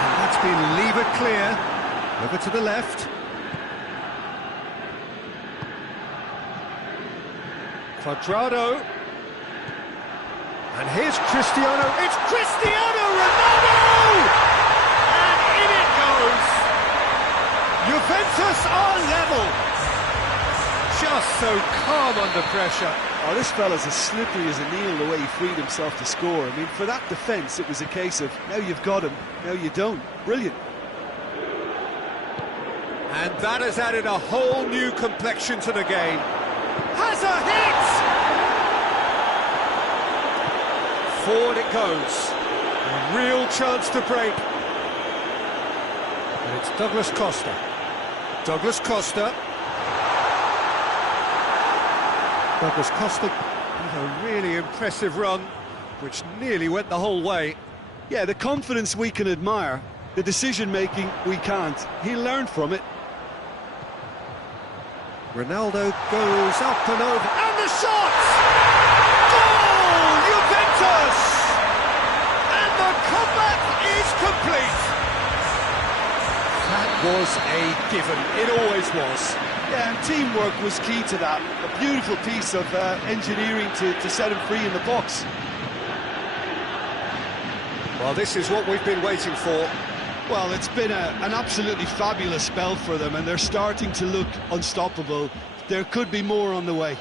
And that's been levered clear. Over to the left. Quadrado. And here's Cristiano. It's Cristiano Ronaldo! And in it goes. Juventus are level. Just so calm under pressure. Oh, this fella's as slippery as a needle the way he freed himself to score. I mean, for that defence, it was a case of, now you've got him, now you don't. Brilliant. And that has added a whole new complexion to the game. Has a hit! Forward it goes. A real chance to break. And it's Douglas Costa. Douglas Costa. Douglas Costa with a really impressive run, which nearly went the whole way. Yeah, the confidence we can admire, the decision-making we can't. He learned from it. Ronaldo goes up and over, and the shot! Goal! Juventus! And the comeback is complete! That was a given, it always was. Yeah, and teamwork was key to that. A beautiful piece of engineering to set him free in the box. Well, this is what we've been waiting for. Well, it's been an absolutely fabulous spell for them, and they're starting to look unstoppable. There could be more on the way.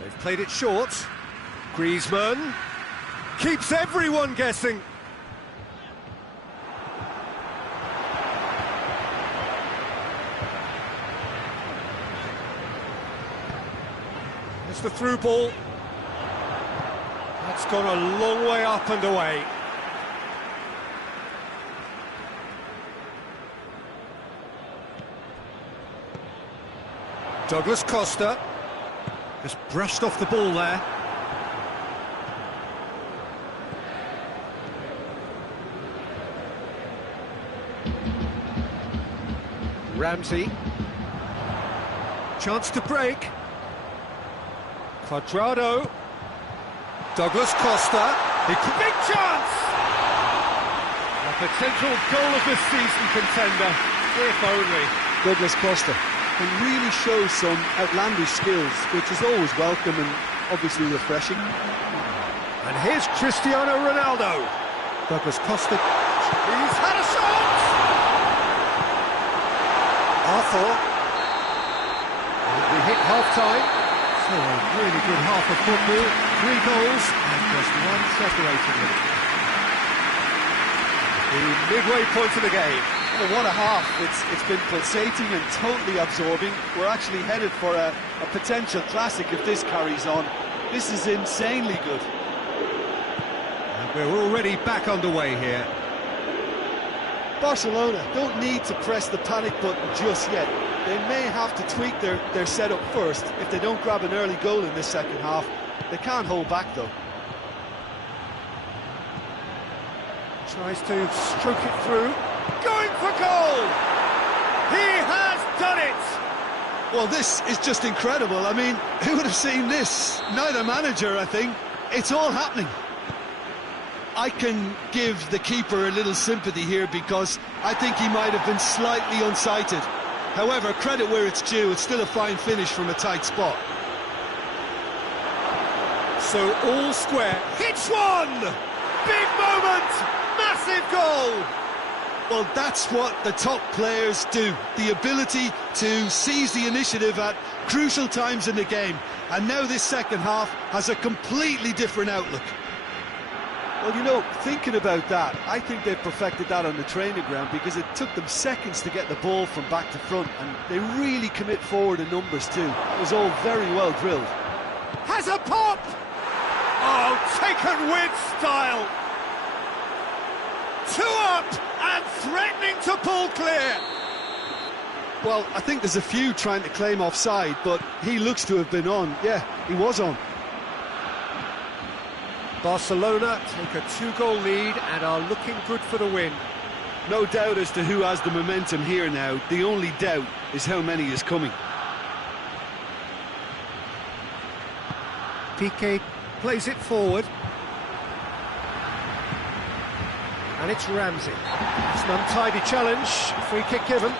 They've played it short. Griezmann keeps everyone guessing. It's the through ball. That's gone a long way up and away. Douglas Costa just brushed off the ball there. Ramsey. Chance to break. Quadrado. Douglas Costa. Big chance! A potential goal of the season contender, if only. Douglas Costa can really show some outlandish skills, which is always welcome and obviously refreshing. And here's Cristiano Ronaldo. Douglas Costa. He's had a shot! Arthur. We hit half-time. So a really good half of football, 3 goals and just one separating them. The midway point of the game. Well, what a half. It's been pulsating and totally absorbing. We're actually headed for a potential classic if this carries on. This is insanely good. And we're already back underway here. Barcelona don't need to press the panic button just yet. They may have to tweak their setup first if they don't grab an early goal in this second half. They can't hold back though. Tries to stroke it through. Going for goal! He has done it! Well, this is just incredible. I mean, who would have seen this? Neither manager, I think. It's all happening. I can give the keeper a little sympathy here because I think he might have been slightly unsighted. However, credit where it's due, it's still a fine finish from a tight spot. So all square. Hits one! Big moment! Massive goal! Well, that's what the top players do. The ability to seize the initiative at crucial times in the game. And now this second half has a completely different outlook. Well, you know, thinking about that, I think they've perfected that on the training ground because it took them seconds to get the ball from back to front, and they really commit forward in numbers too. It was all very well drilled. Has a pop! Oh, taken with style! 2 up and threatening to pull clear! Well, I think there's a few trying to claim offside, but he looks to have been on. Yeah, he was on. Barcelona take a 2-goal lead and are looking good for the win. No doubt as to who has the momentum here now. The only doubt is how many is coming. Piqué plays it forward. And it's Ramsey. It's an untidy challenge. Free kick given.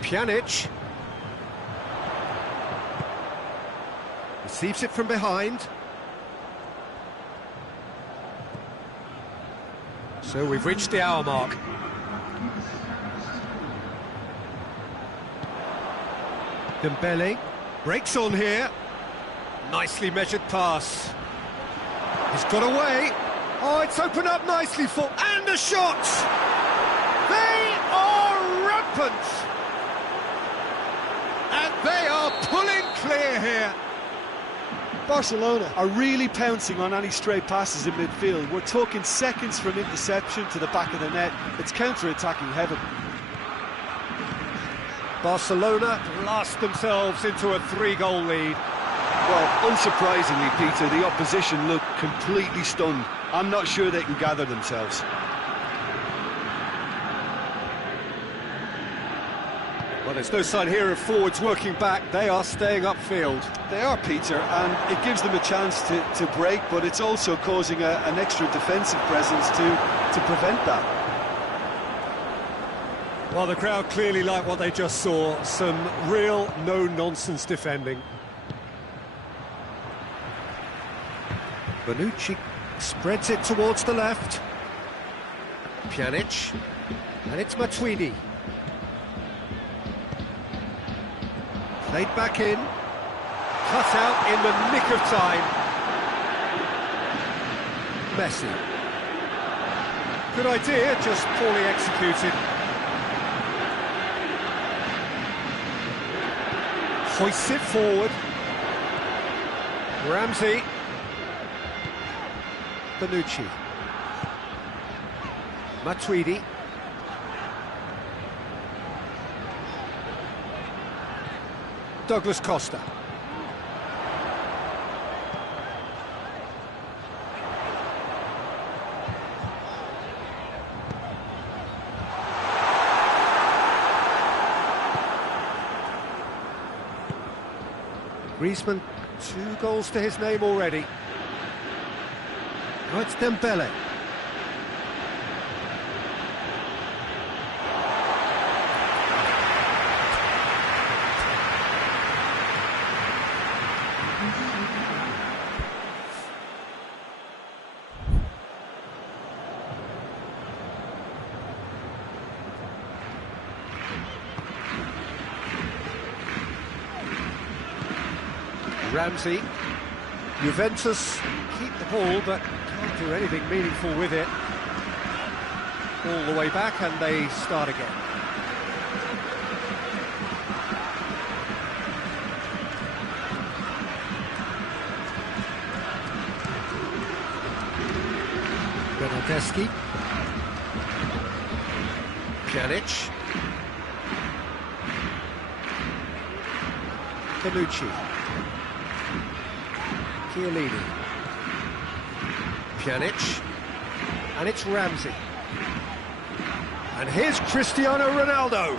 Pjanic receives it from behind. So we've reached the hour mark. Dembele breaks on here. Nicely measured pass. He's got away. Oh, it's opened up nicely for... And a shot! They are rampant! And they are pulling clear here. Barcelona are really pouncing on any stray passes in midfield. We're talking seconds from interception to the back of the net. It's counter-attacking heaven. Barcelona blast themselves into a 3-goal lead. Well, unsurprisingly, Peter, the opposition look completely stunned. I'm not sure they can gather themselves. Well, there's no sign here of forwards working back. They are staying upfield. They are, Peter, and it gives them a chance to break, but it's also causing an extra defensive presence to prevent that. Well, the crowd clearly like what they just saw. Some real no-nonsense defending. Bonucci spreads it towards the left. Pjanic. And it's Matuidi. Played back in. Cut out in the nick of time. Messi. Good idea, just poorly executed. Hoists it forward. Ramsey. Bonucci. Matuidi. Douglas Costa. Griezmann, 2 goals to his name already. Now it's Dembele. Ramsey. Juventus keep the ball, but can't do anything meaningful with it. All the way back, and they start again. Bernardeschi. Pjanic. Bonucci. Chiellini. Pjanic. And it's Ramsey. And here's Cristiano Ronaldo.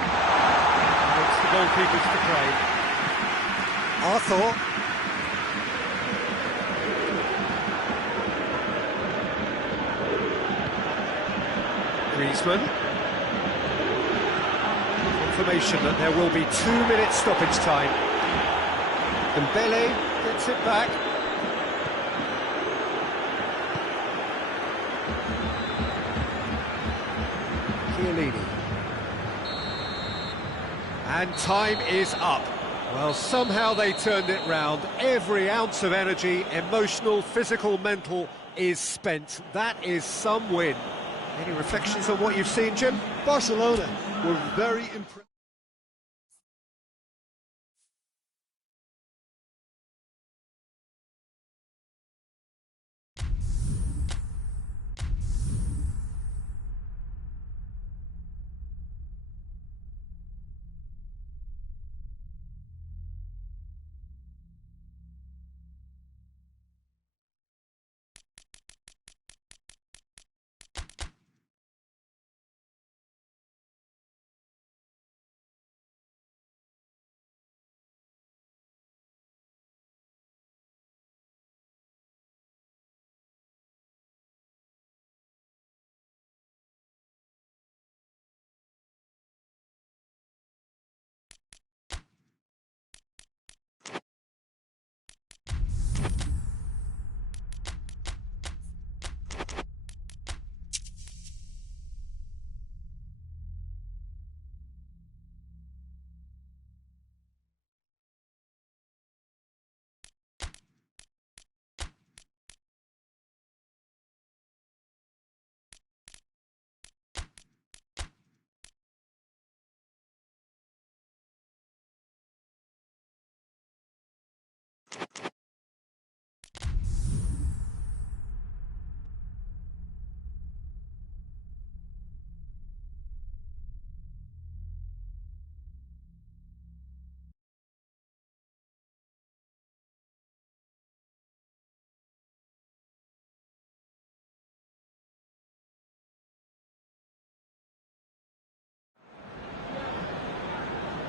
And it's the goalkeepers to play. Arthur. Griezmann. Confirmation that there will be 2 minutes stoppage time. Dembele gets it back. Chiellini. And time is up. Well, somehow they turned it round. Every ounce of energy, emotional, physical, mental, is spent. That is some win. Any reflections on what you've seen, Jim? Barcelona were very impressed.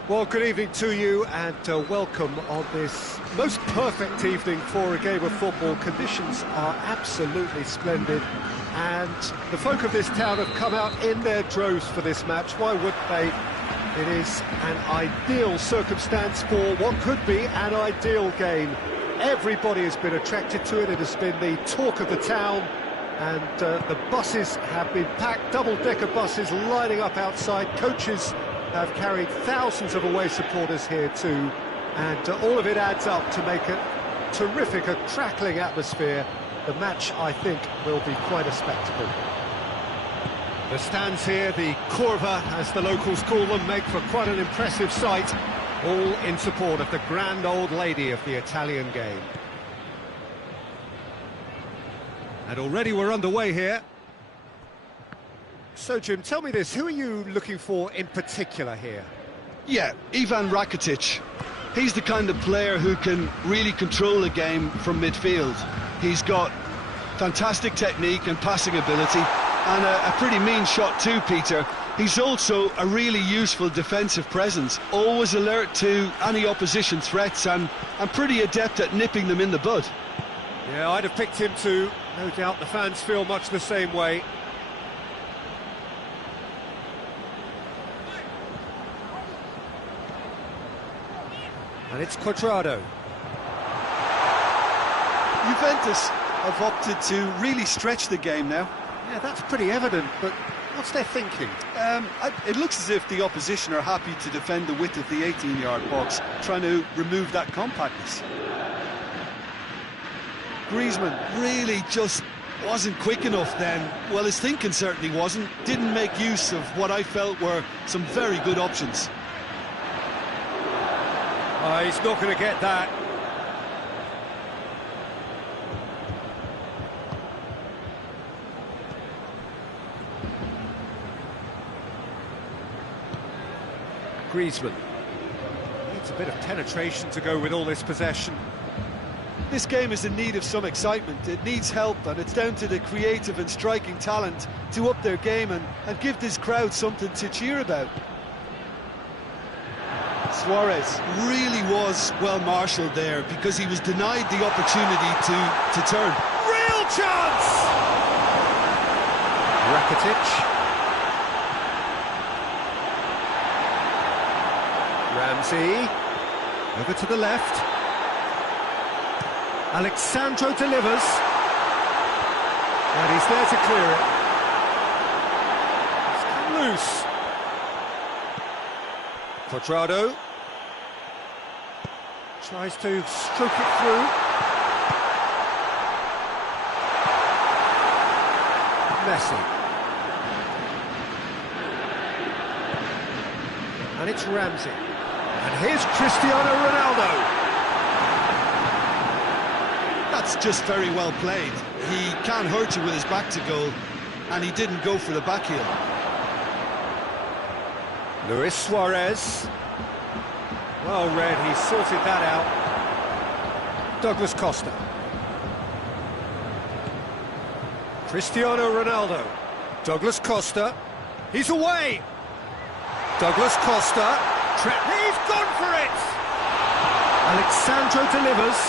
Well, good evening to you, and welcome on this most perfect evening for a game of football. Conditions are absolutely splendid, and the folk of this town have come out in their droves for this match. Why would they? It is an ideal circumstance for what could be an ideal game. Everybody has been attracted to it. It has been the talk of the town, and the buses have been packed, double-decker buses lining up outside. Coaches have carried thousands of away supporters here too, and all of it adds up to make a terrific, a crackling atmosphere. The match, I think, will be quite a spectacle. The stands here, the curva, as the locals call them, make for quite an impressive sight, all in support of the grand old lady of the Italian game. And already we're underway here. So, Jim, tell me this, who are you looking for in particular here? Yeah, Ivan Rakitic. He's the kind of player who can really control a game from midfield. He's got fantastic technique and passing ability, and a pretty mean shot too, Peter. He's also a really useful defensive presence, always alert to any opposition threats, and pretty adept at nipping them in the bud. Yeah, I'd have picked him too. No doubt the fans feel much the same way. And it's Cuadrado. Juventus have opted to really stretch the game now. Yeah, that's pretty evident, but what's their thinking? It looks as if the opposition are happy to defend the width of the 18-yard box, trying to remove that compactness. Griezmann really just wasn't quick enough then. Well, his thinking certainly wasn't. Didn't make use of what I felt were some very good options. Oh, he's not going to get that. Griezmann needs a bit of penetration to go with all this possession. This game is in need of some excitement. It needs help, and it's down to the creative and striking talent to up their game and give this crowd something to cheer about. Suarez really was well marshalled there because he was denied the opportunity to turn. Real chance! Rakitic. Ramsey. Over to the left. Alexandro delivers. And he's there to clear it. It's come loose. Quadrado. Tries to stroke it through. Messi. And it's Ramsey. And here's Cristiano Ronaldo. That's just very well played. He can't hurt you with his back to goal, and he didn't go for the back heel. Luis Suarez. Well read, he sorted that out. Douglas Costa. Cristiano Ronaldo. Douglas Costa. He's away. Douglas Costa. He's gone for it. Alexandro delivers.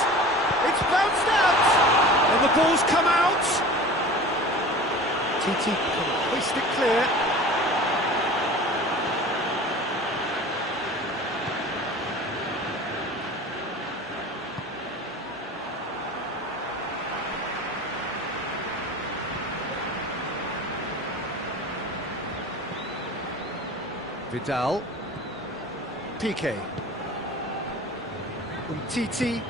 It's bounced out. And the ball's come out. TT can hoist it clear. Vidal. Piqué. Umtiti.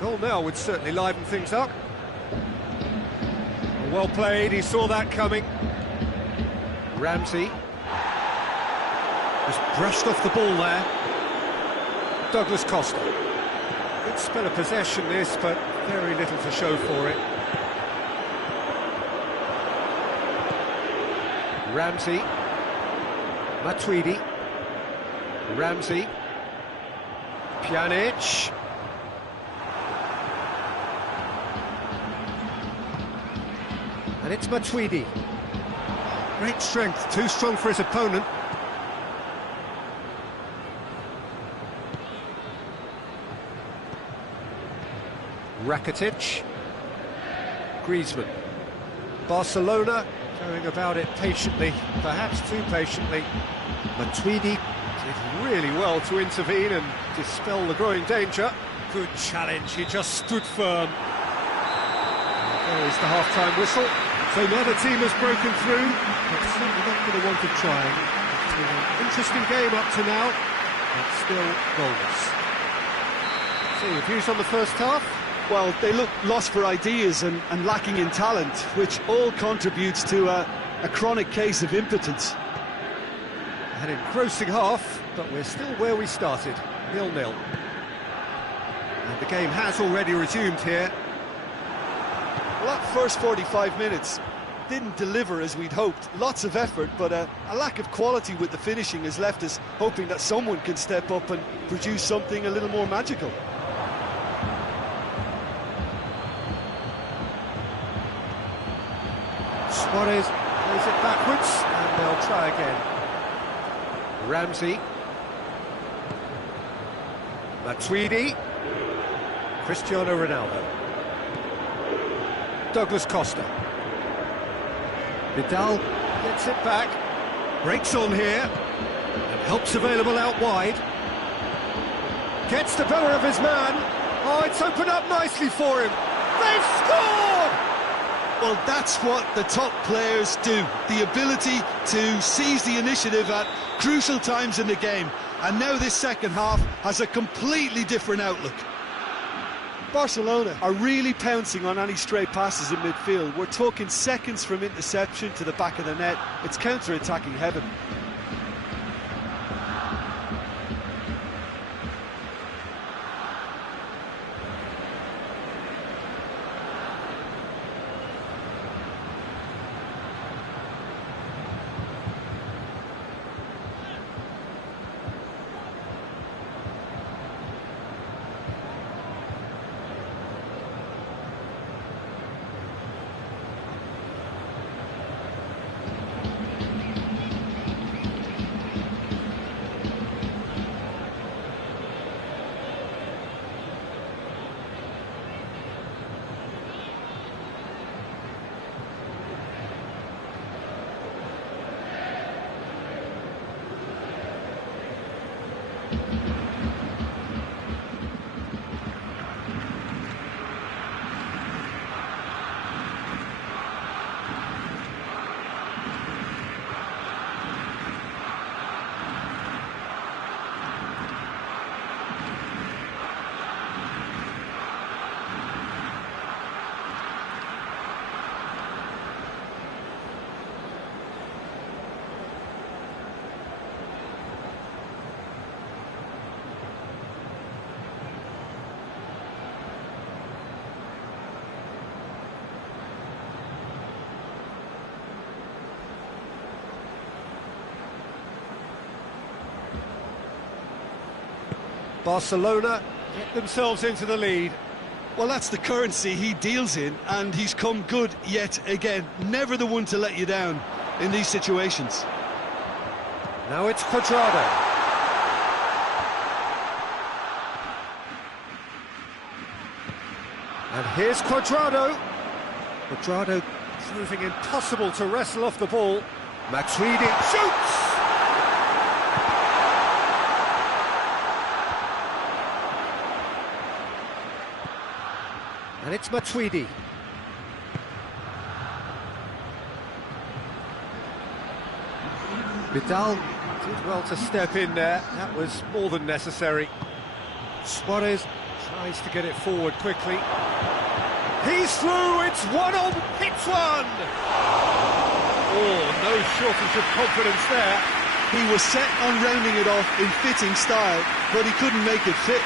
Goal now would certainly liven things up. Well played, he saw that coming. Ramsey. Just brushed off the ball there. Douglas Costa. Good spell of possession this, but very little to show for it. Ramsey. Matuidi. Ramsey. Pjanic. And it's Matuidi. Great strength, too strong for his opponent. Rakitic. Griezmann. Barcelona going about it patiently, perhaps too patiently. Matuidi did really well to intervene and dispel the growing danger. Good challenge, he just stood firm. There is the half-time whistle. So neither team has broken through, but certainly not for the want of trying. It's been an interesting game up to now, but still goalless. So your views on the first half? Well, they look lost for ideas and lacking in talent, which all contributes to a chronic case of impotence. An engrossing half, but we're still where we started, 0-0. And the game has already resumed here. Well, that first 45 minutes didn't deliver as we'd hoped. Lots of effort, but a lack of quality with the finishing has left us hoping that someone can step up and produce something a little more magical. Suarez plays it backwards, and they'll try again. Ramsey. Matuidi. Cristiano Ronaldo. Douglas Costa. Vidal gets it back. Breaks on here. And help's available out wide. Gets the better of his man. Oh, it's opened up nicely for him. They've scored! Well, that's what the top players do. The ability to seize the initiative at crucial times in the game. And now this second half has a completely different outlook. Barcelona are really pouncing on any stray passes in midfield. We're talking seconds from interception to the back of the net. It's counter-attacking heaven. Barcelona get themselves into the lead. Well, that's the currency he deals in, and he's come good yet again. Never the one to let you down in these situations. Now it's Cuadrado. And here's Cuadrado. Cuadrado proving impossible to wrestle off the ball. Matuidi shoots! And it's Matuidi. Vidal did well to step in there. That was more than necessary. Suarez tries to get it forward quickly. He's through, it's one on, hits one! Oh, no shortage of confidence there. He was set on rounding it off in fitting style, but he couldn't make it fit.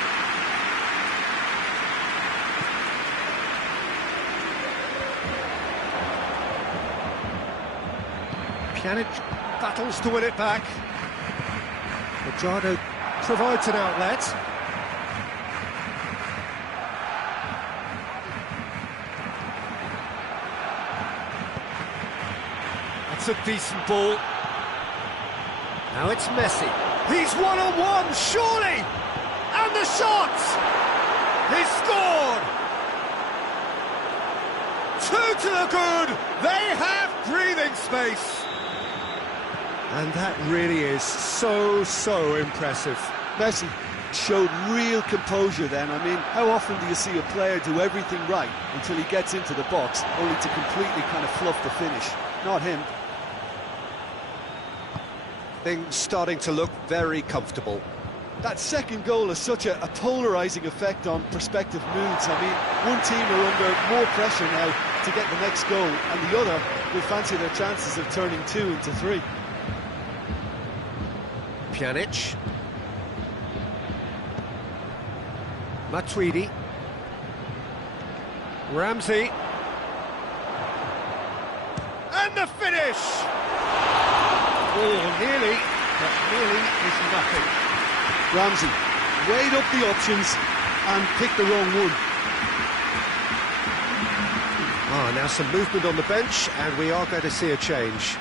Pjanic battles to win it back. Cuadrado provides an outlet. That's a decent ball. Now it's Messi. He's one-on-one, surely! And the shot! He's scored! 2 to the good! They have breathing space! And that really is so impressive. Messi showed real composure then. I mean, how often do you see a player do everything right until he gets into the box, only to completely kind of fluff the finish? Not him. Things starting to look very comfortable. That second goal has such a polarising effect on prospective moods. I mean, one team are under more pressure now to get the next goal, and the other will fancy their chances of turning 2 into 3. Pjanic. Matuidi. Ramsey. And the finish! Oh, nearly, but nearly is nothing. Ramsey weighed up the options and picked the wrong one. Now some movement on the bench, and we are going to see a change.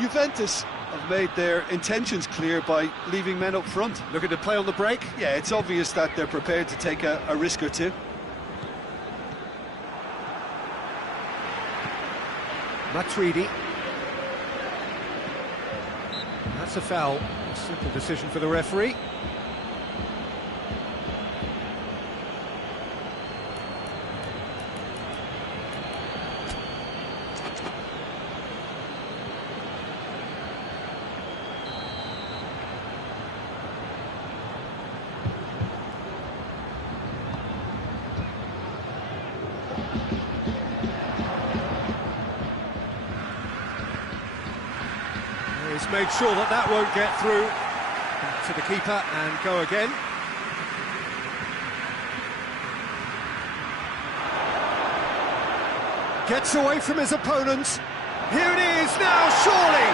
Juventus have made their intentions clear by leaving men up front. Looking to play on the break? Yeah, it's obvious that they're prepared to take a risk or two. Matuidi. That's a foul. A simple decision for the referee. He's made sure that that won't get through. Back to the keeper and go again. Gets away from his opponents. Here it is now, surely!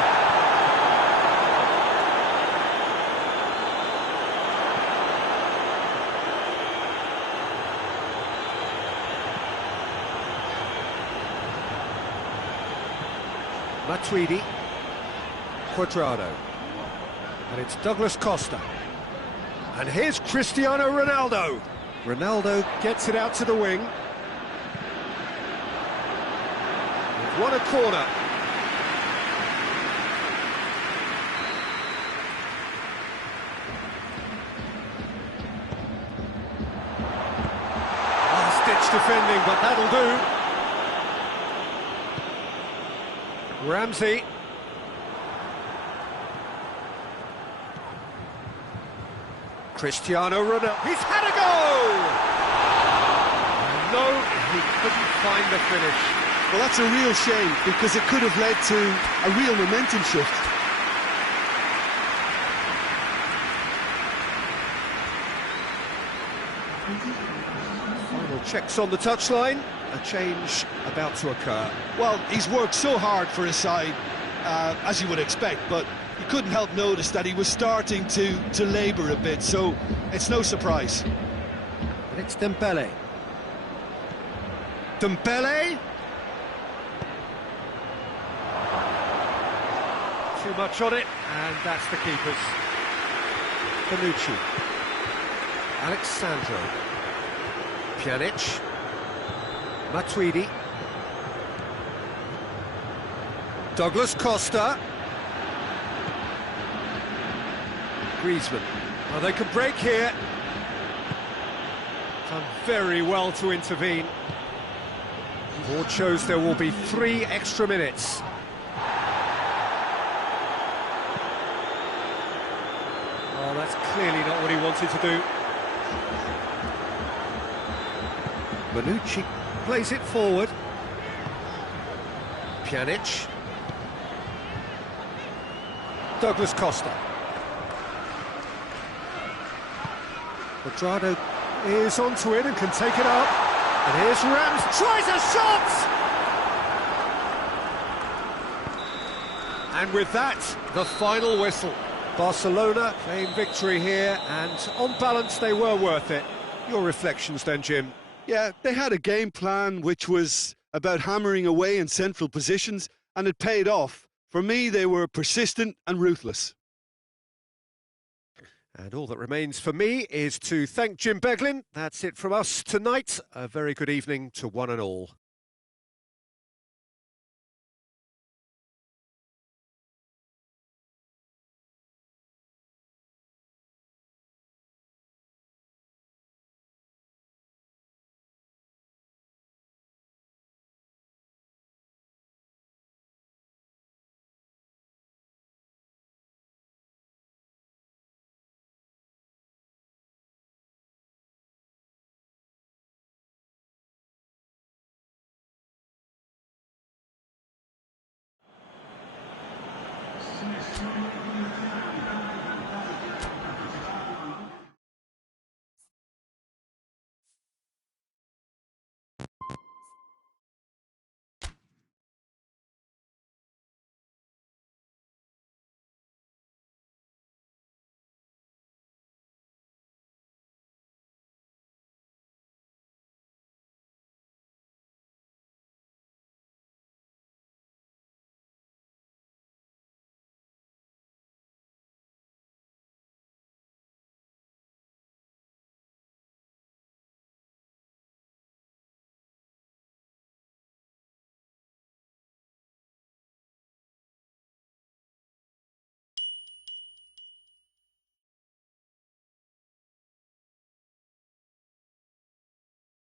Matuidi, Cuadrado, and it's Douglas Costa, and here's Cristiano Ronaldo. Ronaldo gets it out to the wing. They've won a corner. Last-ditch defending, but that'll do. Ramsey. Cristiano Ronaldo. He's had a go! No, he couldn't find the finish. Well, that's a real shame, because it could have led to a real momentum shift. Final checks on the touchline. A change about to occur. Well, he's worked so hard for his side, as you would expect, but you couldn't help notice that he was starting to labour a bit, so it's no surprise. And it's Dembele. Dembele! Too much on it, and that's the keeper's. Bonucci. Alexandro. Pjanic. Matuidi. Douglas Costa. Griezmann. Oh, they can break here. Done very well to intervene. Board shows there will be 3 extra minutes. Oh, that's clearly not what he wanted to do. Bonucci plays it forward. Pjanic. Douglas Costa. Cuadrado is onto it and can take it up. And here's Rams, tries a shot! And with that, the final whistle. Barcelona claim victory here, and on balance they were worth it. Your reflections then, Jim? Yeah, they had a game plan which was about hammering away in central positions, and it paid off. For me, they were persistent and ruthless. And all that remains for me is to thank Jim Beglin. That's it from us tonight. A very good evening to one and all.